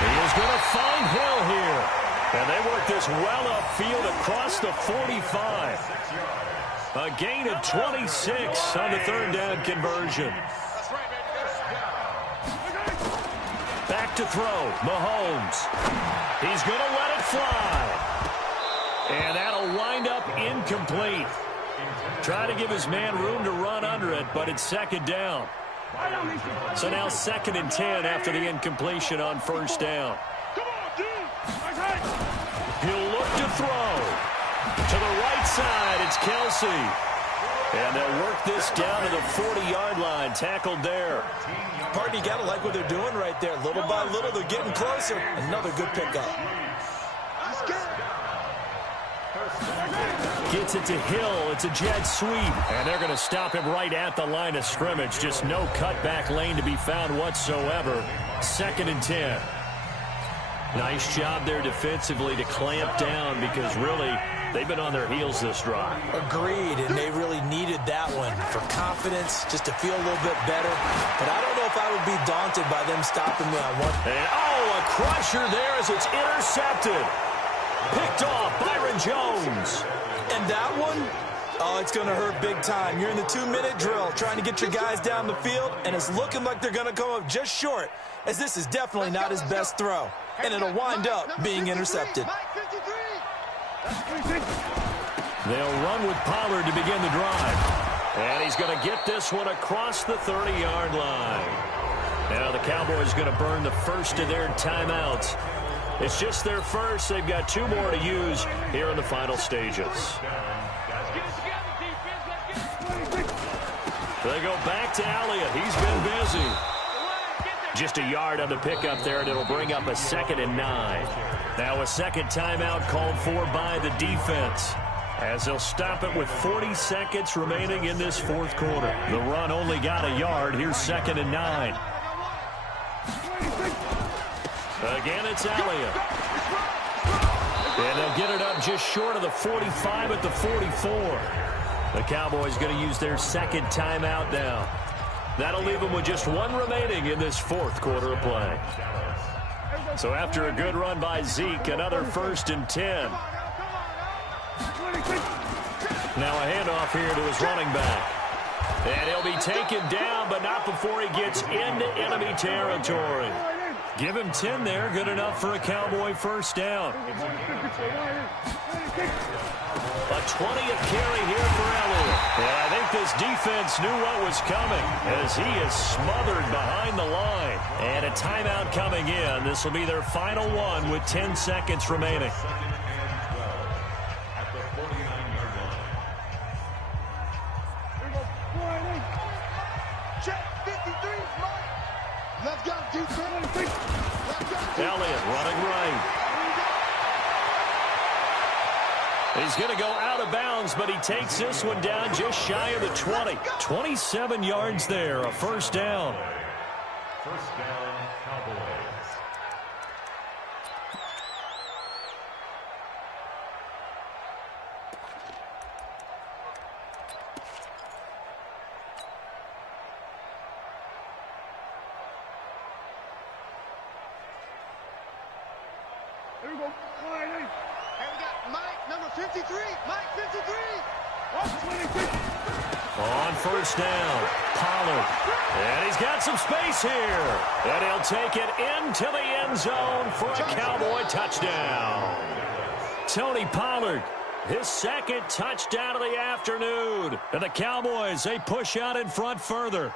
He is going to find Hill here. And they work this well upfield across the 45. A gain of 26 on the 3rd down conversion. Back to throw. Mahomes. He's going to let it fly. And that'll wind up incomplete. Try to give his man room to run under it, but it's 2nd down. So now 2nd and 10 after the incompletion on 1st down. He'll look to throw. To the right side, it's Kelsey. And they'll work this down to the 40-yard line. Tackled there. Partner, you got to like what they're doing right there. Little by little, they're getting closer. Another good pickup. Gets it to Hill. It's a jet sweep. And they're going to stop him right at the line of scrimmage. Just no cutback lane to be found whatsoever. 2nd and 10. Nice job there defensively to clamp down because really they've been on their heels this drive. Agreed, and they really needed that one for confidence, just to feel a little bit better. But I don't know if I would be daunted by them stopping me on one. And, a crusher there as it's intercepted. Picked off Byron Jones. And that one, it's going to hurt big time. You're in the 2-minute drill trying to get your guys down the field, and it's looking like they're going to come up just short, as this is definitely not his best throw. And it'll wind up being intercepted. They'll run with Pollard to begin the drive. And he's going to get this one across the 30-yard line. Now the Cowboys going to burn the first of their timeouts. It's just their first. They've got 2 more to use here in the final stages. They go back to Elliott. He's been busy. Just a yard on the pickup there, and it'll bring up a 2nd and 9. Now a 2nd timeout called for by the defense, as they'll stop it with 40 seconds remaining in this 4th quarter. The run only got a yard. Here's 2nd and 9. Again, it's Elliott. And they'll get it up just short of the 45 at the 44. The Cowboys going to use their 2nd timeout now. That'll leave them with just 1 remaining in this 4th quarter of play. So after a good run by Zeke, another 1st and 10. Now a handoff here to his running back. And he'll be taken down, but not before he gets into enemy territory. Give him 10 there. Good enough for a Cowboy first down. A 20th carry here for Elliott. And I think this defense knew what was coming as he is smothered behind the line. And a timeout coming in. This will be their final one with 10 seconds remaining. Let's go, defense. Elliott running right. He's going to go out of bounds, but he takes this one down just shy of the 20. 27 yards there, a first down. First down, Cowboys. Here we go. And we got Mike, number 53. Mike, 53. 126. On first down, Pollard. And he's got some space here. And he'll take it into the end zone for a Cowboy touchdown. Tony Pollard, his second touchdown of the afternoon. And the Cowboys, they push out in front further.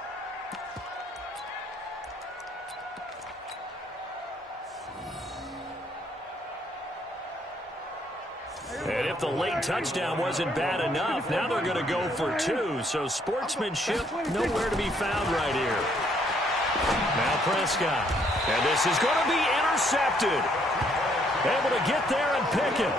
And if the late touchdown wasn't bad enough, now they're going to go for two. So sportsmanship nowhere to be found right here. Now Prescott. And this is going to be intercepted. Able to get there and pick it.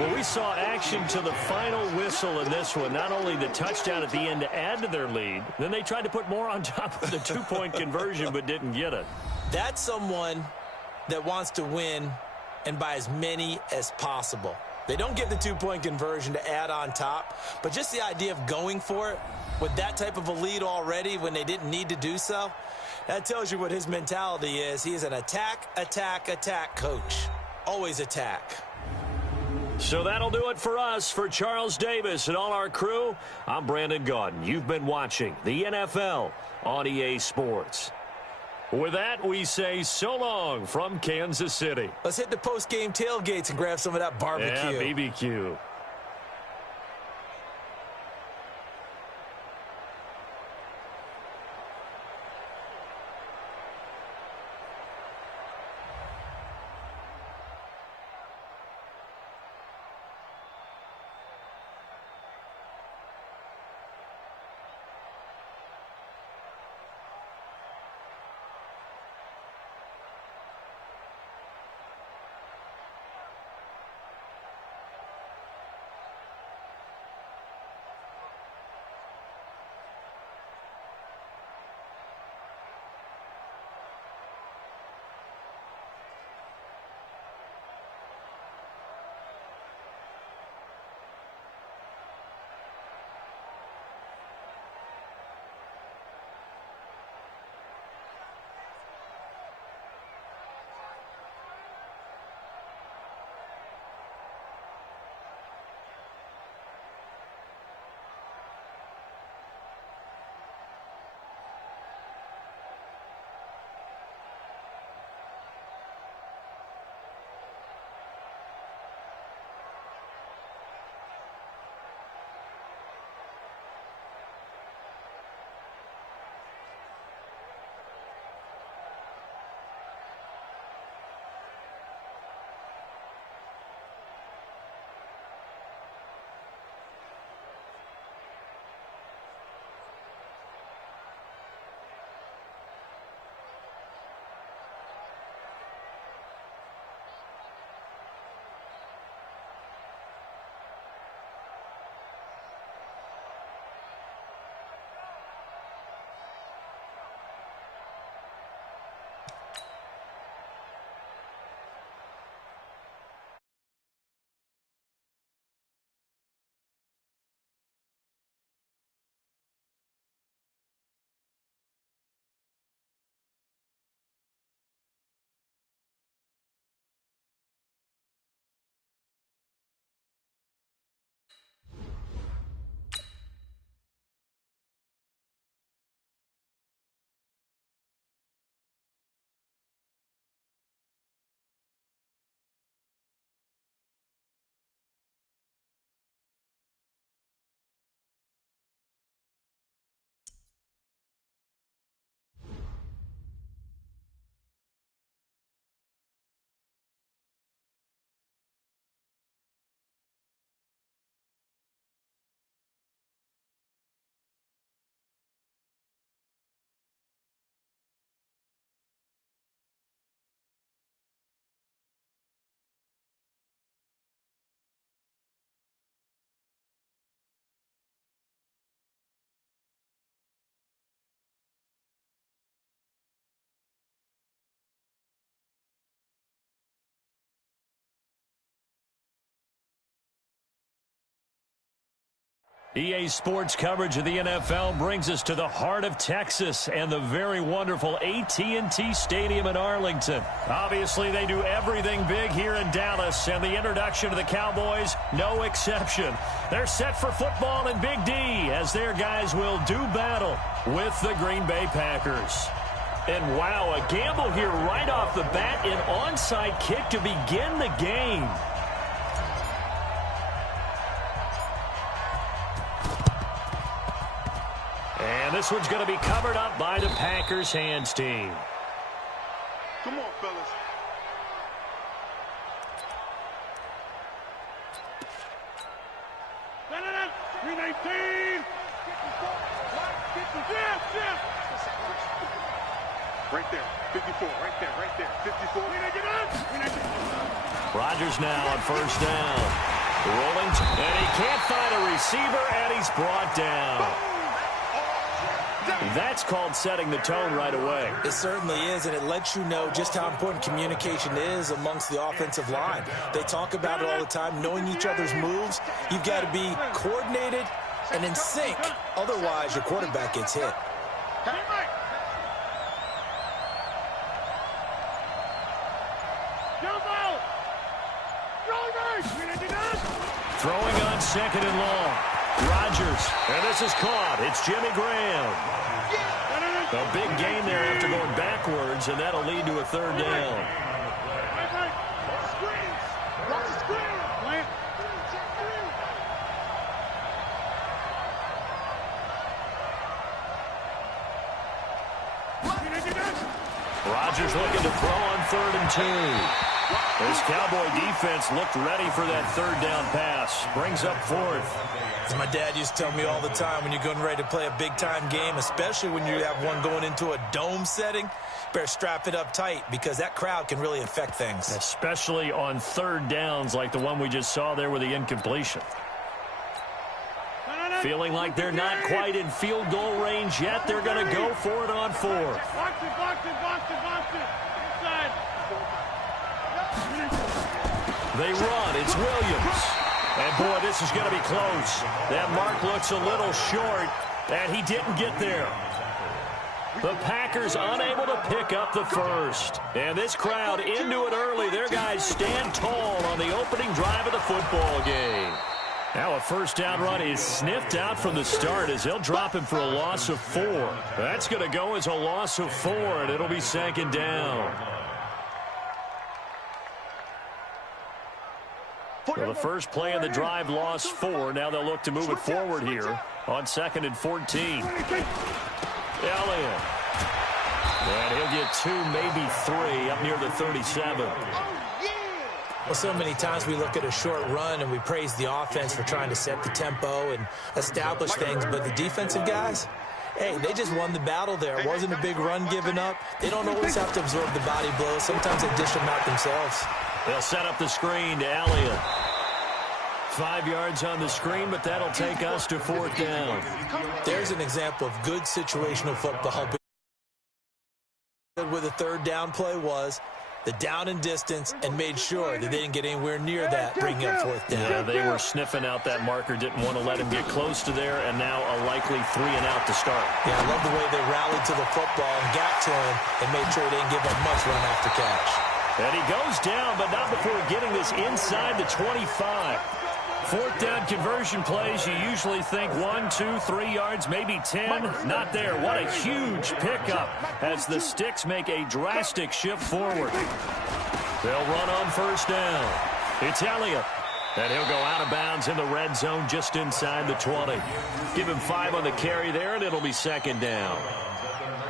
Well, we saw action to the final whistle in this one. Not only the touchdown at the end to add to their lead, then they tried to put more on top of the two-point conversion but didn't get it. That's someone that wants to win and by as many as possible. They don't get the two-point conversion to add on top, but just the idea of going for it with that type of a lead already when they didn't need to do so, that tells you what his mentality is. He is an attack, attack, attack coach. Always attack. So that'll do it for us. For Charles Davis and all our crew, I'm Brandon Gaudin. You've been watching the NFL on EA Sports. With that, we say so long from Kansas City. Let's hit the post-game tailgates and grab some of that barbecue. Yeah, BBQ. EA Sports coverage of the NFL brings us to the heart of Texas and the very wonderful AT&T Stadium in Arlington. Obviously, they do everything big here in Dallas, and the introduction to the Cowboys, no exception. They're set for football in Big D as their guys will do battle with the Green Bay Packers. And wow, a gamble here right off the bat, an onside kick to begin the game. And this one's going to be covered up by the Packers hands team. Come on, fellas. Right there, 54, right there, 54. Rodgers now on first down. Rolling, and he can't find a receiver, and he's brought down. That's called setting the tone right away. It certainly is, and it lets you know just how important communication is amongst the offensive line. They talk about it all the time, knowing each other's moves. You've got to be coordinated and in sync. Otherwise, your quarterback gets hit. Throwing on second and long. Rodgers, and this is caught. It's Jimmy Graham. A big gain there after going backwards, and that'll lead to a third down. Rodgers looking to throw on 3rd and 2. This Cowboy defense looked ready for that third down pass. Brings up 4th. As my dad used to tell me all the time, when you're getting ready to play a big-time game, especially when you have one going into a dome setting, better strap it up tight because that crowd can really affect things. Especially on 3rd downs like the one we just saw there with the incompletion. Feeling like they're not quite in field goal range yet. They're going to go for it on 4th. Box it. Inside. They run. It's Williams. And, boy, this is going to be close. That mark looks a little short, and he didn't get there. The Packers unable to pick up the first. And this crowd into it early. Their guys stand tall on the opening drive of the football game. Now a first down run is sniffed out from the start as they'll drop him for a loss of 4. That's going to go as a loss of 4, and it'll be 2nd down. So the first play of the drive lost 4. Now they'll look to move it forward here on 2nd and 14. Elliott. And he'll get 2, maybe 3 up near the 37. Well, so many times we look at a short run and we praise the offense for trying to set the tempo and establish things, but the defensive guys, hey, they just won the battle there. It wasn't a big run given up. They don't always have to absorb the body blows. Sometimes they dish them out themselves. They'll set up the screen to Elliott. 5 yards on the screen, but that'll take us to 4th down. There's an example of good situational football. Where the 3rd down play was, the down and distance, and made sure that they didn't get anywhere near that, bringing up 4th down. Yeah, they were sniffing out that marker, didn't want to let him get close to there, and now a likely 3 and out to start. Yeah, I love the way they rallied to the football and got to him and made sure they didn't give him much run after catch. And he goes down, but not before getting this inside the 25. 4th down conversion plays, you usually think 1, 2, 3 yards, maybe 10. Not there. What a huge pickup as the Sticks make a drastic shift forward. They'll run on first down. It's Elliott. And he'll go out of bounds in the red zone just inside the 20. Give him 5 on the carry there, and it'll be 2nd down.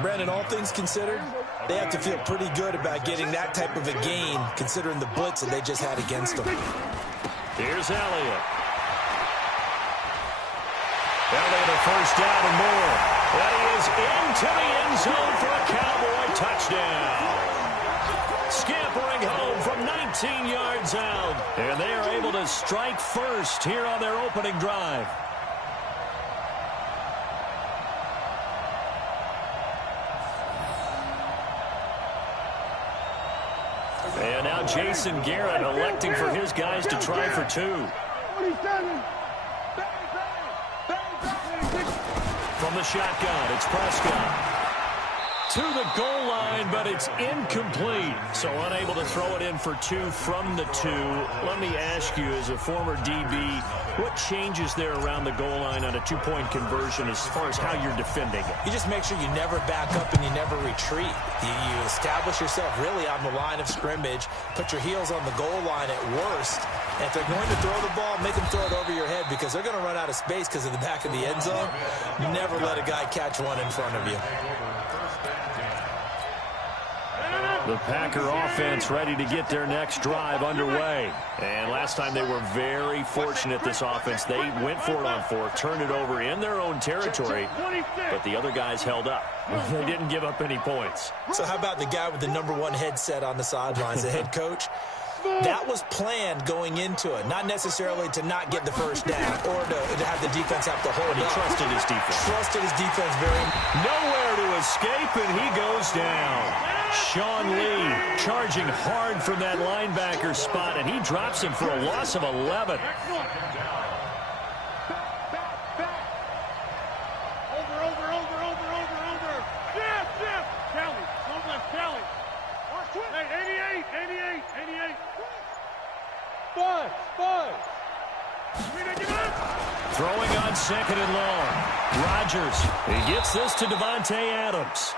Brandon, all things considered, they have to feel pretty good about getting that type of a gain, considering the blitz that they just had against them. Here's Elliott. Elliott a first down and more. And he is into the end zone for a Cowboy touchdown. Scampering home from 19 yards out. And they are able to strike first here on their opening drive. And now Jason Garrett electing for his guys to try for 2. 27. Bang. From the shotgun, it's Prescott. To the goal line, but it's incomplete. So unable to throw it in for 2 from the 2. Let me ask you, as a former DB, what changes there around the goal line on a 2-point conversion as far as how you're defending it? You just make sure you never back up and you never retreat. You establish yourself really on the line of scrimmage, put your heels on the goal line at worst. And if they're going to throw the ball, make them throw it over your head because they're going to run out of space because of the back of the end zone. Never let a guy catch one in front of you. The Packer offense ready to get their next drive underway. And last time they were very fortunate, this offense. They went for it on 4, turned it over in their own territory, but the other guys held up. They didn't give up any points. So how about the guy with the #1 headset on the sidelines, the head coach? That was planned going into it, not necessarily to not get the first down or to have the defense have to hold it. He trusted his defense. Trusted his defense very much. Nowhere to escape, and he goes down. Sean Lee charging hard from that linebacker spot, and he drops him for a loss of 11. Throwing on 2nd and long. Rodgers, he gets this to Davante Adams.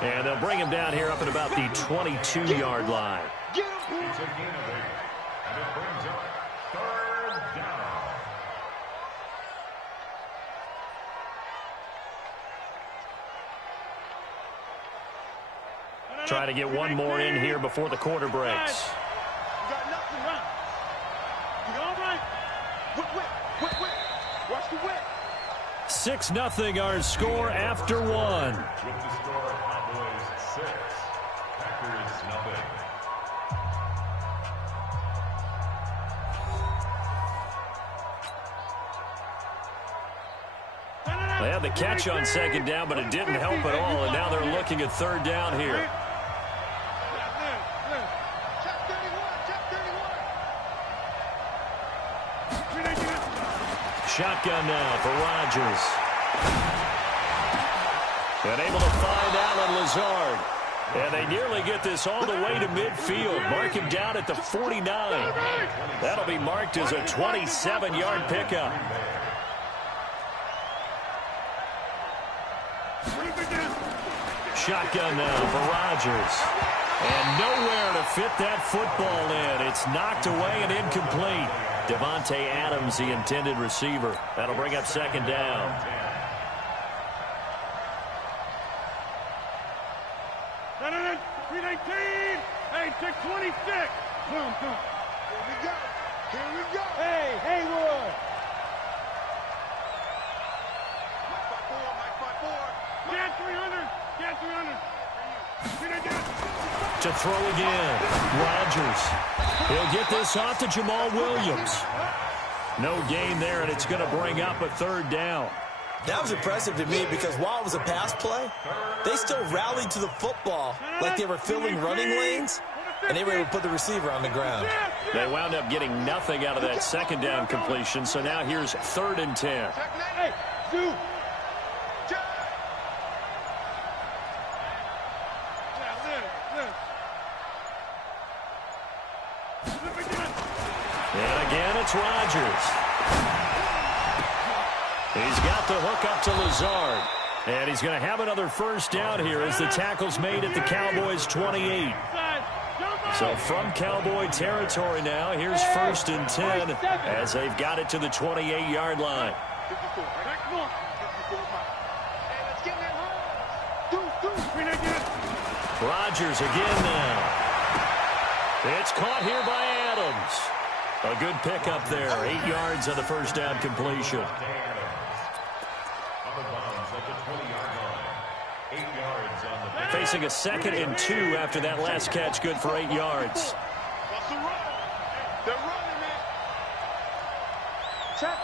And they'll bring him down here up at about the 22-yard line. It's a gain of 8, and it brings up 3rd down. Try to get one more in here before the quarter breaks. You got nothing, right? You all right? Whip. Watch the whip. 6-0 our score after 1. With the score, Cowboys 6, Packers nothing. They had the catch on 2nd down, but it didn't help at all, and now they're looking at 3rd down here. Shotgun now for Rodgers. And able to find Allen Lazard. And they nearly get this all the way to midfield. Mark him down at the 49. That'll be marked as a 27-yard pickup. Shotgun now for Rodgers. And nowhere to fit that football in. It's knocked away and incomplete. Davante Adams, the intended receiver. That'll bring up 2nd down. Hey, 626. Come. Here we go. Hey, Haywood. Mike by 4. Get 300. To throw again. Rodgers. He'll get this off to Jamal Williams. No gain there, and it's going to bring up a 3rd down. That was impressive to me because while it was a pass play, they still rallied to the football like they were filling running lanes, and they were able to put the receiver on the ground. They wound up getting nothing out of that 2nd down completion, so now here's 3rd and 10. Hey, Sue. And again, it's Rodgers. He's got the hook up to Lazard. And he's going to have another 1st down here as the tackle's made at the Cowboys' 28. So from Cowboy territory now, here's 1st and 10 as they've got it to the 28-yard line. Rodgers again now. It's caught here by Adams. A good pickup there. 8 yards on the 1st down completion. Facing a 2nd and 2 after that last catch, good for 8 yards. They're running it. Check.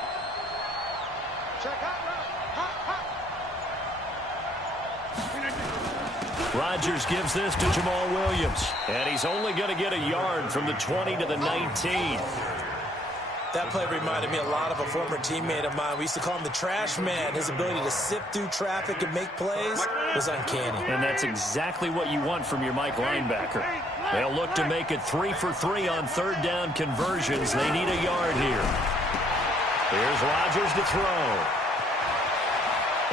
Rodgers gives this to Jamal Williams. And he's only going to get a yard from the 20 to the 19. That play reminded me a lot of a former teammate of mine. We used to call him the trash man. His ability to sift through traffic and make plays was uncanny. And that's exactly what you want from your Mike linebacker. They'll look to make it 3 for 3 on third down conversions. They need a yard here. Here's Rodgers to throw.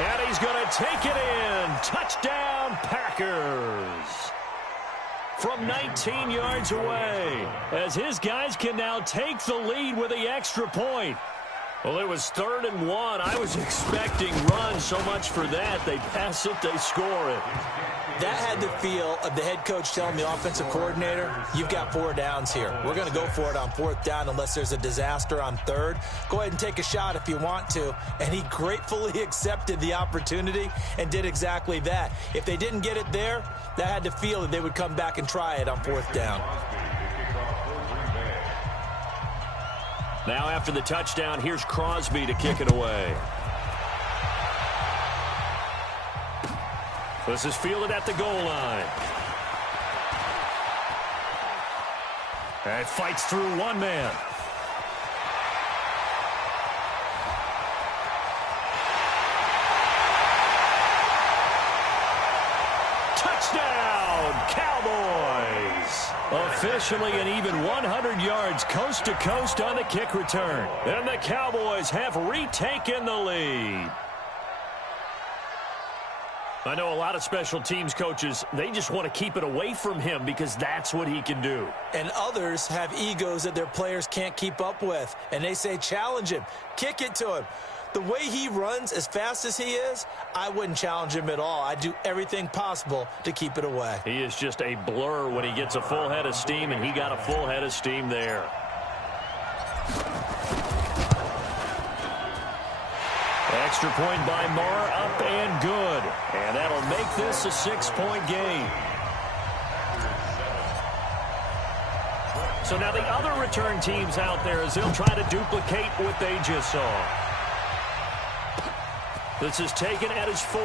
And he's going to take it in. Touchdown, Packers. From 19 yards away, as his guys can now take the lead with the extra point. Well, it was 3rd and 1. I was expecting runs, so much for that. They pass it, they score it. That had the feel of the head coach telling the offensive coordinator, you've got 4 downs here. We're going to go for it on 4th down unless there's a disaster on 3rd. Go ahead and take a shot if you want to. And he gratefully accepted the opportunity and did exactly that. If they didn't get it there, that had the feel that they would come back and try it on 4th down. Now after the touchdown, here's Crosby to kick it away. This is fielded at the goal line. And fights through one man. Touchdown, Cowboys! Officially an even 100 yards coast to coast on the kick return. And the Cowboys have retaken the lead. I know a lot of special teams coaches, they just want to keep it away from him because that's what he can do. And others have egos that their players can't keep up with. And they say, challenge him, kick it to him. The way he runs as fast as he is, I wouldn't challenge him at all. I'd do everything possible to keep it away. He is just a blur when he gets a full head of steam, and he got a full head of steam there. Extra point by Marr, up and good. And that'll make this a 6-point game. So now the other return teams out there as they'll try to duplicate what they just saw. This is taken at his 4.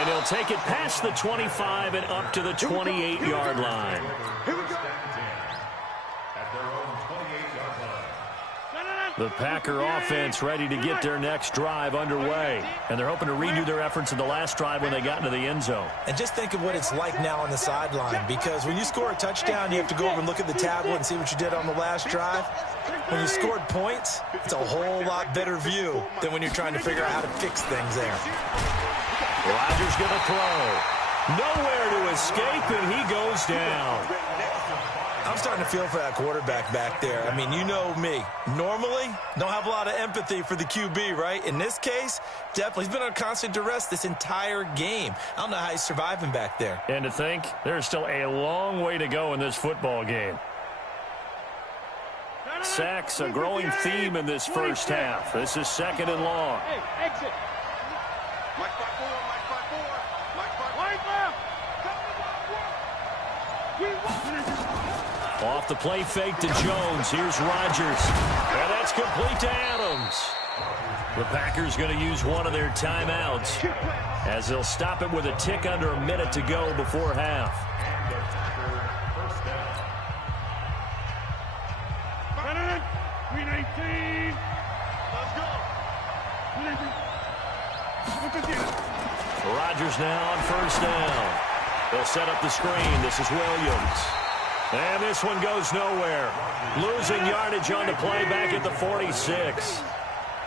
And he'll take it past the 25 and up to the 28-yard line. Here we go. The Packer offense ready to get their next drive underway. And they're hoping to redo their efforts in the last drive when they got into the end zone. And just think of what it's like now on the sideline, because when you score a touchdown, you have to go over and look at the tablet and see what you did on the last drive. When you scored points, it's a whole lot better view than when you're trying to figure out how to fix things there. Rodgers going to throw. Nowhere to escape, and he goes down. I'm starting to feel for that quarterback back there. I mean, you know me. Normally, don't have a lot of empathy for the QB, right? In this case, definitely. He's been on constant duress this entire game. I don't know how he's surviving back there. And to think, there's still a long way to go in this football game. Sacks, a growing theme in this first half. This is 2nd and long. Hey, exit. Mike 5-4, Mike 5-4, Mike 5-4. We won. Off the play fake to Jones. Here's Rodgers. And that's complete to Adams. The Packers going to use one of their timeouts as they'll stop it with a tick under a minute to go before half. Green 18. Let's go. Rodgers now on 1st down. They'll set up the screen. This is Williams. And this one goes nowhere. Losing yardage on the play back at the 46.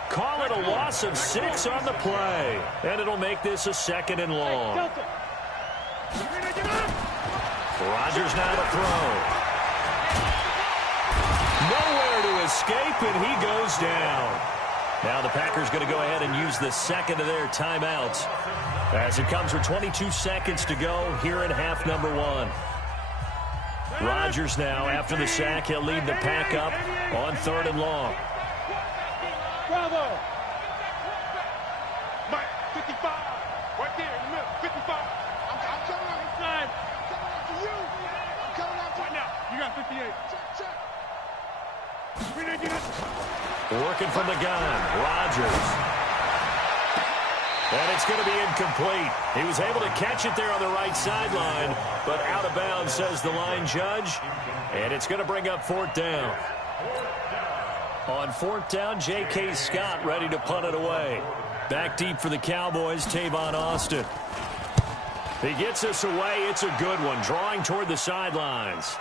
Call it a loss of 6 on the play. And it'll make this a 2nd and long. Rodgers now to throw. Nowhere to escape, and he goes down. Now the Packers going to go ahead and use the 2nd of their timeouts as it comes with 22 seconds to go here in half number 1. Rodgers now, after the sack, he'll lead the Pack up on 3rd and long. Bravo. Mike, 55. Right there in the middle, 55. I'm coming out inside. I'm coming out to you. I'm coming out to right now. You got 58. Check. Working from the gun, Rodgers. And it's going to be incomplete. He was able to catch it there on the right sideline, but out of bounds, says the line judge. And it's going to bring up 4th down. On fourth down, J.K. Scott ready to punt it away. Back deep for the Cowboys, Tavon Austin. He gets us away. It's a good one, drawing toward the sidelines.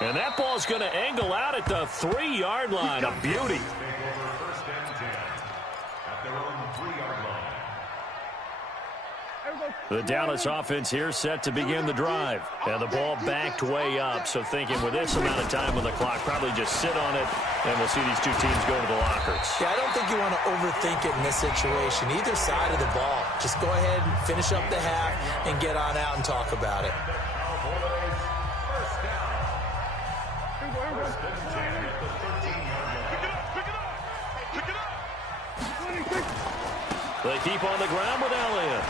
And that ball's going to angle out at the 3-yard line. A beauty. First and 10 at their own 3-yard line. The Dallas offense here set to begin the drive. And the ball backed way up. So thinking with this amount of time on the clock, probably just sit on it, and we'll see these two teams go to the lockers. Yeah, I don't think you want to overthink it in this situation. Either side of the ball. Just go ahead and finish up the half and get on out and talk about it. First and 10 at the 13-yard line. Pick it up. They keep on the ground with Elliott.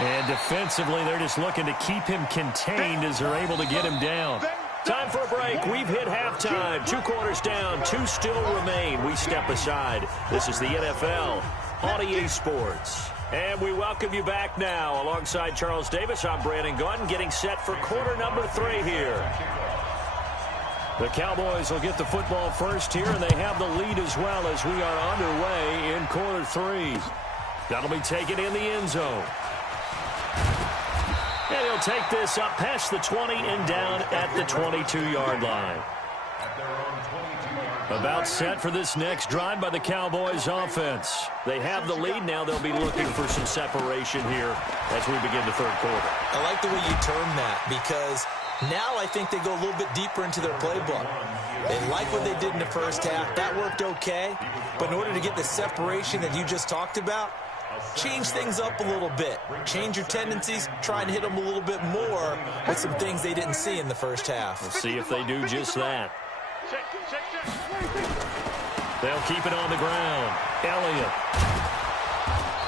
And defensively, they're just looking to keep him contained as they're able to get him down. Time for a break. We've hit halftime. 2 quarters down. 2 still remain. We step aside. This is the NFL on EA Sports. And we welcome you back now. Alongside Charles Davis, I'm Brandon Gordon, getting set for quarter number 3 here. The Cowboys will get the football first here, and they have the lead as well as we are underway in quarter 3. That'll be taken in the end zone. And he'll take this up past the 20 and down at the 22-yard line. About set for this next drive by the Cowboys offense. They have the lead now. They'll be looking for some separation here as we begin the third quarter. I like the way you term that because now I think they go a little bit deeper into their playbook. They like what they did in the first half. That worked okay. But in order to get the separation that you just talked about, change things up a little bit. Change your tendencies. Try and hit them a little bit more with some things they didn't see in the first half. We'll see if they do just that. They'll keep it on the ground. Elliott.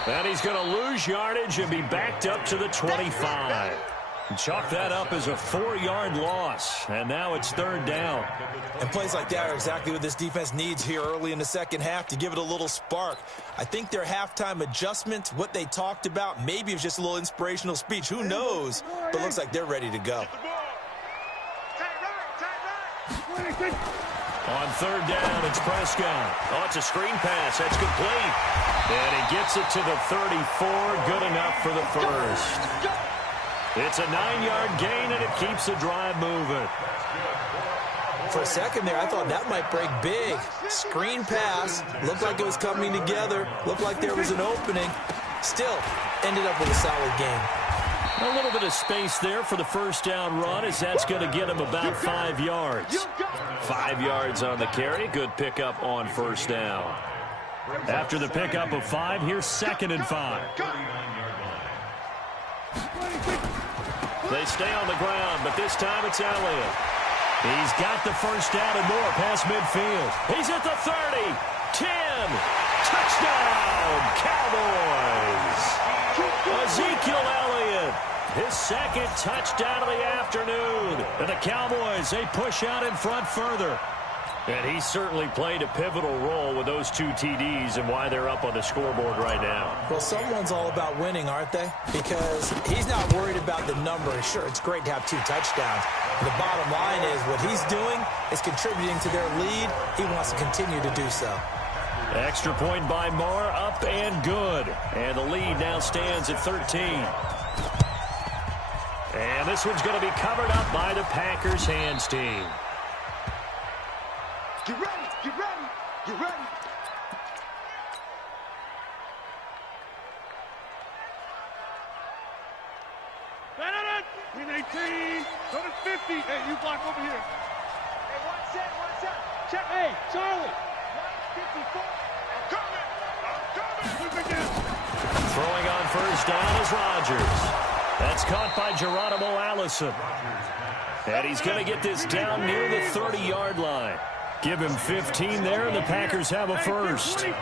And he's going to lose yardage and be backed up to the 25. Chalk that up as a 4-yard loss. And now it's third down. And plays like that are exactly what this defense needs here early in the second half to give it a little spark. I think their halftime adjustments, what they talked about, maybe it was just a little inspirational speech. Who knows? But looks like they're ready to go. On third down, it's Prescott. Oh, it's a screen pass. That's complete. And he gets it to the 34. Good enough for the first. It's a 9-yard gain, and it keeps the drive moving. For a second there, I thought that might break big. Screen pass. Looked like it was coming together. Looked like there was an opening. Still, ended up with a solid game. A little bit of space there for the first down run as that's going to get him about 5 yards. 5 yards on the carry. Good pickup on first down. After the pickup of 5, here's 2nd and 5. They stay on the ground, but this time it's Elliott. He's got the first down and more past midfield. He's at the 30, 10, touchdown, Cowboys. Ezekiel Elliott, his 2nd touchdown of the afternoon. And the Cowboys, they push out in front further. And he certainly played a pivotal role with those 2 TDs and why they're up on the scoreboard right now. Well, someone's all about winning, aren't they? Because he's not worried about the number. Sure, it's great to have 2 touchdowns. The bottom line is what he's doing is contributing to their lead. He wants to continue to do so. Extra point by Moore, up and good. And the lead now stands at 13. And this one's going to be covered up by the Packers hands team. Get ready, get ready, get ready. Win 18, go to 50. Hey, you block over here. Hey, one set. Check, hey, Charlie. 154. I'm coming. Throwing on first down is Rodgers. That's caught by Geronimo Allison. And he's going to get this down near the 30-yard line. Give him 15 there, and the Packers have a first. Box it.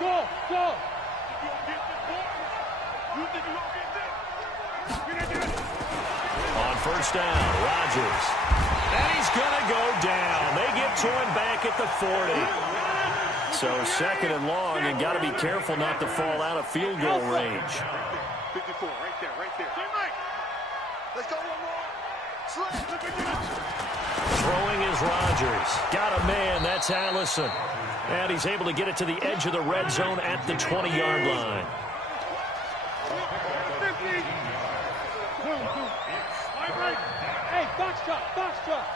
Go. On first down, Rodgers. And he's going to go down. They get to him back at the 40. So 2nd and long, and got to be careful not to fall out of field goal range. 54, right there. Let's go one more. Throwing is Rodgers. Got a man. That's Allison. And he's able to get it to the edge of the red zone at the 20-yard line. Hey, box truck, box truck.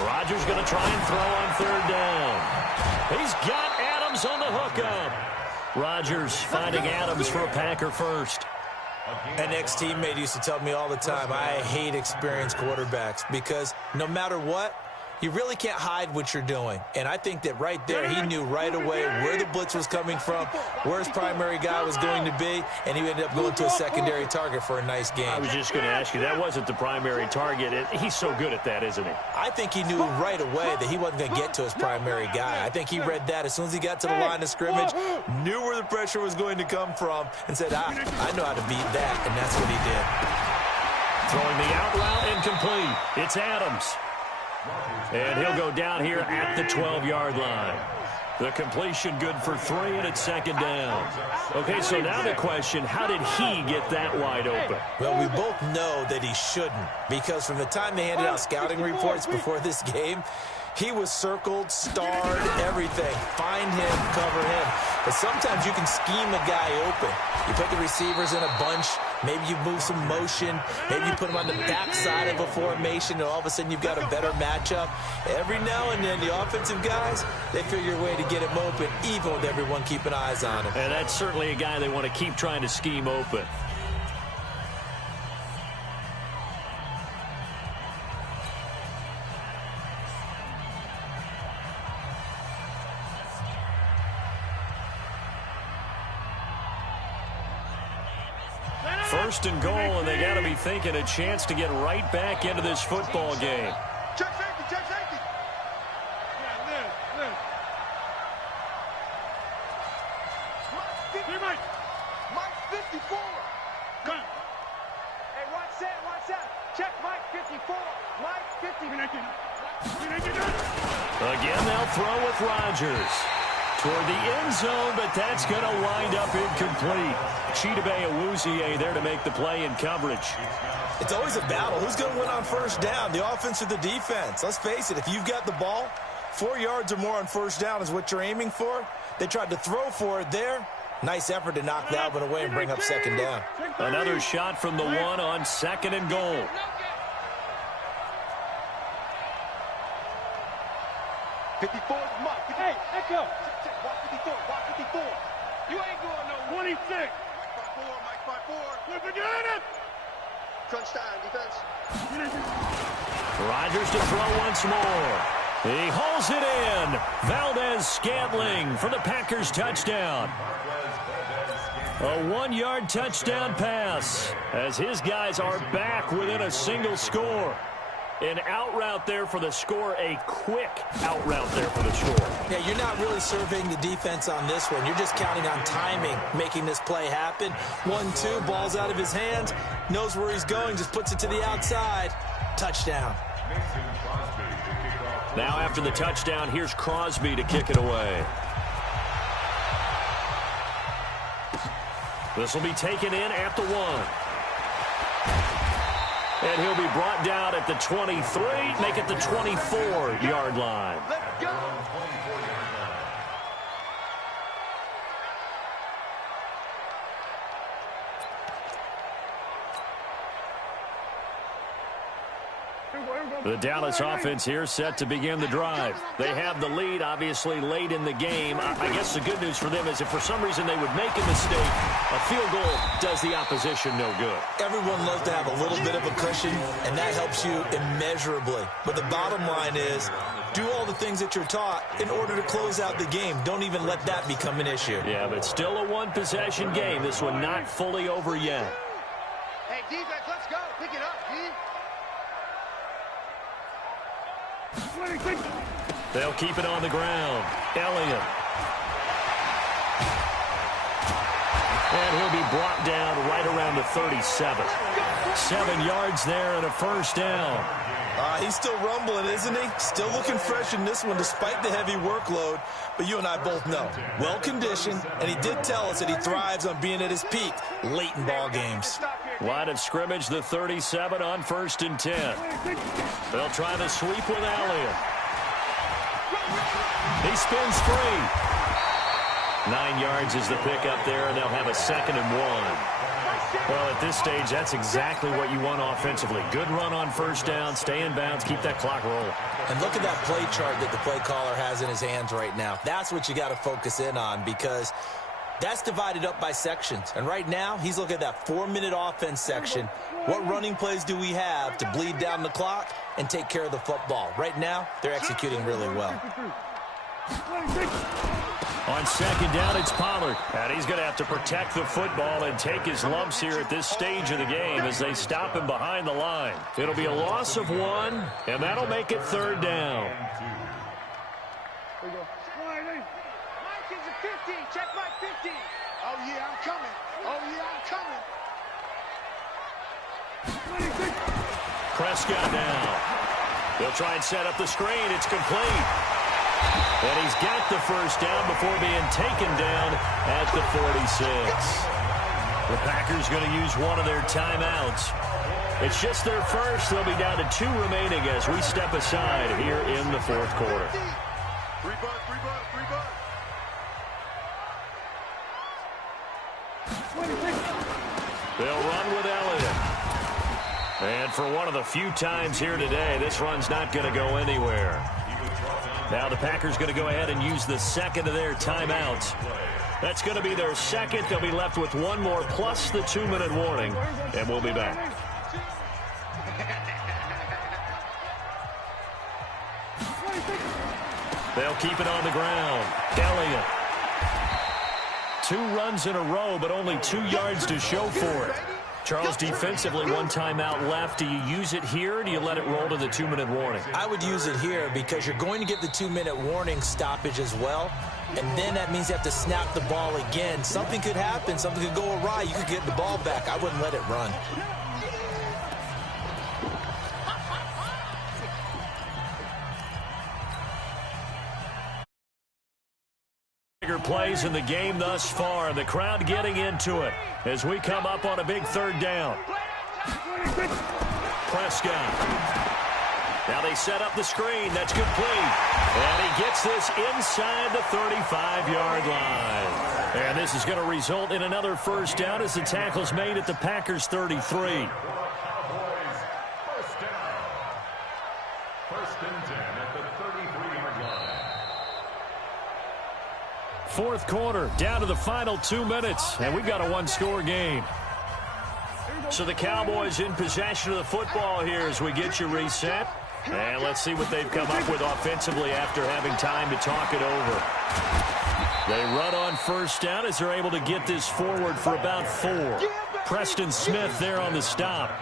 Rodgers going to try and throw on third down. He's got Adams on the hookup. Rodgers finding Adams for a Packer first. An ex-teammate used to tell me all the time, I hate experienced quarterbacks because no matter what, you really can't hide what you're doing. And I think that right there, he knew right away where the blitz was coming from, where his primary guy was going to be, and he ended up going to a secondary target for a nice game. I was just going to ask you, that wasn't the primary target. He's so good at that, isn't he? I think he knew right away that he wasn't going to get to his primary guy. I think he read that as soon as he got to the line of scrimmage, knew where the pressure was going to come from, and said, I know how to beat that, and that's what he did. Throwing the out route incomplete. It's Adams. And he'll go down here at the 12-yard line. The completion good for 3, and it's second down. Okay, so now the question, how did he get that wide open? Well, we both know that he shouldn't, because from the time they handed out scouting reports before this game, he was circled, starred, everything. Find him, cover him. But sometimes you can scheme a guy open. You put the receivers in a bunch. Maybe you move some motion. Maybe you put them on the backside of a formation, and all of a sudden you've got a better matchup. Every now and then, the offensive guys, they figure a way to get him open, even with everyone keeping eyes on him. And that's certainly a guy they want to keep trying to scheme open. First and goal, and they got to be thinking a chance to get right back into this football game. Check safety, check safety. Yeah, live. Mike 54. Come. Hey, watch that. Check Mike 54. Mike 50. Again, they'll throw with Rodgers. Toward the end zone, but that's going to wind up incomplete. Chidobe Awuzie there to make the play in coverage. It's always a battle. Who's going to win on first down, the offense or the defense? Let's face it, if you've got the ball, 4 yards or more on first down is what you're aiming for. They tried to throw for it there. Nice effort to knock that one away and bring up second down. Another shot from the one on second and goal. Hey, echo. Walk 54. You ain't going no 26. Mike 54. Look at him. Crunch time, defense. Rodgers to throw once more. He hauls it in. Valdez-Scantling for the Packers touchdown. A 1-yard touchdown pass as his guys are back within a single score. An out route there for the score, a quick out route there for the score. Yeah, you're not really surveying the defense on this one. You're just counting on timing, making this play happen. 1-2, ball's out of his hands, knows where he's going, just puts it to the outside. Touchdown. Now after the touchdown, here's Crosby to kick it away. This will be taken in at the 1. And he'll be brought down at the 23, make it the 24-yard line. Let's go. The Dallas offense here set to begin the drive. They have the lead, obviously, late in the game. I guess the good news for them is if for some reason they would make a mistake, a field goal does the opposition no good. Everyone loves to have a little bit of a cushion, and that helps you immeasurably. But the bottom line is, do all the things that you're taught in order to close out the game. Don't even let that become an issue. Yeah, but still a one-possession game. This one not fully over yet. Hey, defense, let's go. Pick it up, D. They'll keep it on the ground. Elliott. And he'll be brought down right around the 37. 7 yards there and a first down. He's still rumbling, isn't he? Still looking fresh in this one despite the heavy workload. But you and I both know, well-conditioned, and he did tell us that he thrives on being at his peak late in ball games. Line of scrimmage, the 37 on 1st and 10. They'll try the sweep with Elliott. He spins free. 9 yards is the pickup there, and they'll have a 2nd and 1. Well, at this stage, that's exactly what you want offensively. Good run on first down, stay in bounds, keep that clock rolling. And look at that play chart that the play caller has in his hands right now. That's what you got to focus in on because that's divided up by sections. And right now, he's looking at that 4-minute offense section. What running plays do we have to bleed down the clock and take care of the football? Right now, they're executing really well. On 2nd down, it's Pollard. And he's going to have to protect the football and take his lumps here at this stage of the game as they stop him behind the line. It'll be a loss of 1, and that'll make it 3rd down. Mike is a 50. Check my 50. Oh, yeah, I'm coming. Oh, yeah, I'm coming. Prescott now. They'll try and set up the screen. It's complete. And he's got the first down before being taken down at the 46. The Packers going to use one of their timeouts. It's just their first. They'll be down to 2 remaining as we step aside here in the 4th quarter. They'll run with Elliott. And for one of the few times here today, this run's not going to go anywhere. Now the Packers going to go ahead and use the 2nd of their timeouts. That's going to be their 2nd. They'll be left with 1 more plus the 2-minute warning, and we'll be back. They'll keep it on the ground. Elliott. 2 runs in a row, but only 2 yards to show for it. Charles, defensively, 1 timeout left. Do you use it here, or do you let it roll to the 2-minute warning? I would use it here because you're going to get the 2-minute warning stoppage as well. And then that means you have to snap the ball again. Something could happen. Something could go awry. You could get the ball back. I wouldn't let it run. Plays in the game thus far. The crowd getting into it as we come up on a big 3rd down. Prescott. Now they set up the screen. That's complete. And he gets this inside the 35-yard line. And this is going to result in another first down as the tackle's made at the Packers' 33. First down. 1st and 10 at the 33-yard line. 4th quarter, down to the final 2 minutes, and we've got a 1-score game. So the Cowboys in possession of the football here as we get you reset. And let's see what they've come up with offensively after having time to talk it over. They run on first down as they're able to get this forward for about 4. Preston Smith there on the stop.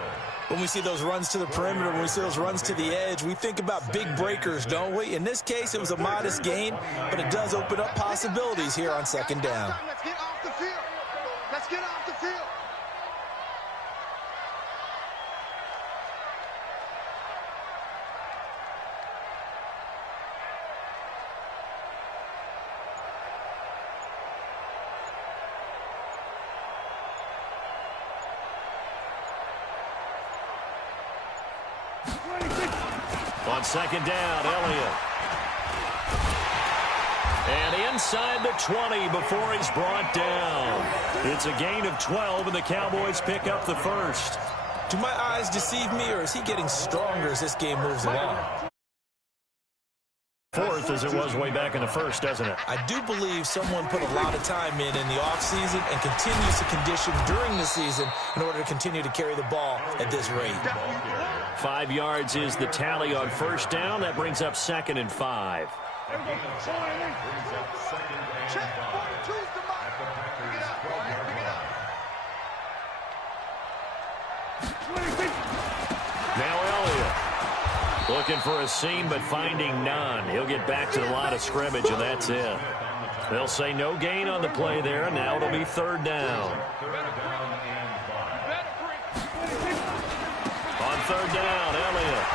When we see those runs to the perimeter, when we see those runs to the edge, we think about big breakers, don't we? In this case, it was a modest gain, but it does open up possibilities here on 2nd down. Let's get off the field. Let's get off the field. On 2nd down, Elliott. And inside the 20 before he's brought down. It's a gain of 12, and the Cowboys pick up the first. Do my eyes deceive me, or is he getting stronger as this game moves along? 4th as it was way back in the 1st, doesn't it? I do believe someone put a lot of time in the offseason and continues to condition during the season in order to continue to carry the ball at this rate. 5 yards is the tally on first down. That brings up 2nd and 5. Now Elliott looking for a seam but finding none. He'll get back to the line of scrimmage, and that's it. They'll say no gain on the play there, and now it'll be third down. On third down, Elliott.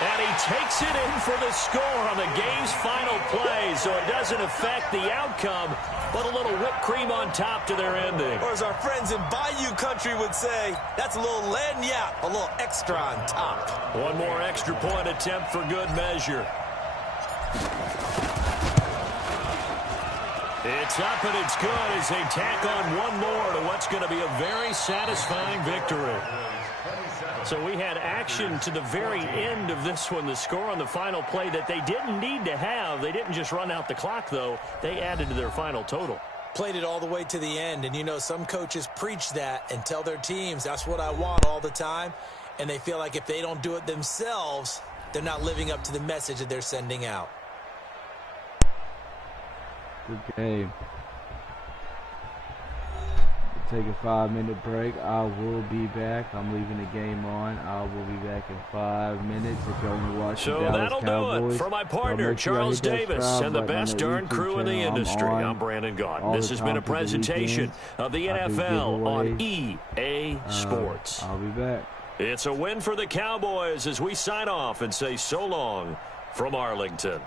And he takes it in for the score on the game's final play, so it doesn't affect the outcome, but a little whipped cream on top to their ending. Or as our friends in Bayou Country would say, that's a little lagniappe, a little extra on top. One more extra point attempt for good measure. It's up and it's good as they tack on one more to what's going to be a very satisfying victory. So we had action to the very end of this one. The score on the final play that they didn't need to have. They didn't just run out the clock, though. They added to their final total. Played it all the way to the end. And, you know, some coaches preach that and tell their teams, that's what I want all the time. And they feel like if they don't do it themselves, they're not living up to the message that they're sending out. Good game. Take a 5-minute break. I will be back. I'm leaving the game on. I will be back in 5 minutes if you want to watch the Dallas that'll Cowboys. Do it for my partner, Charles Davis, and the best darn crew in the industry. I'm Brandon Gaudin. This has been a presentation of the NFL on EA Sports. I'll be back. It's a win for the Cowboys as we sign off and say so long from Arlington.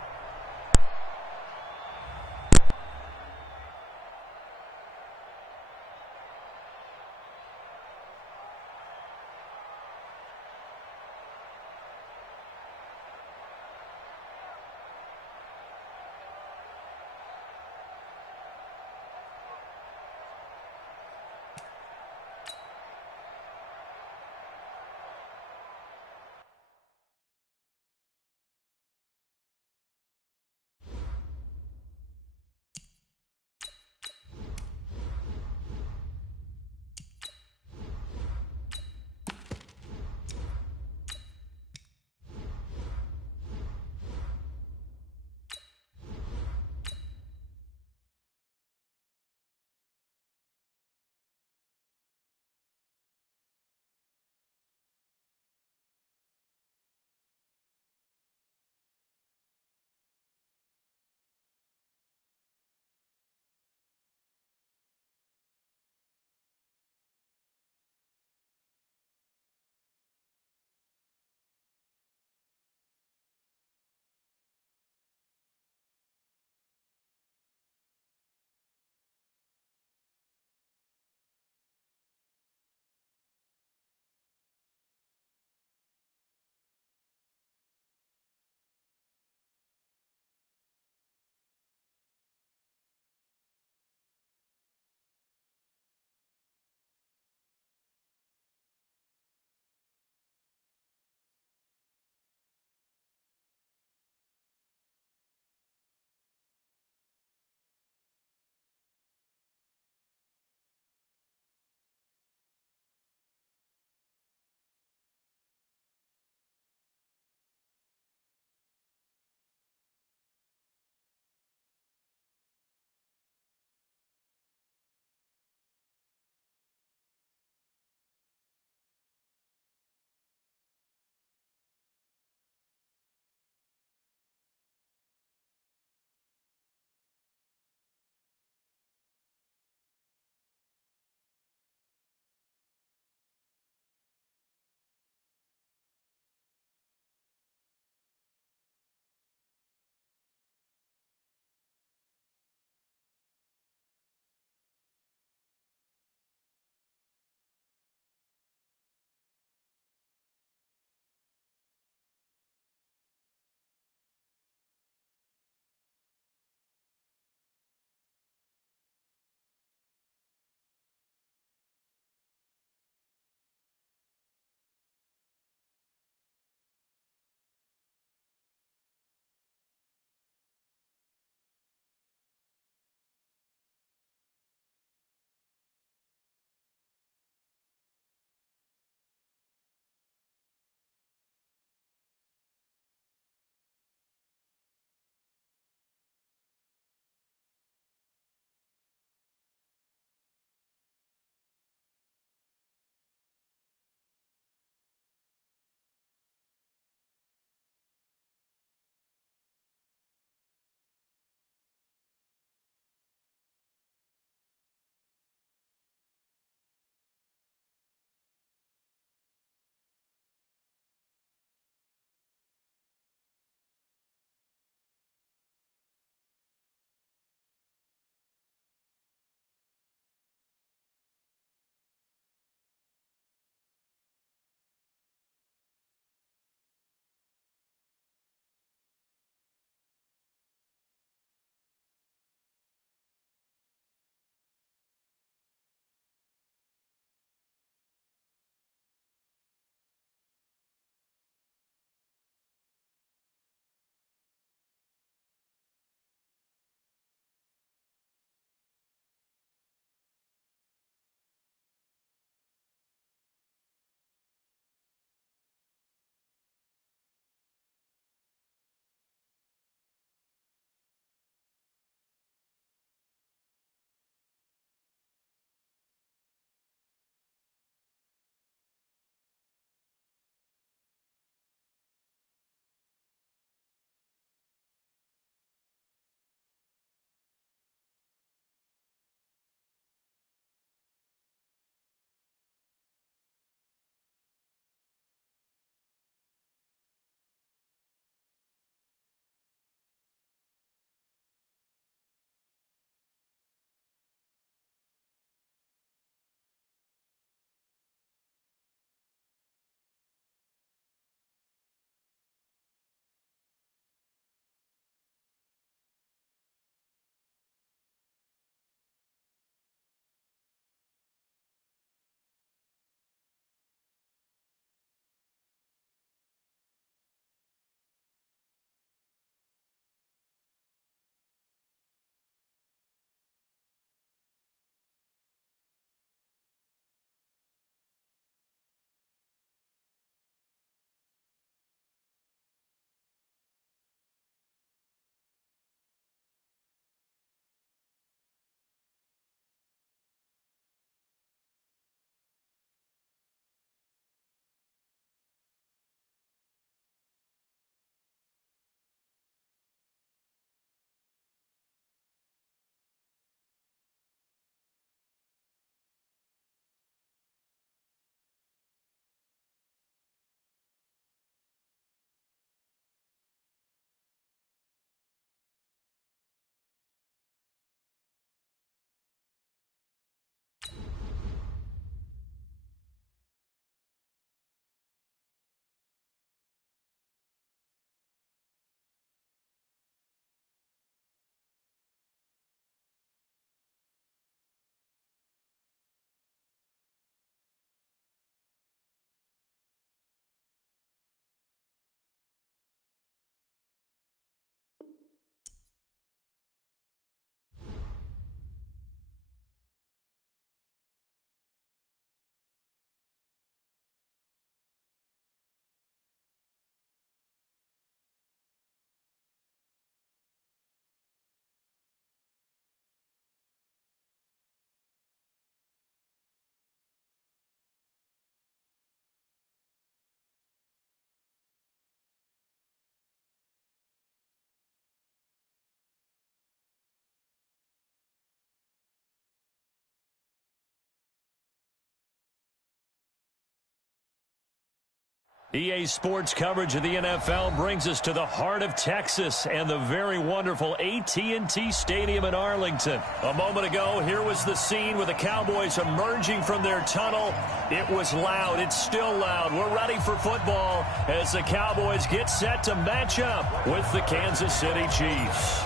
EA Sports coverage of the NFL brings us to the heart of Texas and the very wonderful AT&T Stadium in Arlington. A moment ago, here was the scene with the Cowboys emerging from their tunnel. It was loud. It's still loud. We're ready for football as the Cowboys get set to match up with the Kansas City Chiefs.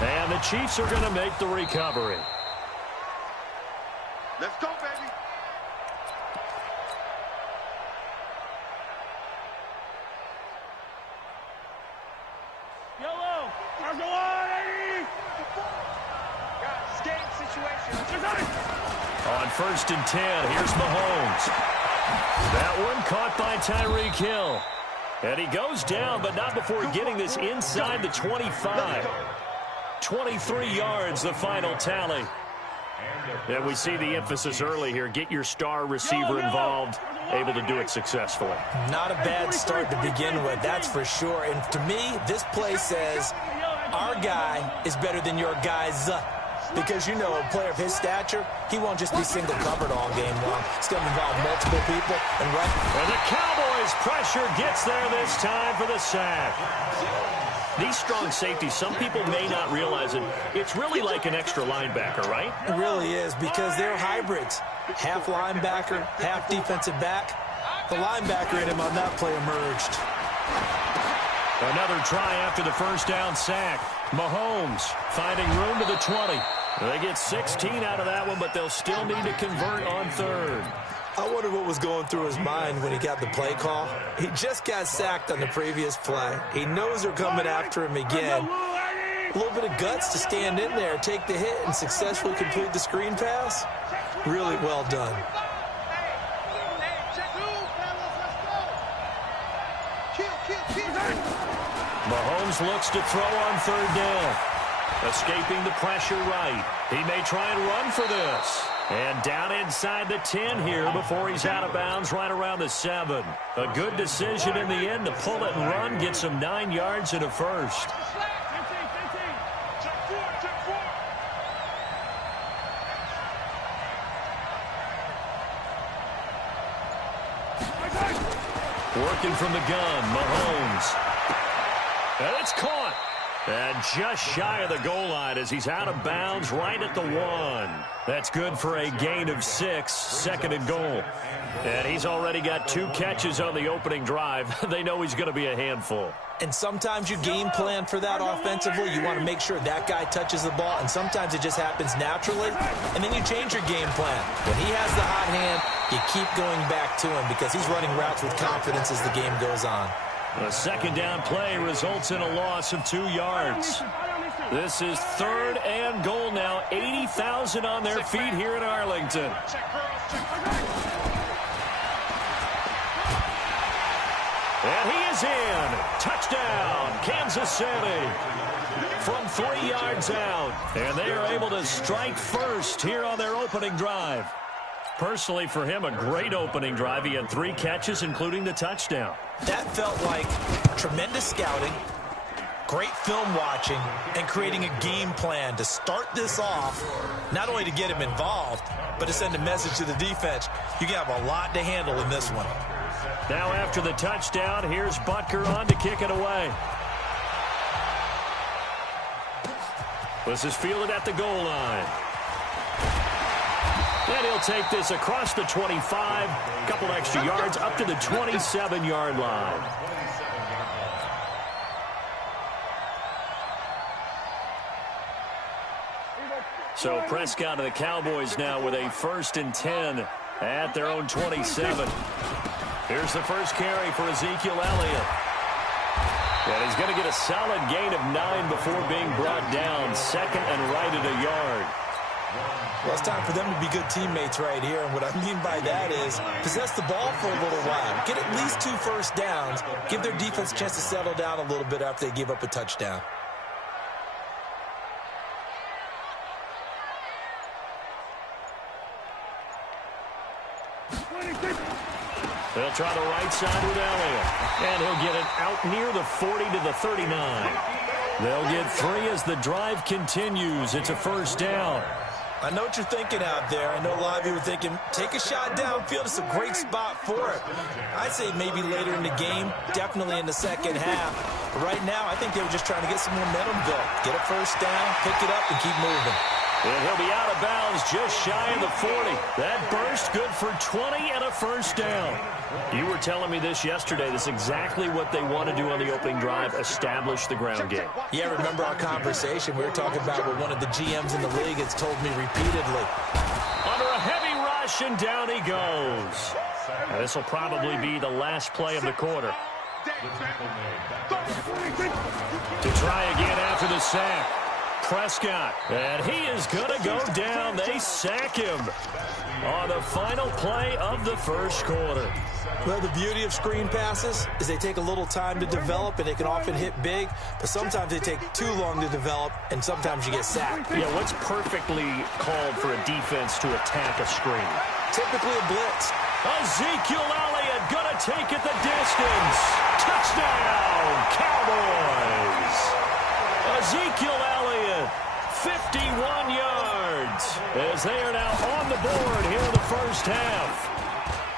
And the Chiefs are going to make the recovery. Let's go, baby. Yellow. Got escape situation. On 1st and 10, here's Mahomes. That one caught by Tyreek Hill. And he goes down, but not before getting this inside the 25. 23 yards, the final tally. And we see the emphasis early here. Get your star receiver involved, able to do it successfully. Not a bad start to begin with, that's for sure. And to me, this play says our guy is better than your guy's. Because, you know, a player of his stature, he won't just be single covered all game long. It's going to involve multiple people and run. And the Cowboys' pressure gets there this time for the sack. These strong safeties, some people may not realize it. It's really like an extra linebacker, right? It really is, because they're hybrids. Half linebacker, half defensive back. The linebacker in him on that play emerged. Another try after the first down sack. Mahomes finding room to the 20. They get 16 out of that one, but they'll still need to convert on 3rd. I wonder what was going through his mind when he got the play call. He just got sacked on the previous play. He knows they're coming after him again. A little bit of guts to stand in there, take the hit, and successfully complete the screen pass. Really well done. Mahomes looks to throw on 3rd down. Escaping the pressure right. He may try and run for this. And down inside the 10 here before he's out of bounds right around the 7. A good decision in the end to pull it and run, get some 9 yards and a first. Working from the gun, Mahomes. And it's caught. And just shy of the goal line as he's out of bounds right at the 1. That's good for a gain of 6, 2nd and goal. And he's already got 2 catches on the opening drive. They know he's going to be a handful. And sometimes you game plan for that offensively. You want to make sure that guy touches the ball, and sometimes it just happens naturally, and then you change your game plan. When he has the hot hand, you keep going back to him because he's running routes with confidence as the game goes on. A 2nd down play results in a loss of 2 yards. This is 3rd and goal now. 80,000 on their feet here in Arlington. And he is in. Touchdown, Kansas City. From 3 yards out. And they are able to strike first here on their opening drive. Personally, for him, a great opening drive. He had 3 catches, including the touchdown. That felt like tremendous scouting, great film watching, and creating a game plan to start this off, not only to get him involved, but to send a message to the defense. You have a lot to handle in this one. Now after the touchdown, here's Butker on to kick it away. This is fielded at the goal line. And he'll take this across the 25, a couple extra yards up to the 27-yard line. So Prescott and the Cowboys now with a 1st and 10 at their own 27. Here's the first carry for Ezekiel Elliott. And he's going to get a solid gain of 9 before being brought down. 2nd and right at a yard. Well, it's time for them to be good teammates right here. And what I mean by that is possess the ball for a little while. Get at least 2 first downs. Give their defense a chance to settle down a little bit after they give up a touchdown. They'll try the right side with Elliott. And he'll get it out near the 40 to the 39. They'll get 3 as the drive continues. It's a first down. I know what you're thinking out there. I know a lot of you are thinking, take a shot downfield. It's a great spot for it. I'd say maybe later in the game, definitely in the second half. But right now, I think they were just trying to get some momentum built. Get a first down, pick it up, and keep moving. And he'll be out of bounds just shy of the 40. That burst good for 20 and a first down. You were telling me this yesterday. This is exactly what they want to do on the opening drive, establish the ground game. Yeah, remember our conversation? We were talking about what one of the GMs in the league has told me repeatedly. Under a heavy rush, and down he goes. Now, this will probably be the last play of the quarter. To try again after the sack. Prescott, and he is going to go down. They sack him on the final play of the first quarter. Well, the beauty of screen passes is they take a little time to develop, and they can often hit big, but sometimes they take too long to develop, and sometimes you get sacked. Yeah, what's perfectly called for a defense to attack a screen? Typically a blitz. Ezekiel Elliott going to take it the distance. Touchdown, Cowboys. Ezekiel Elliott, 51 yards, as they are now on the board here in the first half.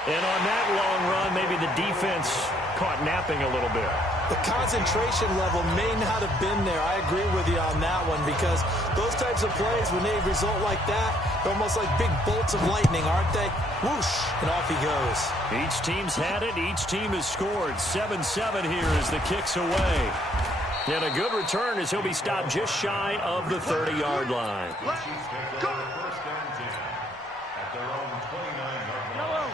And on that long run, maybe the defense caught napping a little bit. The concentration level may not have been there. I agree with you on that one, because those types of plays, when they result like that, they're almost like big bolts of lightning, aren't they? Whoosh, and off he goes. Each team's had it. Each team has scored. 7-7 here as the kick's away. And a good return as he'll be stopped just shy of the 30-yard line.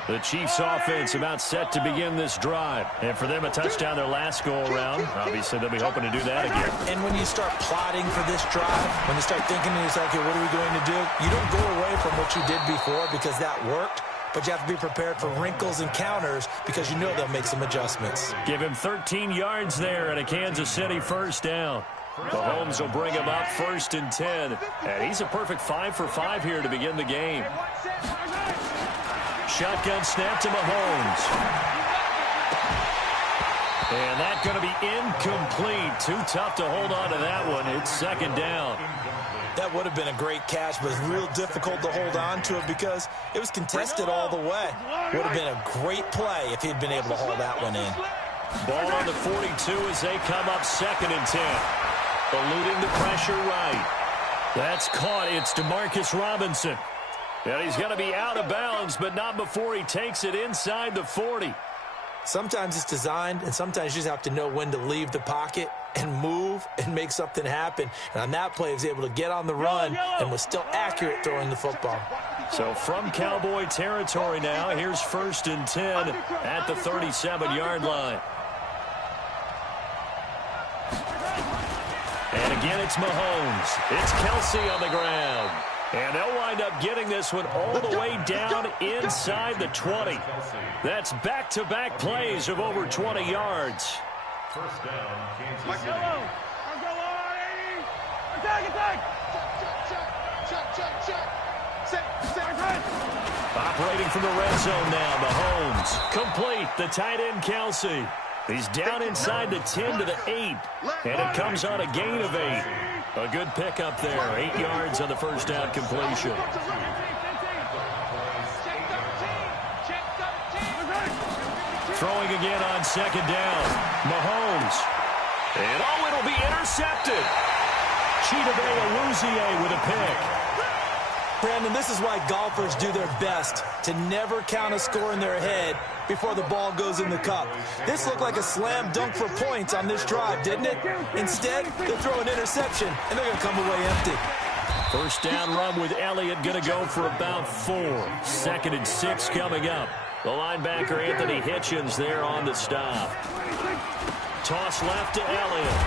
The Chiefs offense about set to begin this drive. And for them, a touchdown their last go-around. Obviously, they'll be hoping to do that again. And when you start plotting for this drive, when you start thinking to yourself, okay, what are we going to do? You don't go away from what you did before because that worked. But you have to be prepared for wrinkles and counters because you know they'll make some adjustments. Give him 13 yards there and a Kansas City first down. Mahomes will bring him up 1st and 10. And he's a perfect 5 for 5 here to begin the game. Shotgun snap to Mahomes. And that's going to be incomplete. Too tough to hold on to that one. It's 2nd down. That would have been a great catch, but it's real difficult to hold on to it because it was contested all the way. Would have been a great play if he'd been able to hold that one in. Ball on the 42 as they come up 2nd and 10. Eluding the pressure right. That's caught. It's DeMarcus Robinson. And he's going to be out of bounds, but not before he takes it inside the 40. Sometimes it's designed, and sometimes you just have to know when to leave the pocket and move and make something happen. And on that play, he was able to get on the run and was still accurate throwing the football. So from Cowboy territory now, here's 1st and 10 at the 37-yard line. And again, it's Mahomes. It's Kelsey on the ground. And they'll wind up getting this one all the way down inside the 20. That's back-to-back plays of over 20 yards. First down, Kansas City. Operating from the red zone now, Mahomes. Complete, the tight end Kelsey. He's down inside the 10 to the 8. And it comes on a gain of 8. A good pickup there. 8 yards on the first down completion. Throwing again on 2nd down. Mahomes. And it'll be intercepted. Chidobe Awuzie with a pick. Brandon, this is why golfers do their best to never count a score in their head before the ball goes in the cup. This looked like a slam dunk for points on this drive, didn't it? Instead, they'll throw an interception, and they're going to come away empty. First down run with Elliott going to go for about 4. 2nd and 6 coming up. The linebacker Anthony Hitchens there on the stop. Toss left to Elliott.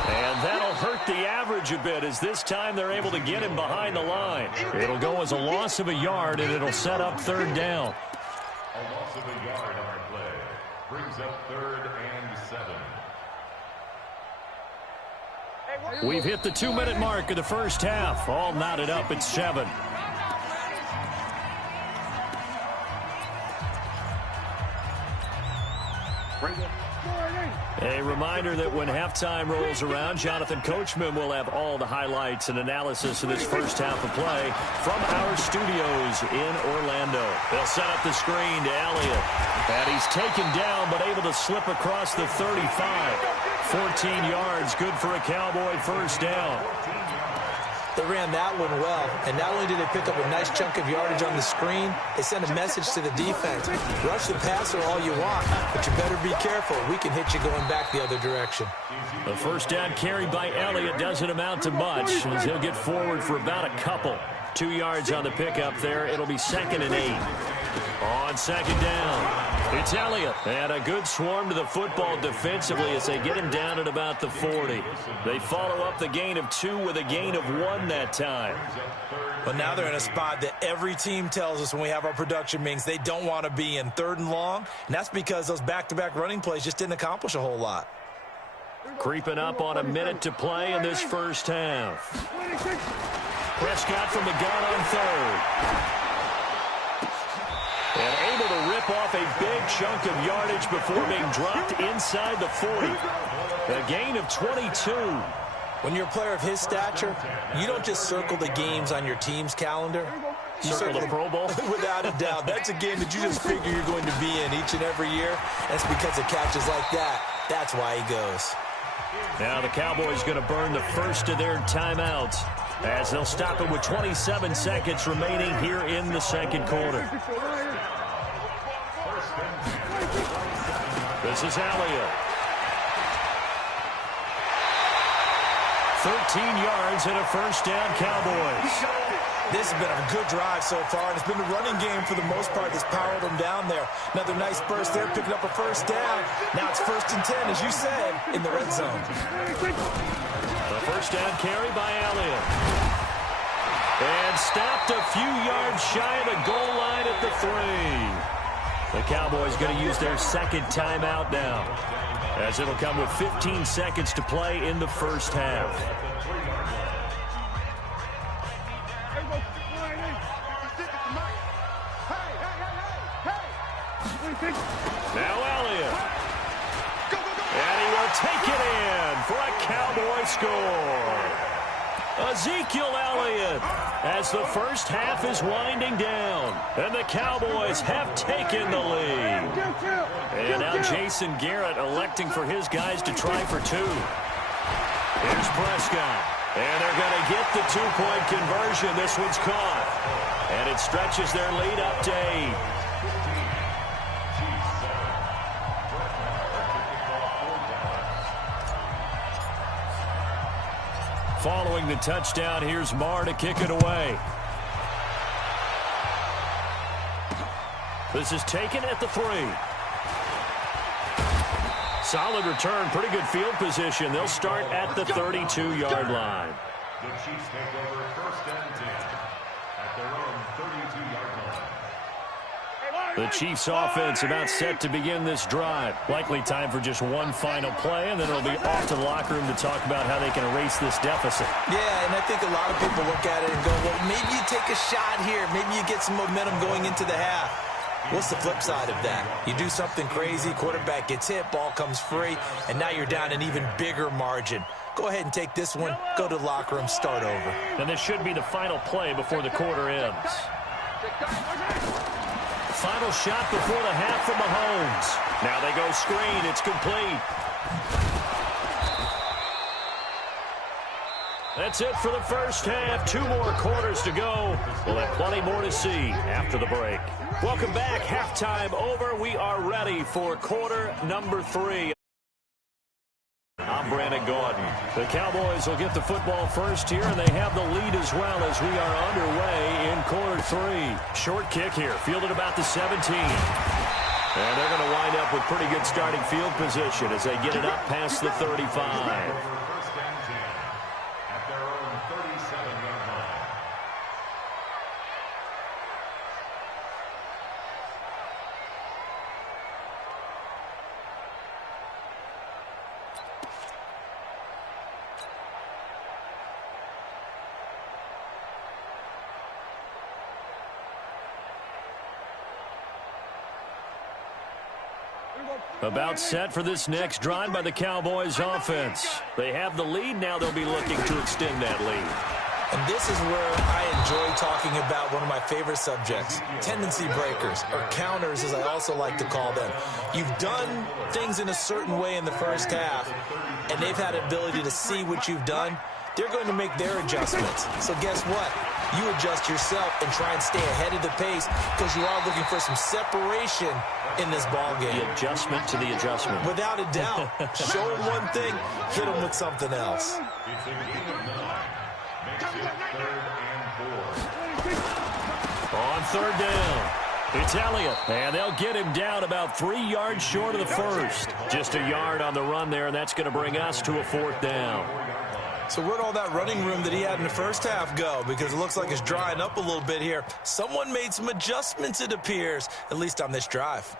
And that'll hurt the average a bit as this time they're able to get him behind the line. It'll go as a loss of a yard, and it'll set up 3rd down. A loss of a yard on our play. Brings up 3rd and 7. We've hit the 2-minute mark of the first half. All knotted up at 7. A reminder that when halftime rolls around, Jonathan Coachman will have all the highlights and analysis of this first half of play from our studios in Orlando. They'll set up the screen to Elliott. And he's taken down, but able to slip across the 35. 14 yards, good for a Cowboy first down. They ran that one well, and not only did they pick up a nice chunk of yardage on the screen, they sent a message to the defense. Rush the passer all you want, but you better be careful. We can hit you going back the other direction. The first down carry by Elliott doesn't amount to much, as he'll get forward for about a couple. 2 yards on the pickup there. It'll be 2nd and 8. On second down, it's Elliott. And a good swarm to the football defensively as they get him down at about the 40. They follow up the gain of 2 with a gain of 1 that time. But now they're in a spot that every team tells us when we have our production meetings they don't want to be in, 3rd and long. And that's because those back-to-back running plays just didn't accomplish a whole lot. Creeping up on a minute to play in this first half. Prescott from the gun on 3rd. And able to rip off a big chunk of yardage before being dropped inside the 40. A gain of 22. When you're a player of his stature, you don't just circle the games on your team's calendar. You circle the Pro Bowl? Without a doubt. That's a game that you just figure you're going to be in each and every year. And it's because of catches like that. That's why he goes. Now the Cowboys going to burn the first of their timeouts as they'll stop it with 27 seconds remaining here in the second quarter. This is Elliott. 13 yards and a first down, Cowboys. This has been a good drive so far, and it's been the running game for the most part that's powered them down there. Another nice burst there, picking up a first down. Now it's 1st and 10, as you said, in the red zone. The first down carry by Elliott. And stopped a few yards shy of the goal line at the 3. The Cowboys going to use their second timeout now, as it'll come with 15 seconds to play in the first half. Now Elliott. And he will take it in for a Cowboy score. Ezekiel Elliott, as the first half is winding down, and the Cowboys have taken the lead. And now Jason Garrett electing for his guys to try for 2. Here's Prescott, and they're going to get the 2-point conversion. This one's caught, and it stretches their lead up to 8. Following the touchdown, here's Marr to kick it away. This is taken at the 3. Solid return, pretty good field position. They'll start at the 32-yard line. The Chiefs take over 1st and 10 at their own 32-yard line. The Chiefs offense about set to begin this drive. Likely time for just one final play, and then it'll be off to the locker room to talk about how they can erase this deficit. Yeah, and I think a lot of people look at it and go, well, maybe you take a shot here. Maybe you get some momentum going into the half. What's the flip side of that? You do something crazy, quarterback gets hit, ball comes free, and now you're down an even bigger margin. Go ahead and take this one, go to the locker room, start over. And this should be the final play before the quarter ends. Final shot before the half from Mahomes. Now they go screen. It's complete. That's it for the first half. 2 more quarters to go. We'll have plenty more to see after the break. Welcome back. Halftime over. We are ready for quarter number 3. I'm Brandon Gordon. The Cowboys will get the football first here, and they have the lead as well as we are underway in quarter 3. Short kick here, fielded about the 17. And they're going to wind up with pretty good starting field position as they get it up past the 35. About set for this next drive by the Cowboys offense. They have the lead. Now they'll be looking to extend that lead. And this is where I enjoy talking about one of my favorite subjects, tendency breakers, or counters as I also like to call them. You've done things in a certain way in the first half, and they've had the ability to see what you've done. They're going to make their adjustments. So guess what? You adjust yourself and try and stay ahead of the pace because you are looking for some separation in this ball game. The adjustment to the adjustment. Without a doubt. Show them one thing, hit them with something else. It's a game of 9. Makes it 3rd and 4. On 3rd down, it's Elliott, and they'll get him down about 3 yards short of the first. Just a yard on the run there, and that's going to bring us to a 4th down. So where'd all that running room that he had in the first half go? Because it looks like it's drying up a little bit here. Someone made some adjustments, it appears, at least on this drive.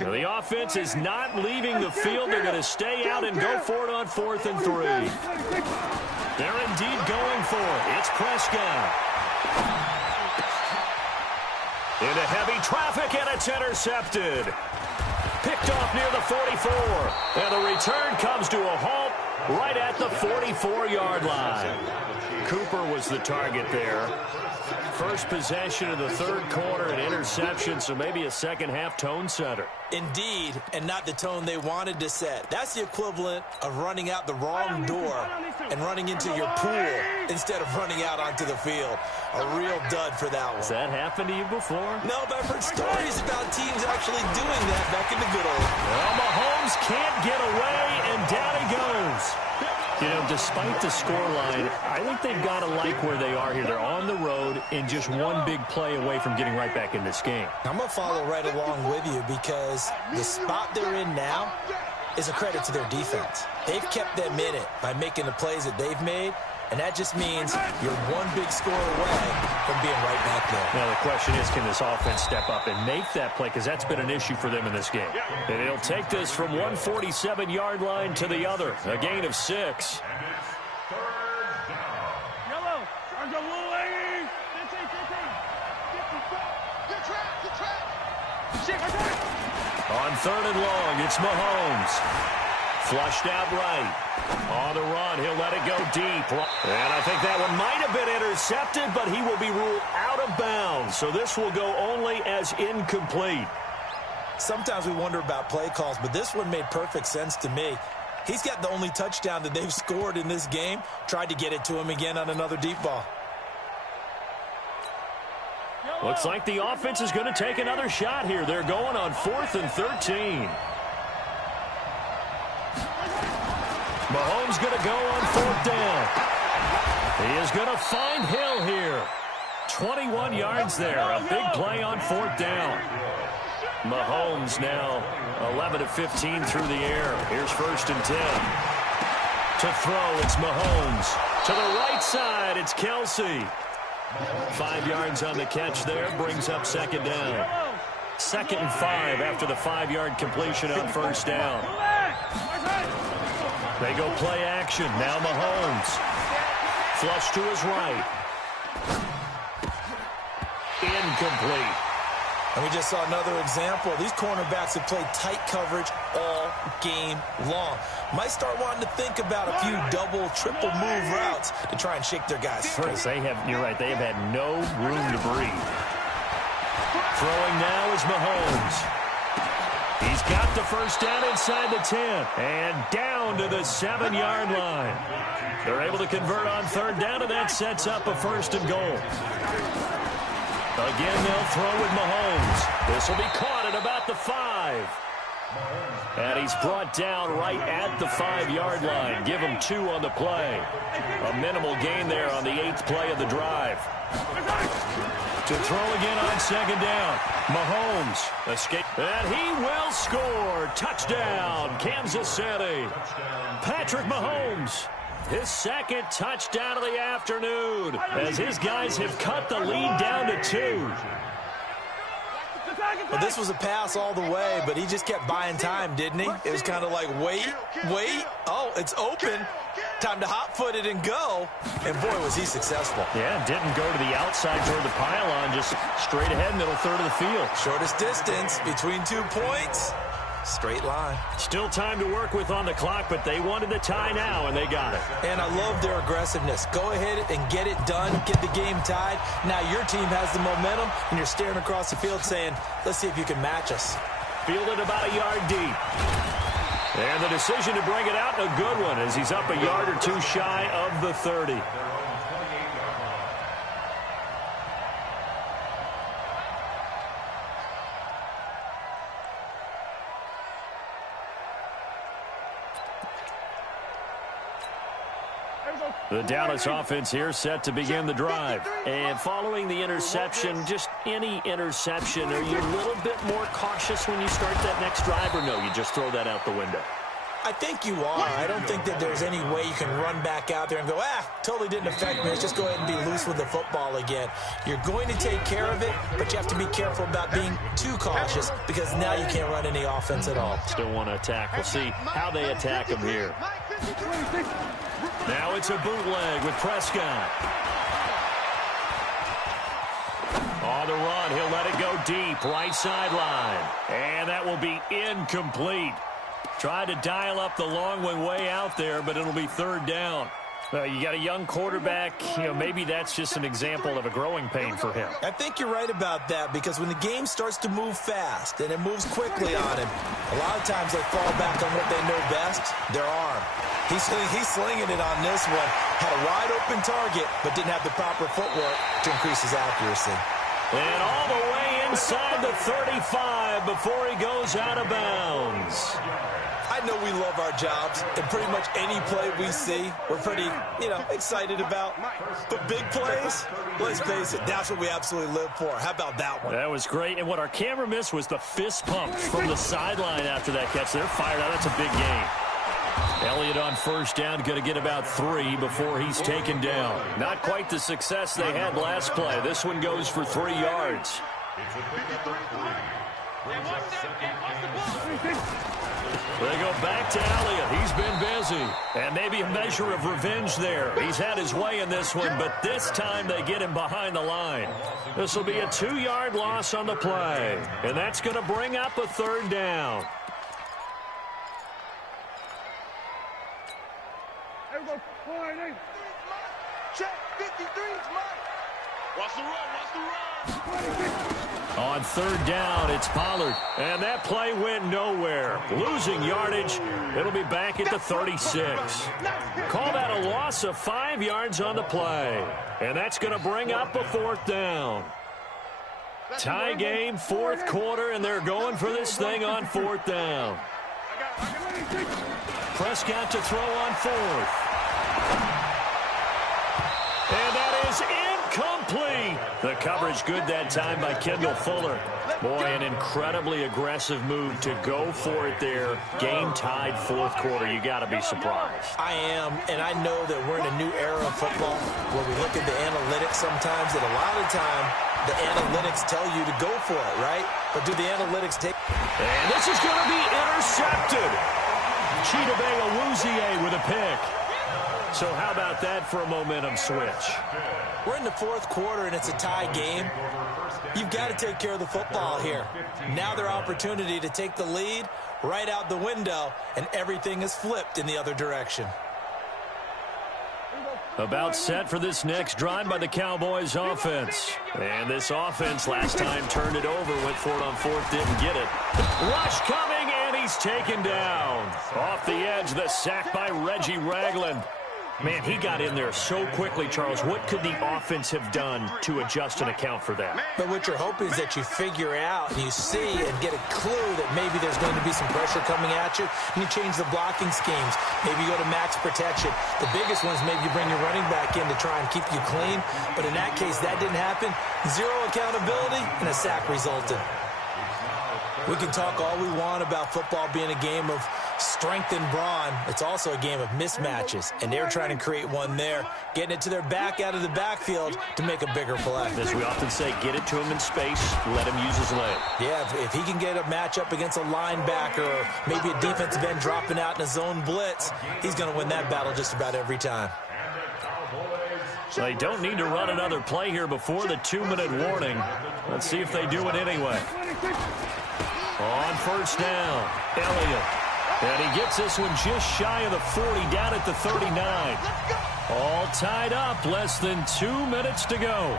Now the offense is not leaving the field. They're going to stay out and go for it on 4th and 3. They're indeed going for it. It's Prescott. Into heavy traffic, and it's intercepted. Picked off near the 44. And the return comes to a halt right at the 44-yard line. Cooper was the target there. First possession of the 3rd quarter, an interception, so maybe a second-half tone setter. Indeed, and not the tone they wanted to set. That's the equivalent of running out the wrong door and running into your pool instead of running out onto the field. A real dud for that one. Has that happened to you before? No, but I've heard stories about teams actually doing that back in the good old. Well, Mahomes can't get away, and down he goes. You know, despite the scoreline, I think they've got to like where they are here. They're on the road and just one big play away from getting right back in this game. I'm going to follow right along with you because the spot they're in now is a credit to their defense. They've kept them in it by making the plays that they've made, and that just means you're one big score away from being right back there. Now, the question is, can this offense step up and make that play? Because that's been an issue for them in this game. And they'll take this from 147-yard line to the other. A gain of 6. Yellow. There's a little lady. On 3rd and long, it's Mahomes. Flushed out right. On the run, he'll let it go deep. And I think that one might have been intercepted, but he will be ruled out of bounds. So this will go only as incomplete. Sometimes we wonder about play calls, but this one made perfect sense to me. He's got the only touchdown that they've scored in this game. Tried to get it to him again on another deep ball. Looks like the offense is going to take another shot here. They're going on 4th and 13. Mahomes going to go on 4th down. He is going to find Hill here. 21 yards there. A big play on 4th down. Mahomes now 11 of 15 through the air. Here's 1st and 10. To throw, it's Mahomes. To the right side, it's Kelsey. 5 yards on the catch there. Brings up 2nd down. 2nd and 5 after the 5-yard completion on 1st down. They go play action. Now Mahomes. Flush to his right. Incomplete. And we just saw another example. These cornerbacks have played tight coverage all game long. Might start wanting to think about a few double, triple move routes to try and shake their guys free. Because you're right, they have had no room to breathe. Throwing now is Mahomes. He's got the 1st down inside the 10. And down to the 7-yard line. They're able to convert on 3rd down, and that sets up a 1st and goal. Again, they'll throw with Mahomes. This will be caught at about the 5. And he's brought down right at the 5-yard line. Give him 2 on the play. A minimal gain there on the 8th play of the drive. To throw again on 2nd down. Mahomes escape. And he will score. Touchdown, Kansas City. Patrick Mahomes. His 2nd touchdown of the afternoon as his guys have cut the lead down to 2. Well, this was a pass all the way, but he just kept buying time, didn't he? It was kind of like, wait. Oh, it's open. Time to hot-foot it and go. And, boy, was he successful. Yeah, didn't go to the outside toward the pylon, just straight ahead, middle third of the field. Shortest distance between 2 points. Straight line. Still time to work with on the clock, but they wanted the tie now, and they got it. And I love their aggressiveness. Go ahead and get it done. Get the game tied. Now your team has the momentum, and you're staring across the field saying, let's see if you can match us. Fielded about a yard deep. And the decision to bring it out, a good one, as he's up a yard or two shy of the 30. The Dallas offense here set to begin the drive. And following the interception, just any interception, are you a little bit more cautious when you start that next drive, or no, you just throw that out the window? I think you are. I don't think that there's any way you can run back out there and go, totally didn't affect me. Let's just go ahead and be loose with the football again. You're going to take care of it, but you have to be careful about being too cautious because now you can't run any offense at all. Still want to attack. We'll see how they attack him here. Now it's a bootleg with Prescott. On the run, he'll let it go deep, right sideline. And that will be incomplete. Tried to dial up the long one way out there, but it'll be third down. You got a young quarterback. Maybe that's just an example of a growing pain for him. I think you're right about that because when the game starts to move fast and it moves quickly on him, a lot of times they fall back on what they know best, their arm. He's slinging it on this one. Had a wide-open target, but didn't have the proper footwork to increase his accuracy. And all the way inside the 35 before he goes out of bounds. I know we love our jobs, and pretty much any play we see, we're pretty, excited about. But big plays, let's face it, that's what we absolutely live for. How about that one? That was great, and what our camera missed was the fist pump from the sideline after that catch. They're fired out. That's a big gain. Elliott on first down, going to get about 3 before he's taken down. Not quite the success they had last play. This one goes for 3 yards. It's a pickup of 3. Brings up second and 7. They go back to Elliott. He's been busy. And maybe a measure of revenge there. He's had his way in this one, but this time they get him behind the line. This will be a 2-yard loss on the play. And that's going to bring up a third down. Check, 53, watch the run, watch the run. On third down, it's Pollard. And that play went nowhere. Losing yardage. It'll be back at the 36. Call that a loss of 5 yards on the play. And that's going to bring up a fourth down. Tie game, fourth quarter, and they're going for this thing on fourth down. Prescott to throw on fourth. And that is incomplete. The coverage good that time by Kendall Fuller. Boy, an incredibly aggressive move to go for it there. Game tied fourth quarter. You got to be surprised. I am, and I know that we're in a new era of football where we look at the analytics sometimes, and a lot of the time the analytics tell you to go for it, right? But do the analytics take... And this is going to be intercepted. Chidobe Awuzie with a pick. So how about that for a momentum switch? We're in the fourth quarter, and it's a tie game. You've got to take care of the football here. Now their opportunity to take the lead right out the window, and everything is flipped in the other direction. About set for this next drive by the Cowboys offense. And this offense last time turned it over, went for it on fourth, didn't get it. Rush coming, and he's taken down. Off the edge, the sack by Reggie Ragland. Man, he got in there so quickly, Charles. What could the offense have done to adjust and account for that? But what you're hoping is that you figure out and you see and get a clue that maybe there's going to be some pressure coming at you, and you change the blocking schemes. Maybe you go to max protection. The biggest one is maybe you bring your running back in to try and keep you clean. But in that case, that didn't happen. Zero accountability, and a sack resulted. We can talk all we want about football being a game of strength and brawn. It's also a game of mismatches, and they're trying to create one there, getting it to their back out of the backfield to make a bigger play. As we often say, get it to him in space, let him use his leg. Yeah, if he can get a matchup against a linebacker or maybe a defensive end dropping out in a zone blitz, he's going to win that battle just about every time. They don't need to run another play here before the 2-minute warning. Let's see if they do it anyway. On first down, Elliott. And he gets this one just shy of the 40, down at the 39. All tied up, less than 2 minutes to go.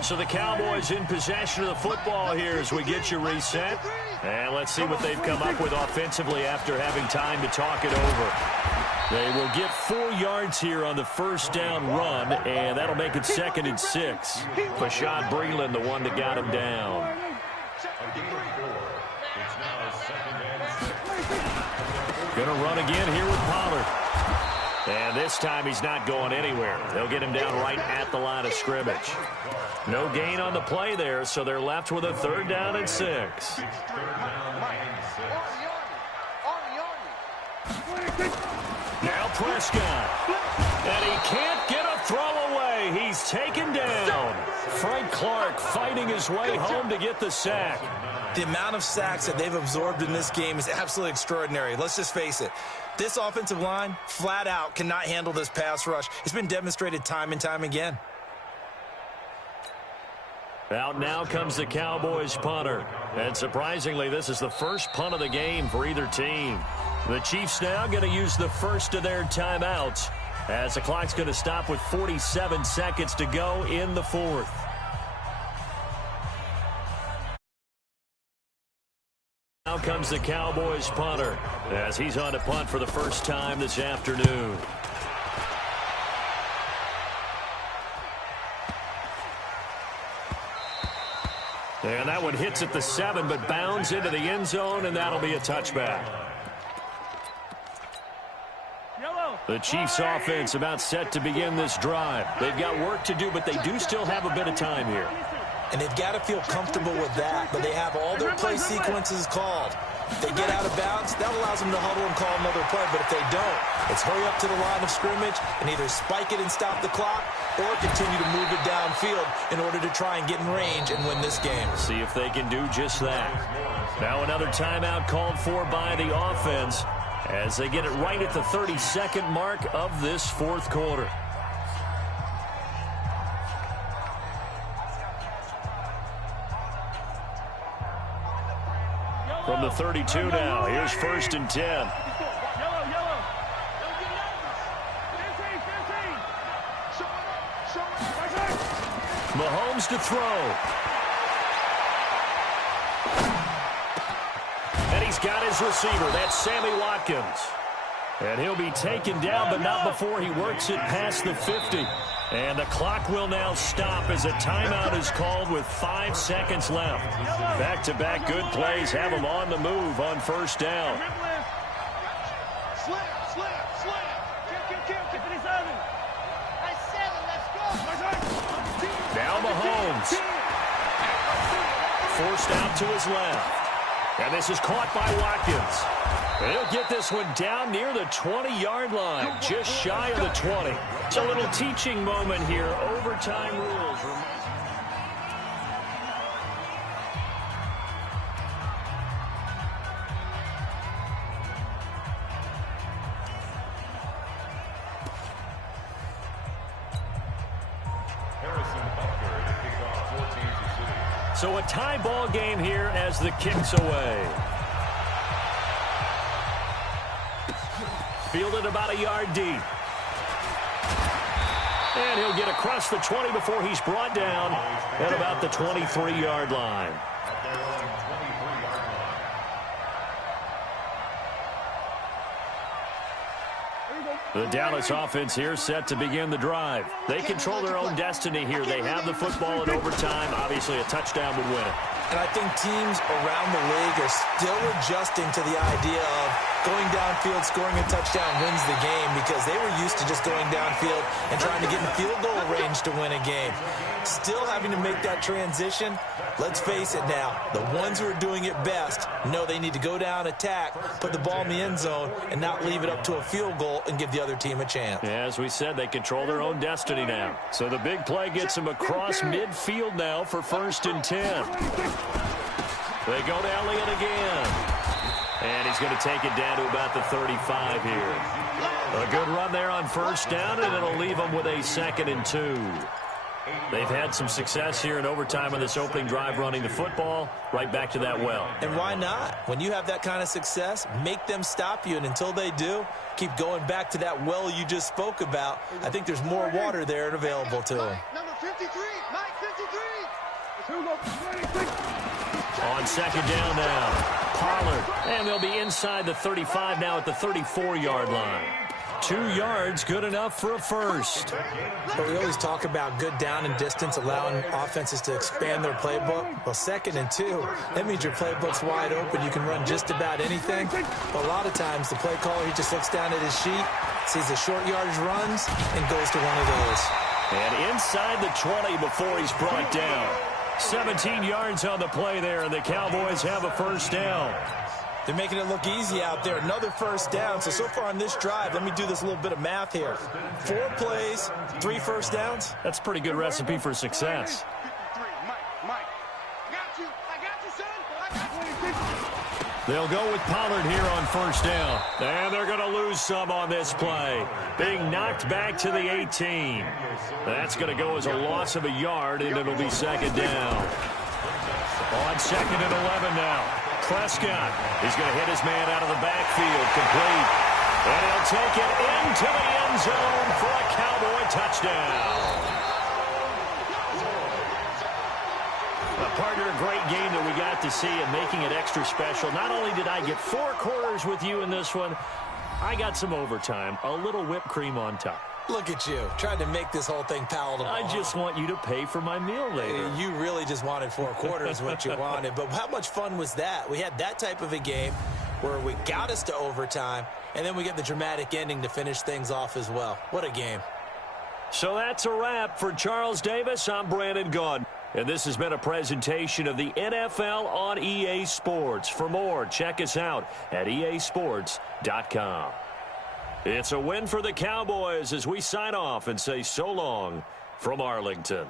So the Cowboys in possession of the football here as we get you reset. And let's see what they've come up with offensively after having time to talk it over. They will get 4 yards here on the first down run, and that'll make it 2nd and 6. Bashad Breeland, the one that got him down. Gonna run again here with Pollard. And this time he's not going anywhere. They'll get him down right at the line of scrimmage. No gain on the play there, so they're left with a 3rd down and 6. Now Prescott. And he can't get a throw away. He's taken down. Frank Clark fighting his way home to get the sack. The amount of sacks that they've absorbed in this game is absolutely extraordinary. Let's just face it. This offensive line, flat out, cannot handle this pass rush. It's been demonstrated time and time again. Out now comes the Cowboys punter. And surprisingly, this is the first punt of the game for either team. The Chiefs now going to use the first of their timeouts as the clock's going to stop with 47 seconds to go in the 4th. Now comes the Cowboys punter as he's on to punt for the first time this afternoon. And that one hits at the 7, but bounds into the end zone, and that'll be a touchback. The Chiefs offense about set to begin this drive. They've got work to do, but they do still have a bit of time here. And they've got to feel comfortable with that, but they have all their play sequences called. If they get out of bounds, that allows them to huddle and call another play, but if they don't, it's hurry up to the line of scrimmage and either spike it and stop the clock or continue to move it downfield in order to try and get in range and win this game. See if they can do just that. Now another timeout called for by the offense as they get it right at the 32nd mark of this 4th quarter. From the 32 now, here's 1st and 10. Mahomes to throw. And he's got his receiver. That's Sammy Watkins. And he'll be taken down, but not before he works it past the 50. And the clock will now stop as a timeout is called with 5 seconds left. Back-to-back good plays have them on the move on first down. Now Mahomes. Forced out to his left. And this is caught by Watkins. And he'll get this one down near the 20-yard line, just shy of the 20. It's a little teaching moment here. Overtime rules. So a tie ball game here as the kick's away. Fielded about a yard deep. And he'll get across the 20 before he's brought down at about the 23-yard line. The Dallas offense here set to begin the drive. They control their own destiny here. They have the football in overtime. Obviously, a touchdown would win it. And I think teams around the league are still adjusting to the idea of going downfield, scoring a touchdown wins the game because they were used to just going downfield and trying to get in field goal range to win a game. still having to make that transition. Let's face it now, the ones who are doing it best know they need to go down, attack, put the ball in the end zone, and not leave it up to a field goal and give the other team a chance. Yeah, as we said, they control their own destiny now. So the big play gets them across midfield now for 1st and 10. They go to Elliott again. And he's going to take it down to about the 35 here. A good run there on 1st down, and it'll leave them with a 2nd and 2. They've had some success here in overtime on this opening drive running the football. Right back to that well. And why not? When you have that kind of success, make them stop you. And until they do, keep going back to that well you just spoke about. I think there's more water there and available to them. Number 53, Mike 53. On 2nd down now, Pollard. And they'll be inside the 35 now at the 34-yard line. 2 yards, good enough for a first. But we always talk about good down and distance, allowing offenses to expand their playbook. Well, 2nd and 2, that means your playbook's wide open. You can run just about anything. But a lot of times, the play caller, he just looks down at his sheet, sees the short yardage runs, and goes to one of those. And inside the 20 before he's brought down. 17 yards on the play there, and the Cowboys have a 1st down. They're making it look easy out there. Another 1st down. So far on this drive, let me do this little bit of math here. 4 plays, 3 1st downs. That's a pretty good recipe for success. 53, Mike. I got you, son. I got you. They'll go with Pollard here on 1st down. And they're going to lose some on this play. Being knocked back to the 18. That's going to go as a loss of a yard, and it'll be 2nd down. On 2nd and 11 now. Prescott, he's going to hit his man out of the backfield, complete. And he'll take it into the end zone for a Cowboy touchdown. Partner, a great game that we got to see and making it extra special. Not only did I get 4 quarters with you in this one, I got some overtime, a little whipped cream on top. Look at you, trying to make this whole thing palatable. I just want you to pay for my meal later. You really just wanted 4 quarters, what you wanted. But how much fun was that? We had that type of a game where we got us to overtime, and then we get the dramatic ending to finish things off as well. What a game. So that's a wrap. For Charles Davis, I'm Brandon Gaudin. And this has been a presentation of the NFL on EA Sports. For more, check us out at easports.com. It's a win for the Cowboys as we sign off and say so long from Arlington.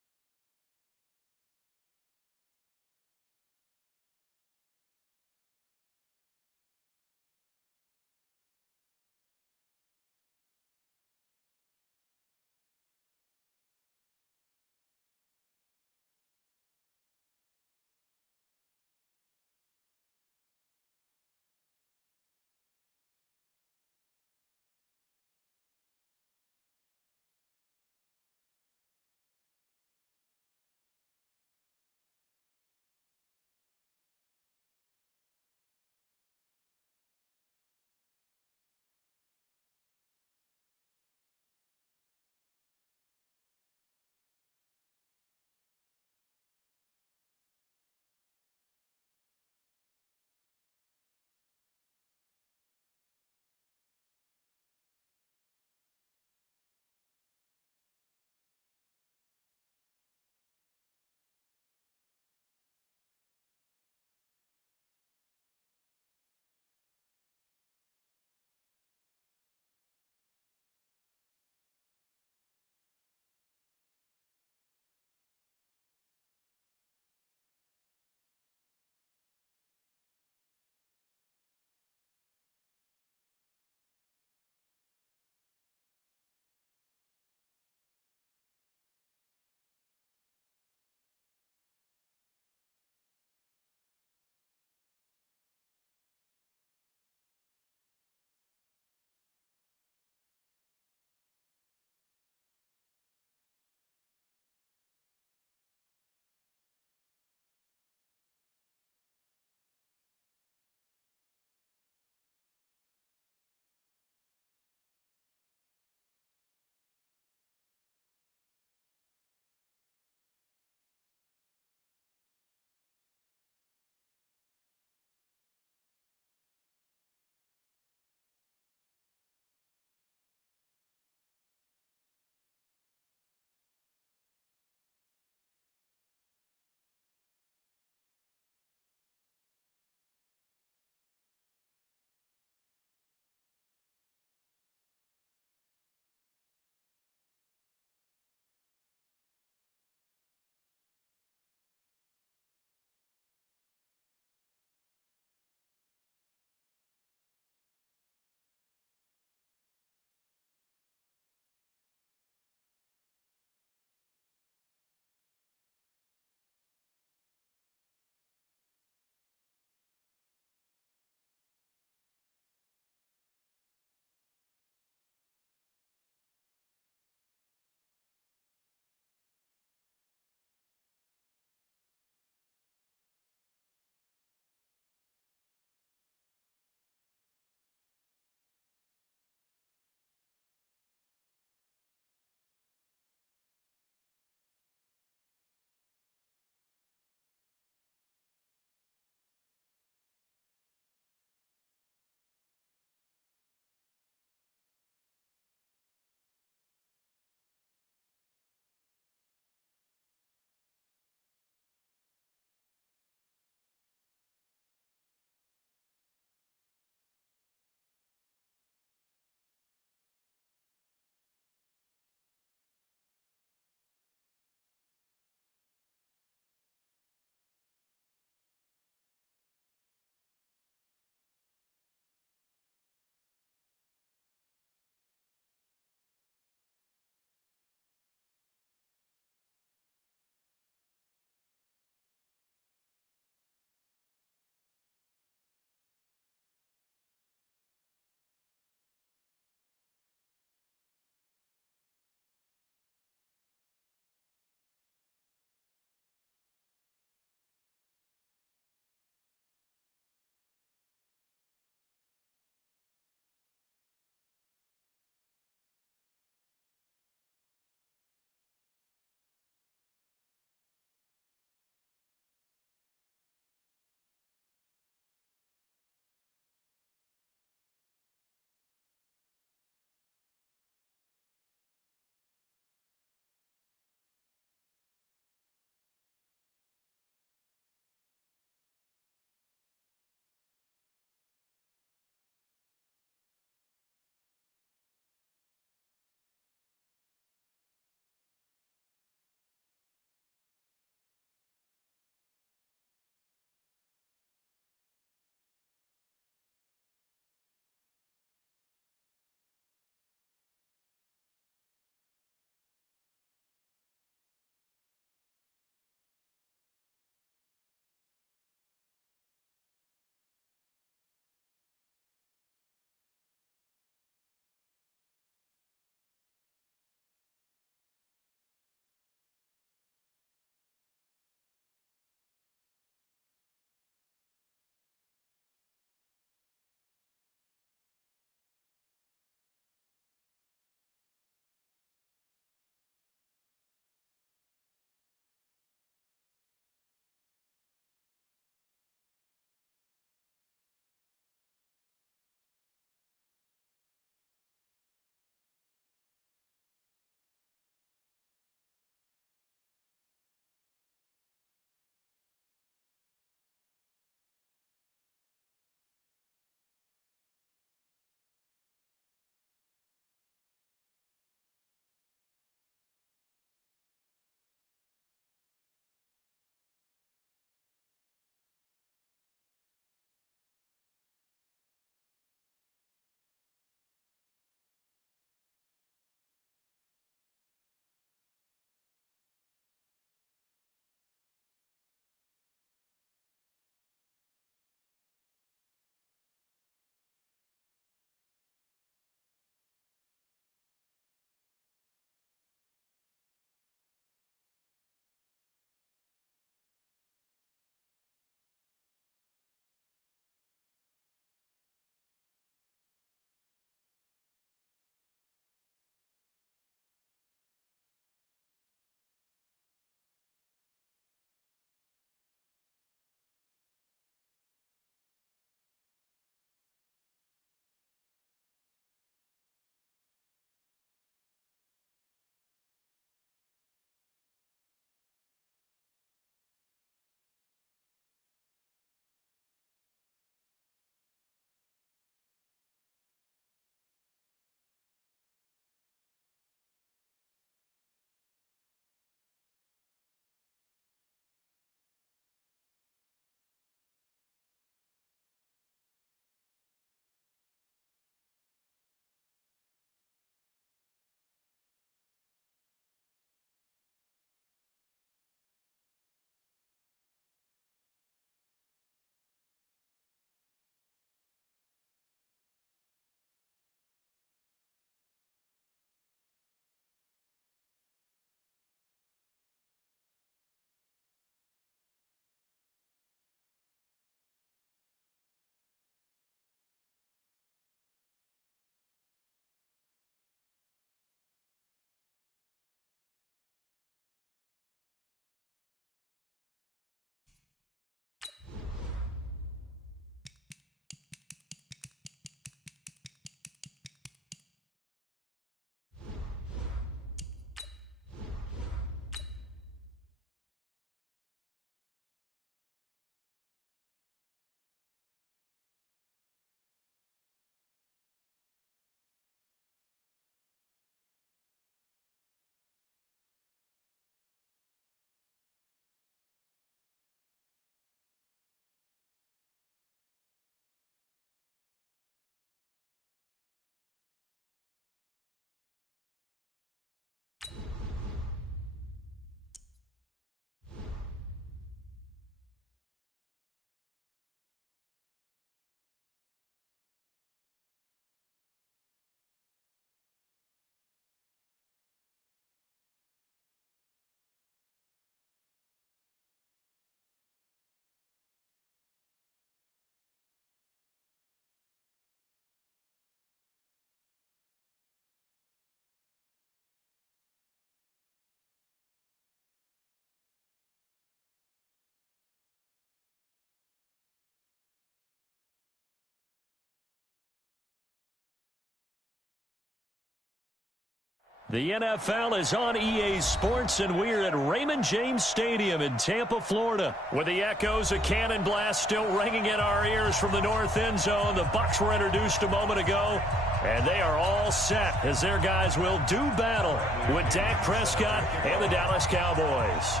The NFL is on EA Sports, and we're at Raymond James Stadium in Tampa, Florida, with the echoes of Cannon Blast still ringing in our ears from the north end zone. The Bucs were introduced a moment ago, and they are all set as their guys will do battle with Dak Prescott and the Dallas Cowboys.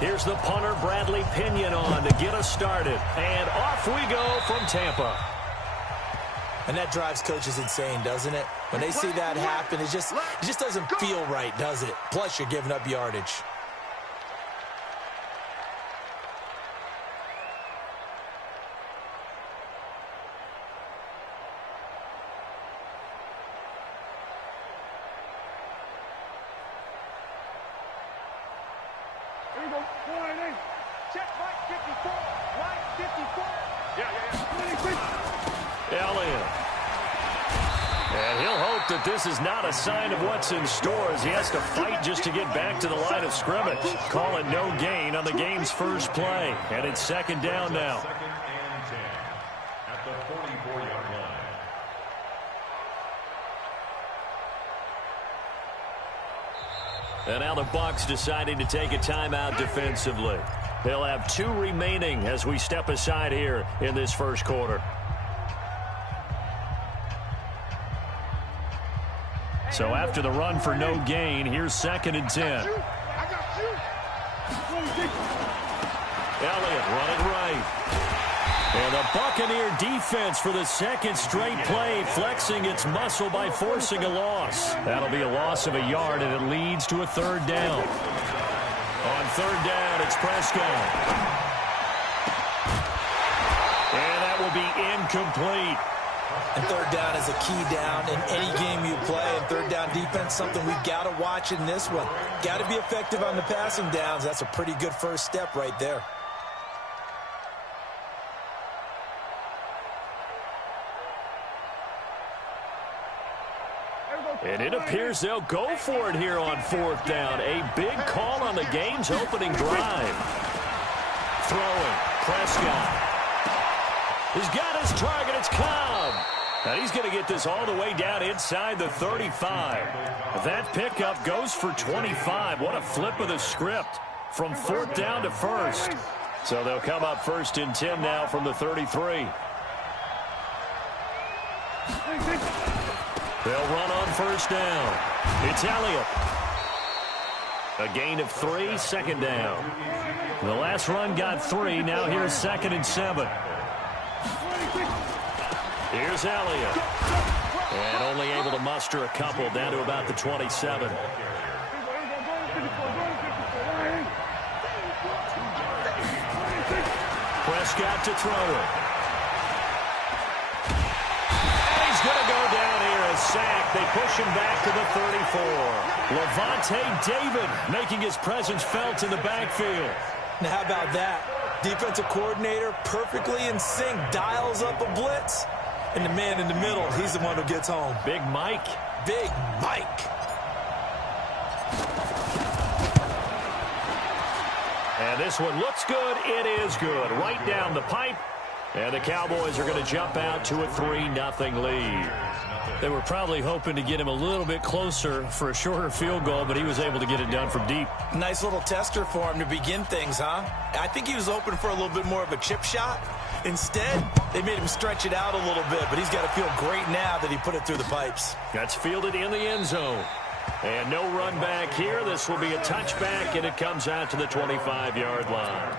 Here's the punter, Bradley Pinion, on to get us started. And off we go from Tampa. And that drives coaches insane, doesn't it? When they see that happen, it just doesn't feel right, does it? Plus, you're giving up yardage. This is not a sign of what's in store as he has to fight just to get back to the line of scrimmage. Call it no gain on the game's first play. And it's second down now. Second and 10 at the 44-yard line. And now the Bucs deciding to take a timeout defensively. They'll have 2 remaining as we step aside here in this first quarter. So after the run for no gain, here's second and 10. Elliott running right. And the Buccaneer defense for the second straight play, flexing its muscle by forcing a loss. That'll be a loss of a yard, and it leads to a third down. On third down, it's Prescott. And that will be incomplete. And third down is a key down in any game you play. And third down defense, something we've got to watch in this one. Got to be effective on the passing downs. That's a pretty good first step right there. And it appears they'll go for it here on fourth down. A big call on the game's opening drive. Throwing, Prescott. He's got his target. It's Cobb. And he's going to get this all the way down inside the 35. That pickup goes for 25. What a flip of the script from fourth down to first. So they'll come up first and 10 now from the 33. They'll run on first down. It's Elliott. A gain of 3, second down. The last run got 3. Now here's second and 7. Here's Elliott. And only able to muster a couple down to about the 27. Prescott to throw it. And he's going to go down here, a sack. They push him back to the 34. Levante David making his presence felt in the backfield. Now, how about that? Defensive coordinator perfectly in sync, dials up a blitz. And the man in the middle, he's the one who gets home. Big Mike. Big Mike. And this one looks good. It is good. Right down the pipe. And the Cowboys are going to jump out to a 3-0 lead. They were probably hoping to get him a little bit closer for a shorter field goal, but he was able to get it done from deep. Nice little tester for him to begin things, huh? I think he was hoping for a little bit more of a chip shot. Instead, they made him stretch it out a little bit, but he's got to feel great now that he put it through the pipes. That's fielded in the end zone. And no run back here. This will be a touchback, and it comes out to the 25-yard line.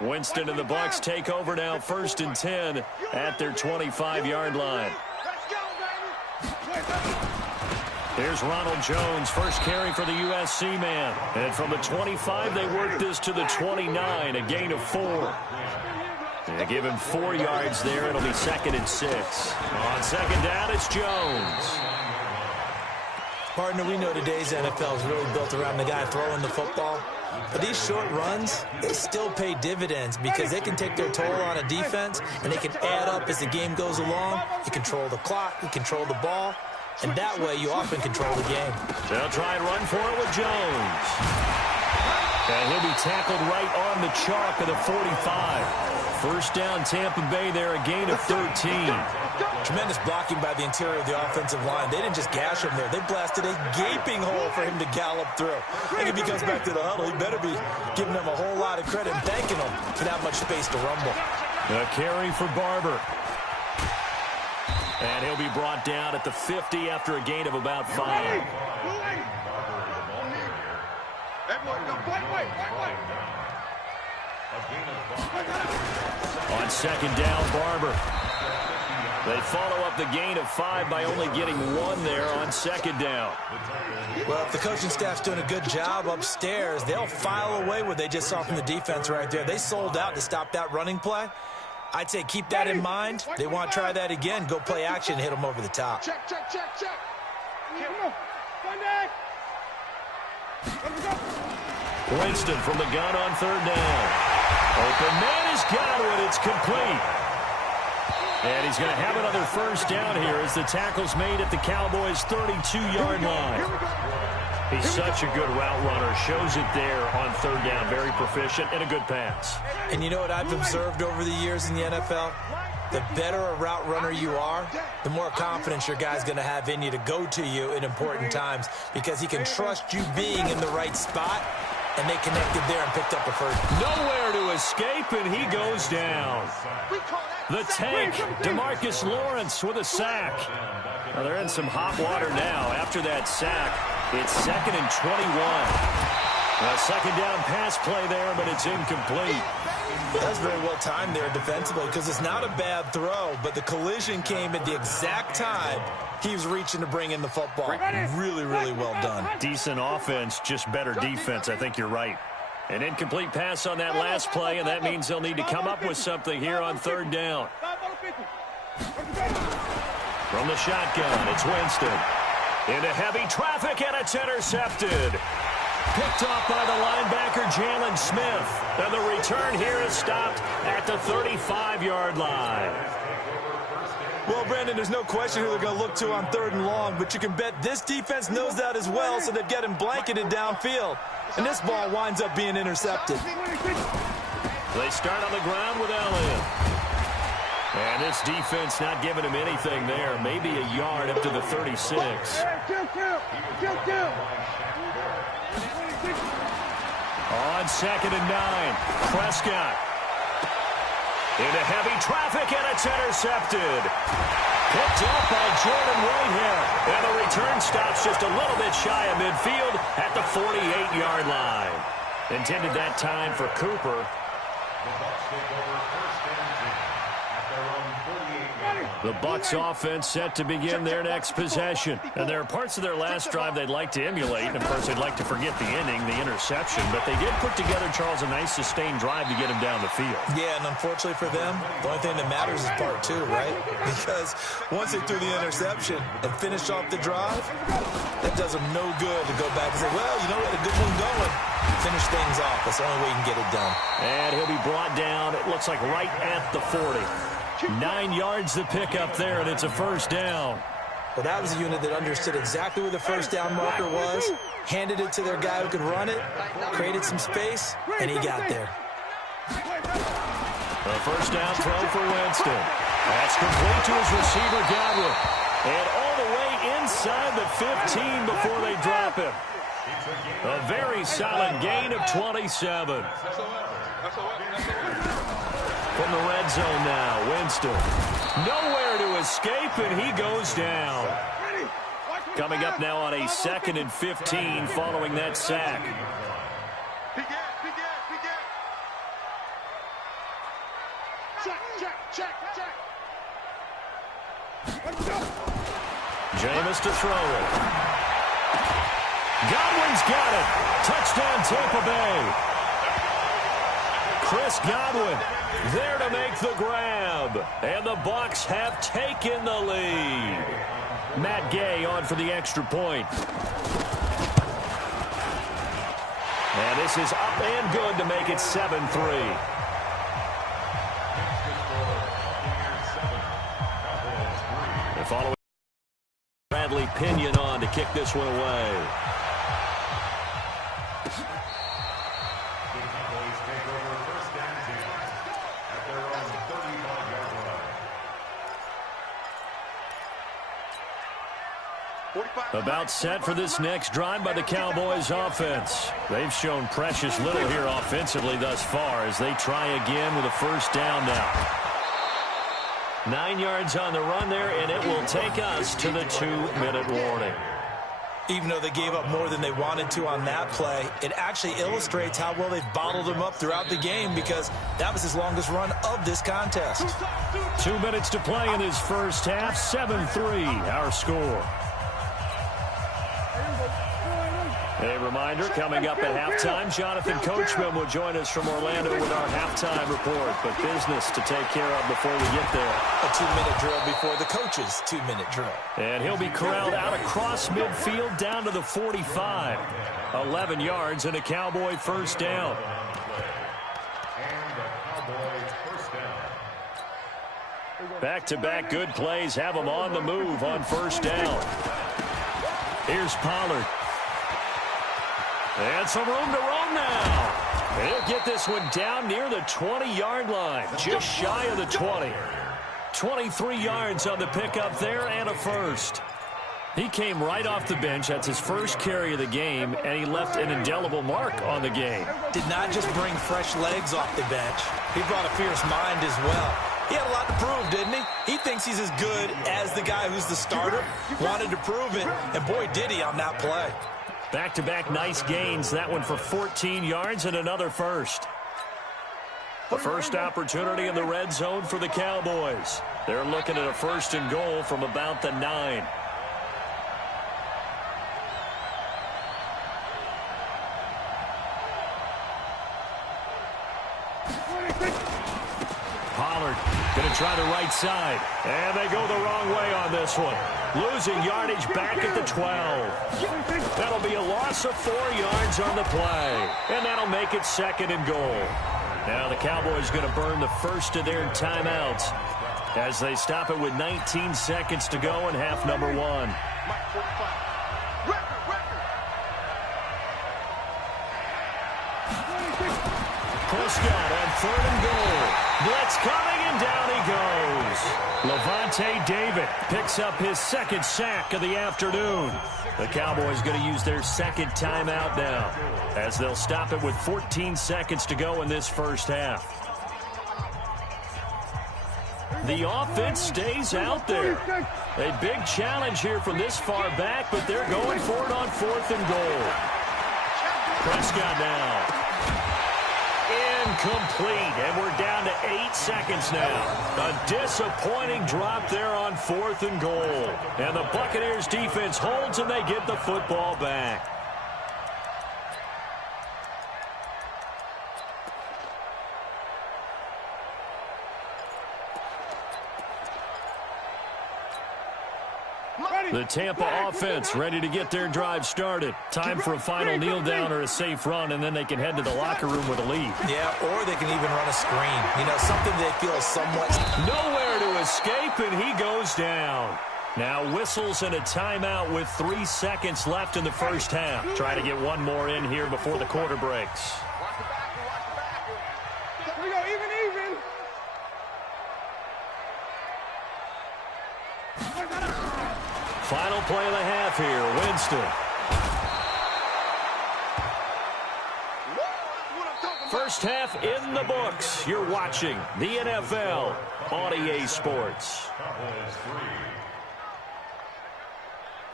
Winston and the Bucs take over now, first and 10 at their 25-yard line. Here's Ronald Jones, first carry for the USC man. And from the 25, they work this to the 29, a gain of 4. They give him 4 yards there. It'll be 2nd and 6. On second down, it's Jones. Partner, we know today's NFL is really built around the guy throwing the football. But these short runs, they still pay dividends because they can take their toll on a defense, and they can add up as the game goes along. You control the clock, you control the ball, and that way you often control the game. They'll try and run for it with Jones. And he'll be tackled right on the chalk of the 45. First down, Tampa Bay there, a gain of 13. Tremendous blocking by the interior of the offensive line. They didn't just gash him there. They blasted a gaping hole for him to gallop through. I think if he comes back to the huddle, he better be giving them a whole lot of credit and thanking them for that much space to rumble. A carry for Barber. And he'll be brought down at the 50 after a gain of about 5. On second down, Barber. They follow up the gain of 5 by only getting 1 there on second down. Well, if the coaching staff's doing a good job upstairs, they'll file away what they just saw from the defense right there. They sold out to stop that running play. I'd say keep that in mind. They want to try that again. Go play action, hit them over the top. Check. Winston from the gun on third down. Open man is Godwin. It's complete. And he's going to have another first down here as the tackle's made at the Cowboys' 32-yard line. He's such a good route runner. Shows it there on third down. Very proficient and a good pass. And you know what I've observed over the years in the NFL? The better a route runner you are, the more confidence your guy's going to have in you to go to you in important times because he can trust you being in the right spot, and they connected there and picked up a first. Nowhere to escape, and he goes down. The tank, DeMarcus Lawrence with a sack. Now they're in some hot water now. After that sack, it's 2nd and 21. A second down pass play there, but it's incomplete. That's very well timed there defensively because it's not a bad throw, but the collision came at the exact time he was reaching to bring in the football. Really, really well done. Decent offense, just better defense. I think you're right. An incomplete pass on that last play, and that means they'll need to come up with something here on third down. From the shotgun, it's Winston. Into heavy traffic, and it's intercepted. Picked off by the linebacker, Jalen Smith. And the return here is stopped at the 35-yard line. Well, Brandon, there's no question who they're going to look to on third and long, but you can bet this defense knows that as well, so they're getting blanketed downfield. And this ball winds up being intercepted. They start on the ground with Elliott. And this defense not giving him anything there. Maybe a yard up to the 36. On 2nd and 9, Prescott. Into heavy traffic, and it's intercepted. Picked up by Jordan Whitehead. And the return stops just a little bit shy of midfield at the 48-yard line. Intended that time for Cooper. The Bucs offense set to begin their next possession. And there are parts of their last drive they'd like to emulate. And, of course, they'd like to forget the ending, the interception. But they did put together, Charles, a nice sustained drive to get him down the field. Yeah, and unfortunately for them, the only thing that matters is part 2, right? Because once they threw the interception and finished off the drive, that does them no good to go back and say, well, you know, we had a good one going. Finish things off. That's the only way you can get it done. And he'll be brought down, it looks like right at the 40. 9 yards to pick up there, and it's a first down. Well, that was a unit that understood exactly where the first down marker was, handed it to their guy who could run it, created some space, and he got there. A first down throw for Winston. That's complete to his receiver, Godwin. And all the way inside the 15 before they drop him. A very solid gain of 27. From the red zone now, Winston. Nowhere to escape, and he goes down. Coming up now on a 2nd and 15 following that sack. Jameis to throw it. Godwin's got it. Touchdown, Tampa Bay. Chris Godwin there to make the grab. And the Bucs have taken the lead. Matt Gay on for the extra point. And this is up and good to make it 7-3. The following Bradley Pinion on to kick this one away. About set for this next drive by the Cowboys offense. They've shown precious little here offensively thus far as they try again with a first down now. 9 yards on the run there, and it will take us to the 2-minute warning. Even though they gave up more than they wanted to on that play, it actually illustrates how well they've bottled them up throughout the game because that was his longest run of this contest. 2 minutes to play in this first half. 7-3 our score. A reminder, coming up at halftime, Jonathan Coachman will join us from Orlando with our halftime report. But business to take care of before we get there. A 2-minute drill before the coach's 2-minute drill. And he'll be corralled out across midfield down to the 45. 11 yards and a Cowboy first down. Back-to-back good plays have them on the move on first down. Here's Pollard. And some room to roam now. He'll get this one down near the 20-yard line, just shy of the 20. 23 yards on the pickup there and a first. He came right off the bench. That's his first carry of the game, and he left an indelible mark on the game. Did not just bring fresh legs off the bench. He brought a fierce mind as well. He had a lot to prove, didn't he? He thinks he's as good as the guy who's the starter. Wanted to prove it, and boy, did he on that play. Back-to-back nice gains. That one for 14 yards and another first. The first opportunity in the red zone for the Cowboys. They're looking at a first and goal from about the 9. Pollard going to try the right side. And they go the wrong way on this one. Losing yardage back at the 12. That'll be a loss of 4 yards on the play. And that'll make it second and goal. Now the Cowboys going to burn the first of their timeouts as they stop it with 19 seconds to go in half number 1. Prescott on third and goal. Blitz coming, and down he goes. Levante David picks up his second sack of the afternoon. The Cowboys going to use their second timeout now as they'll stop it with 14 seconds to go in this first half. The offense stays out there. A big challenge here from this far back, but they're going for it on fourth and goal. Prescott now. Incomplete, and we're down to 8 seconds now. A disappointing drop there on fourth and goal. And the Buccaneers defense holds, and they get the football back. The Tampa offense ready to get their drive started. Time for a final kneel down or a safe run, and then they can head to the locker room with a lead. Yeah, or they can even run a screen. You know, something they feel somewhat. Nowhere to escape, and he goes down. Now whistles and a timeout with 3 seconds left in the first half. Try to get one more in here before the quarter breaks. Here we go, even. Final play of the half here, Winston. First half in the books. You're watching the NFL on EA Sports.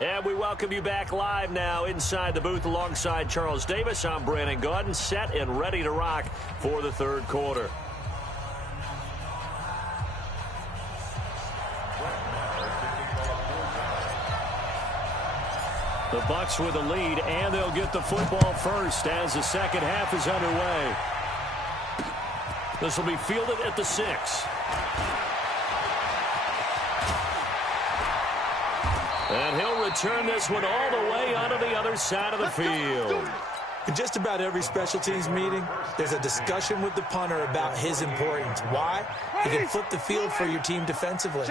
And we welcome you back live now inside the booth alongside Charles Davis. I'm Brandon Gaudin, set and ready to rock for the third quarter. The Bucs with a lead, and they'll get the football first as the second half is underway. This will be fielded at the 6. And he'll return this one all the way onto the other side of the field. In just about every special teams meeting, there's a discussion with the punter about his importance. Why? He can flip the field for your team defensively,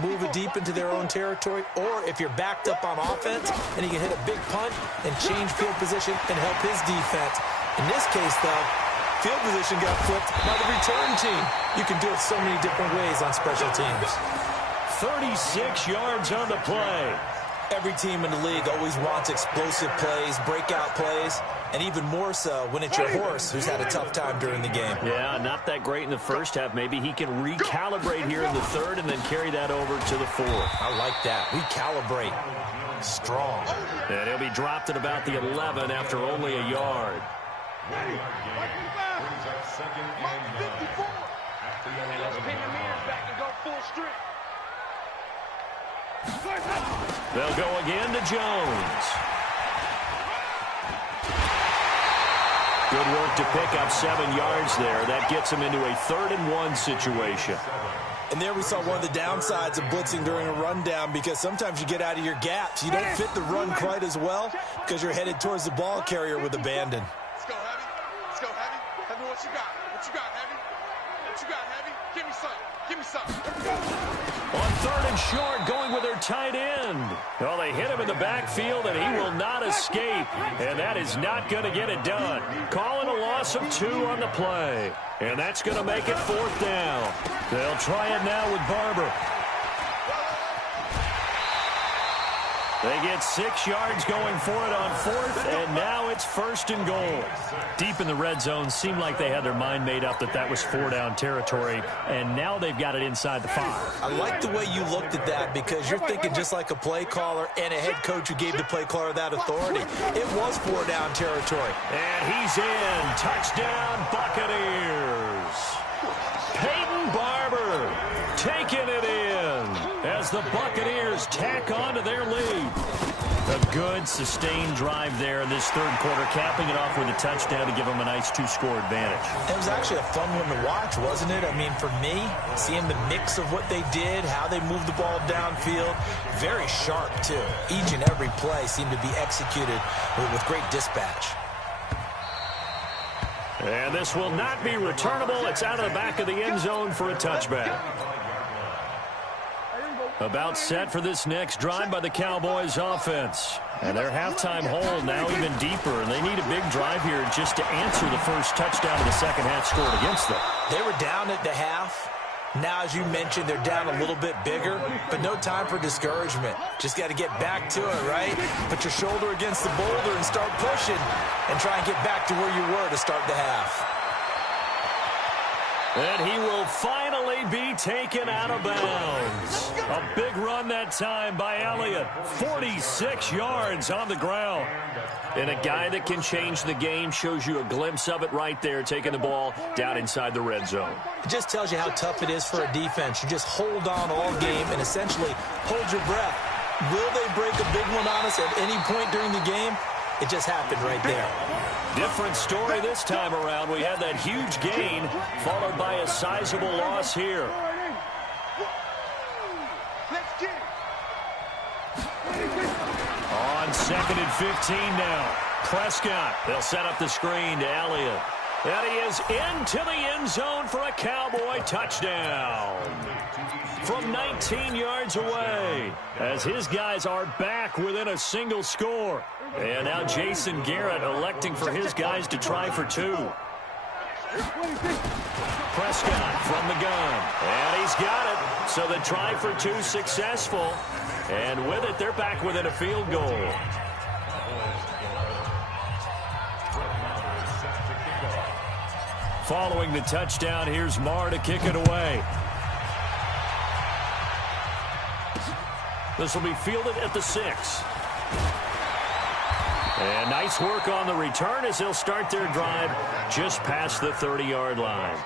move it deep into their own territory, or if you're backed up on offense, and he can hit a big punt and change field position and help his defense. In this case, though, field position got flipped by the return team. You can do it so many different ways on special teams. 36 yards on the play. Every team in the league always wants explosive plays, breakout plays, and even more so when it's your horse who's had a tough time during the game. Yeah, not that great in the first half. Maybe he can recalibrate here in the third and then carry that over to the fourth. I like that. Recalibrate. Strong. And he'll be dropped at about the 11 after only a yard. Brings up second and 9. At the 11. Let's pin your mirrors back and go full strength. They'll go again to Jones. Good work to pick up 7 yards there. That gets him into a 3rd and 1 situation. And there we saw one of the downsides of blitzing during a rundown, because sometimes you get out of your gaps. You don't fit the run quite as well because you're headed towards the ball carrier with abandon. Let's go, Heavy. Let's go, Heavy. Heavy, what you got? What you got, Heavy? What you got, Heavy? Give me some. Give me some. On 3rd and short, going with their tight end. Well, they hit him in the backfield, and he will not escape. And that is not going to get it done. Calling a loss of 2 on the play. And that's going to make it 4th down. They'll try it now with Barber. They get 6 yards going for it on 4th, and now it's 1st and goal. Deep in the red zone, seemed like they had their mind made up that was 4-down territory, and now they've got it inside the 5. I like the way you looked at that, because you're thinking just like a play caller and a head coach who gave the play caller that authority. It was 4-down territory. And he's in. Touchdown, Buccaneers. Peyton Barber taking it in as the Buccaneers tack on to their lead. A good, sustained drive there in this 3rd quarter, capping it off with a touchdown to give them a nice 2-score advantage. It was actually a fun one to watch, wasn't it? I mean, for me, seeing the mix of what they did, how they moved the ball downfield, very sharp, too. Each and every play seemed to be executed with great dispatch. And this will not be returnable. It's out of the back of the end zone for a touchback. About set for this next drive by the Cowboys offense. And their halftime hole now even deeper, and they need a big drive here just to answer the first touchdown of the second half scored against them. They were down at the half. Now, as you mentioned, they're down a little bit bigger, but no time for discouragement. Just got to get back to it, right? Put your shoulder against the boulder and start pushing and try and get back to where you were to start the half. And he will finally be taken out of bounds. A big run that time by Elliott. 46 yards on the ground. And a guy that can change the game, shows you a glimpse of it right there, taking the ball down inside the red zone. It just tells you how tough it is for a defense. You just hold on all game and essentially hold your breath. Will they break a big one on us at any point during the game? It just happened right there. Different story this time around. We had that huge gain followed by a sizable loss here. On 2nd and 15 now. Prescott. They'll set up the screen to Elliott. And he is into the end zone for a Cowboy touchdown. From 19 yards away, as his guys are back within a single score. And now Jason Garrett electing for his guys to try for 2. Prescott from the gun. And he's got it. So the try for 2 successful. And with it, they're back within a field goal. Following the touchdown, here's Marr to kick it away. This will be fielded at the 6. And nice work on the return as they'll start their drive just past the 30-yard line.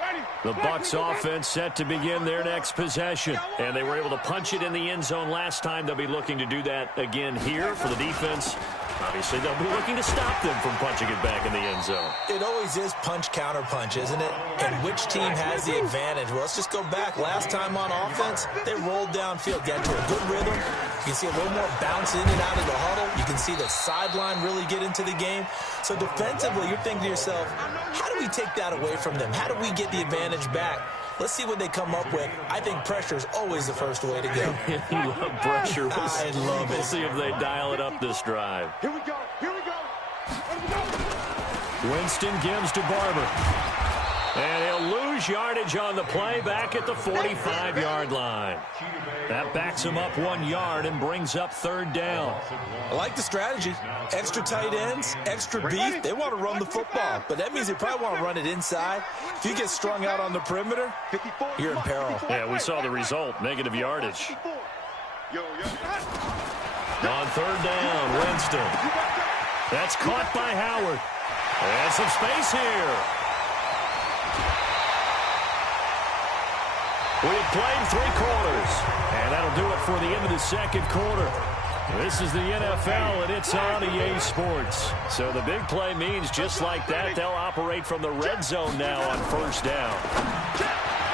Ready. The Bucs offense set to begin their next possession. And they were able to punch it in the end zone last time. They'll be looking to do that again here for the defense. Obviously, they'll be looking to stop them from punching it back in the end zone. It always is punch-counter-punch, isn't it? And which team has the advantage? Well, let's just go back. Last time on offense, they rolled downfield, got to a good rhythm. You can see a little more bounce in and out of the huddle. You can see the sideline really get into the game. So defensively, you're thinking to yourself, how do we take that away from them? How do we get the advantage back? Let's see what they come up with. I think pressure is always the first way to go. You love pressure. I love it. We'll see if they dial it up this drive. Here we go. Here we go. Here we go. Winston gives to Barber. And he'll lose yardage on the play back at the 45-yard line. That backs him up 1 yard and brings up third down. I like the strategy. Extra tight ends, extra beef. They want to run the football, but that means they probably want to run it inside. If you get strung out on the perimeter, you're in peril. Yeah, we saw the result, negative yardage. On third down, Winston. That's caught by Howard. And some space here. We've played 3 quarters, and that'll do it for the end of the second quarter. This is the NFL, and it's on EA Sports. So the big play means just like that, they'll operate from the red zone now on first down.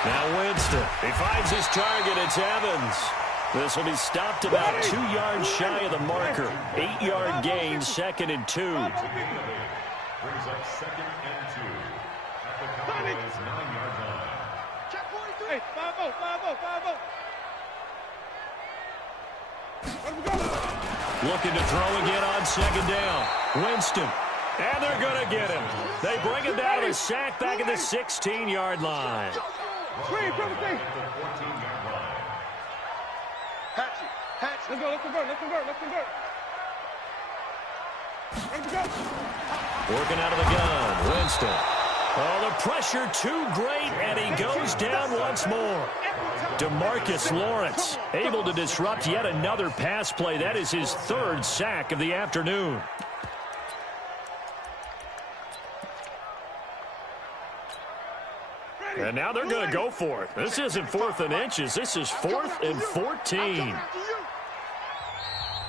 Now Winston, he finds his target, it's Evans. This will be stopped about 2 yards shy of the marker. 8-yard gain, 2nd and 2. Brings up 2nd and 2 at the Cowboys' 9-yard line. Hey, 5-0, 5-0, 5-0. Looking to throw again on second down. Winston. And they're going to get him. They bring him down to the sack back at the 16-yard line. Let's go, let's convert, let's convert, let's convert. Working out of the gun. Winston. Oh, the pressure too great, and he goes down once more. DeMarcus Lawrence able to disrupt yet another pass play. That is his 3rd sack of the afternoon. And now they're going to go for it. This isn't 4th and inches. This is 4th and 14.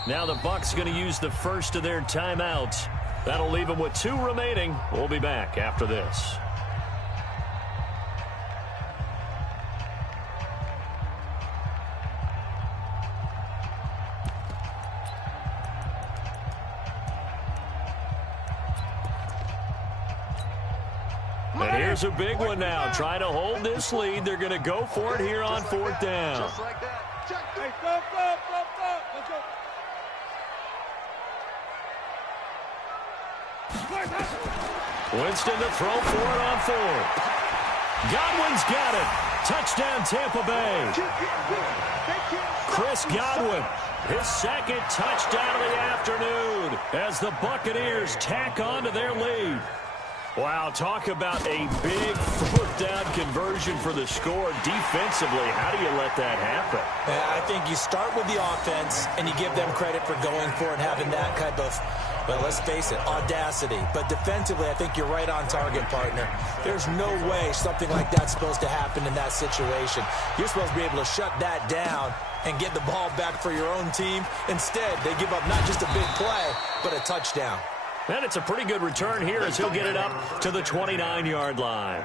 Now the Bucs going to use the first of their timeouts. That'll leave them with 2 remaining. We'll be back after this. And here's a big one now. Trying to hold this lead. They're going to go for it here on 4th down. Just like that. Hey, stop, stop, stop, stop. Let's go. Winston to throw for it on 4th. Godwin's got it. Touchdown, Tampa Bay. Chris Godwin, his 2nd touchdown of the afternoon as the Buccaneers tack on to their lead. Wow, talk about a big 4th down conversion for the score. Defensively, how do you let that happen? I think you start with the offense, and you give them credit for going for it and having that type of, well, let's face it, audacity. But defensively, I think you're right on target, partner. There's no way something like that's supposed to happen in that situation. You're supposed to be able to shut that down and get the ball back for your own team. Instead, they give up not just a big play, but a touchdown. And it's a pretty good return here as he'll get it up to the 29-yard line.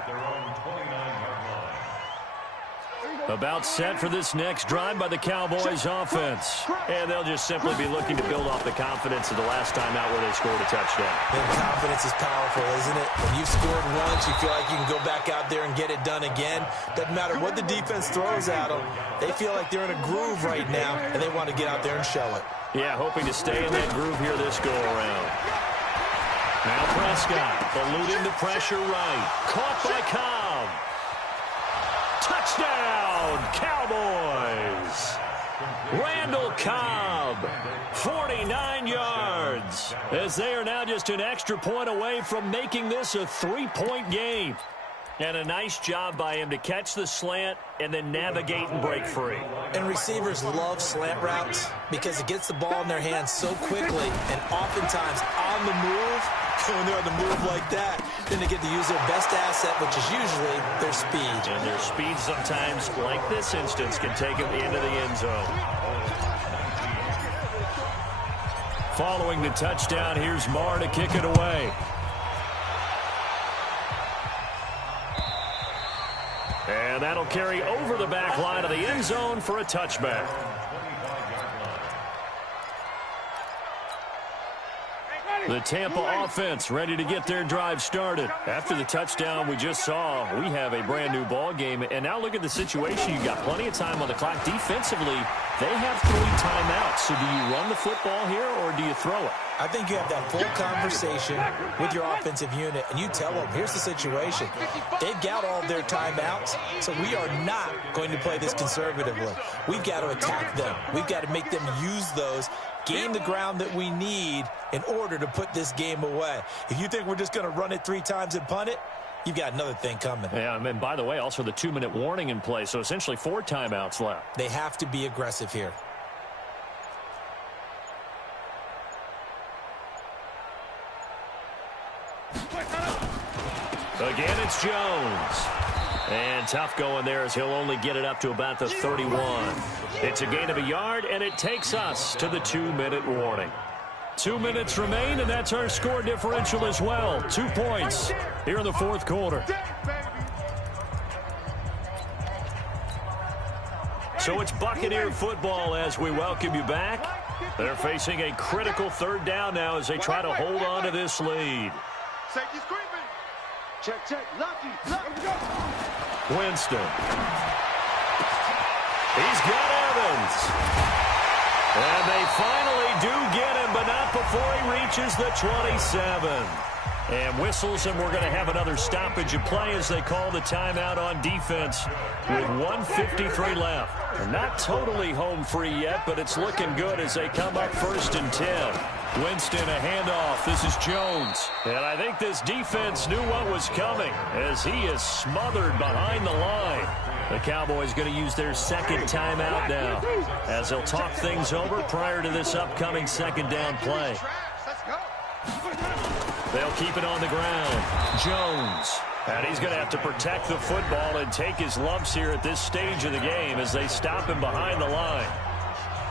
About set for this next drive by the Cowboys offense. And they'll just simply be looking to build off the confidence of the last time out where they scored a touchdown. And confidence is powerful, isn't it? When you've scored once, you feel like you can go back out there and get it done again. Doesn't matter what the defense throws at them. They feel like they're in a groove right now, and they want to get out there and show it. Yeah, hoping to stay in that groove here this go-around. Now Prescott eluding the pressure right. Caught by Cobb. Touchdown, Cowboys. Randall Cobb, 49 yards, as they are now just an extra point away from making this a 3-point game. And a nice job by him to catch the slant and then navigate and break free. And receivers love slant routes because it gets the ball in their hands so quickly and oftentimes on the move. when they're on the move like that, then they get to use their best asset, which is usually their speed. And their speed sometimes, like this instance, can take them into the end zone. Following the touchdown, here's Marr to kick it away. And that'll carry over the back line of the end zone for a touchback. The Tampa offense ready to get their drive started. After the touchdown we just saw, we have a brand new ball game. And now look at the situation. You've got plenty of time on the clock. Defensively, they have 3 timeouts. So do you run the football here or do you throw it? I think you have that full conversation with your offensive unit, and you tell them, here's the situation. They've got all of their timeouts, so we are not going to play this conservatively. We've got to attack them. We've got to make them use those, gain the ground that we need in order to put this game away. If you think we're just going to run it 3 times and punt it, you've got another thing coming. Yeah, and by the way, also the 2-minute warning in play, so essentially 4 timeouts left. They have to be aggressive here. Again, it's Jones. And tough going there as he'll only get it up to about the 31. It's a gain of a yard, and it takes us to the 2-minute warning. 2 minutes remain, and that's our score differential as well. 2 points here in the fourth quarter. So it's Buccaneer football as we welcome you back. They're facing a critical 3rd down now as they try to hold on to this lead. Safety's creeping. Check. Lucky. Winston. He's got Evans. And they finally do get him, but not before he reaches the 27. And whistles, and we're going to have another stoppage of play as they call the timeout on defense with 1:53 left. They're not totally home free yet, but it's looking good as they come up 1st and 10. Winston, a handoff. This is Jones. And I think this defense knew what was coming as he is smothered behind the line. The Cowboys going to use their 2nd timeout now as they'll talk things over prior to this upcoming 2nd down play. They'll keep it on the ground. Jones. And he's going to have to protect the football and take his lumps here at this stage of the game as they stop him behind the line.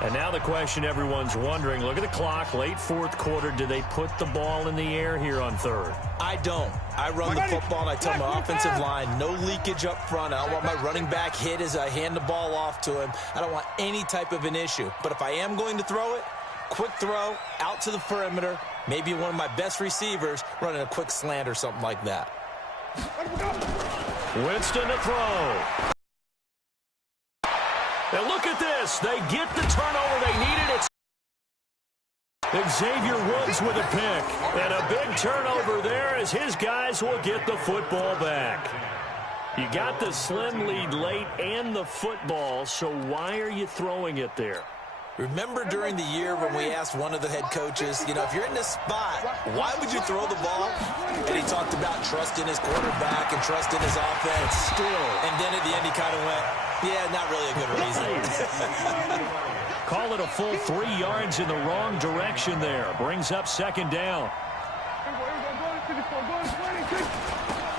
And now the question everyone's wondering, look at the clock, late 4th quarter. Do they put the ball in the air here on 3rd? I don't. I run the football, and I tell my offensive line, no leakage up front. I don't want my running back hit as I hand the ball off to him. I don't want any type of an issue. But if I am going to throw it, quick throw, out to the perimeter, maybe one of my best receivers running a quick slant or something like that. Winston to throw. And look at this. They get the turnover they needed. It's Xavier Woods with a pick. And a big turnover there as his guys will get the football back. You got the slim lead late and the football, so why are you throwing it there? Remember during the year when we asked one of the head coaches, you know, if you're in this spot, why would you throw the ball? And he talked about trusting his quarterback and trusting his offense. Still. And then at the end he kind of went, yeah, not really a good reason. Call it a full 3 yards in the wrong direction there. Brings up 2nd down.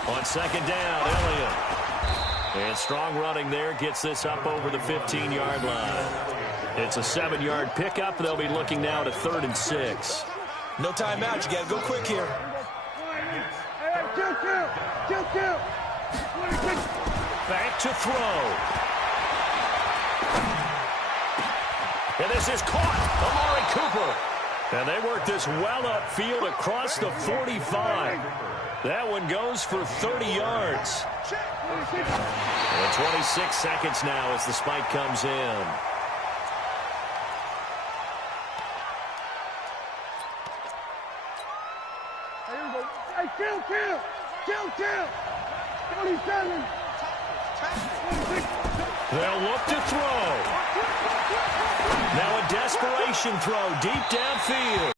On 2nd down, Elliott. And strong running there gets this up over the 15-yard line. It's a 7-yard pickup. They'll be looking now to 3rd and 6. No timeout. You got to go quick here. Back to throw. And this is caught. Amari Cooper. And they work this well upfield across the 45. That one goes for 30 yards. And 26 seconds now as the spike comes in. Kill. 27. They'll look to throw. Now a desperation throw deep downfield.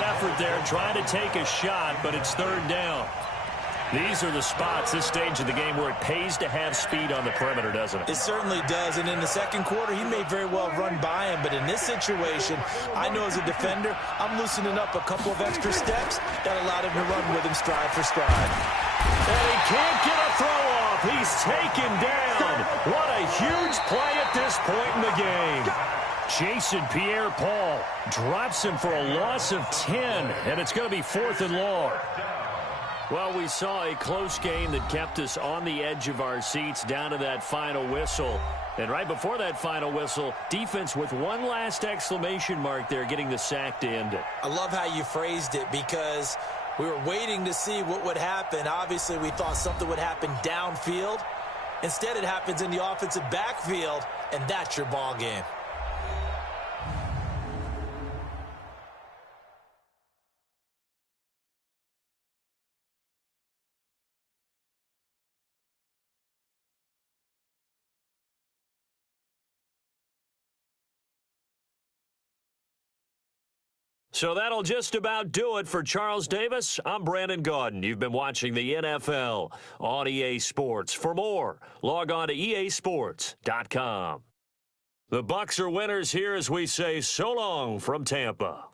Effort there trying to take a shot, but it's 3rd down. These are the spots, this stage of the game, where it pays to have speed on the perimeter, doesn't it? It certainly does, and in the second quarter, he may very well run by him, but in this situation, I know as a defender, I'm loosening up a couple of extra steps that allowed him to run with him stride for stride. And he can't get a throw off. He's taken down. What a huge play at this point in the game. Jason Pierre-Paul drops him for a loss of 10, and it's going to be 4th and long. Well, we saw a close game that kept us on the edge of our seats down to that final whistle. And right before that final whistle, defense with one last exclamation mark there, getting the sack to end it. I love how you phrased it because we were waiting to see what would happen. Obviously, we thought something would happen downfield. Instead, it happens in the offensive backfield, and that's your ball game. So that'll just about do it for Charles Davis. I'm Brandon Gaudin. You've been watching the NFL on EA Sports. For more, log on to easports.com. The Bucs are winners here as we say so long from Tampa.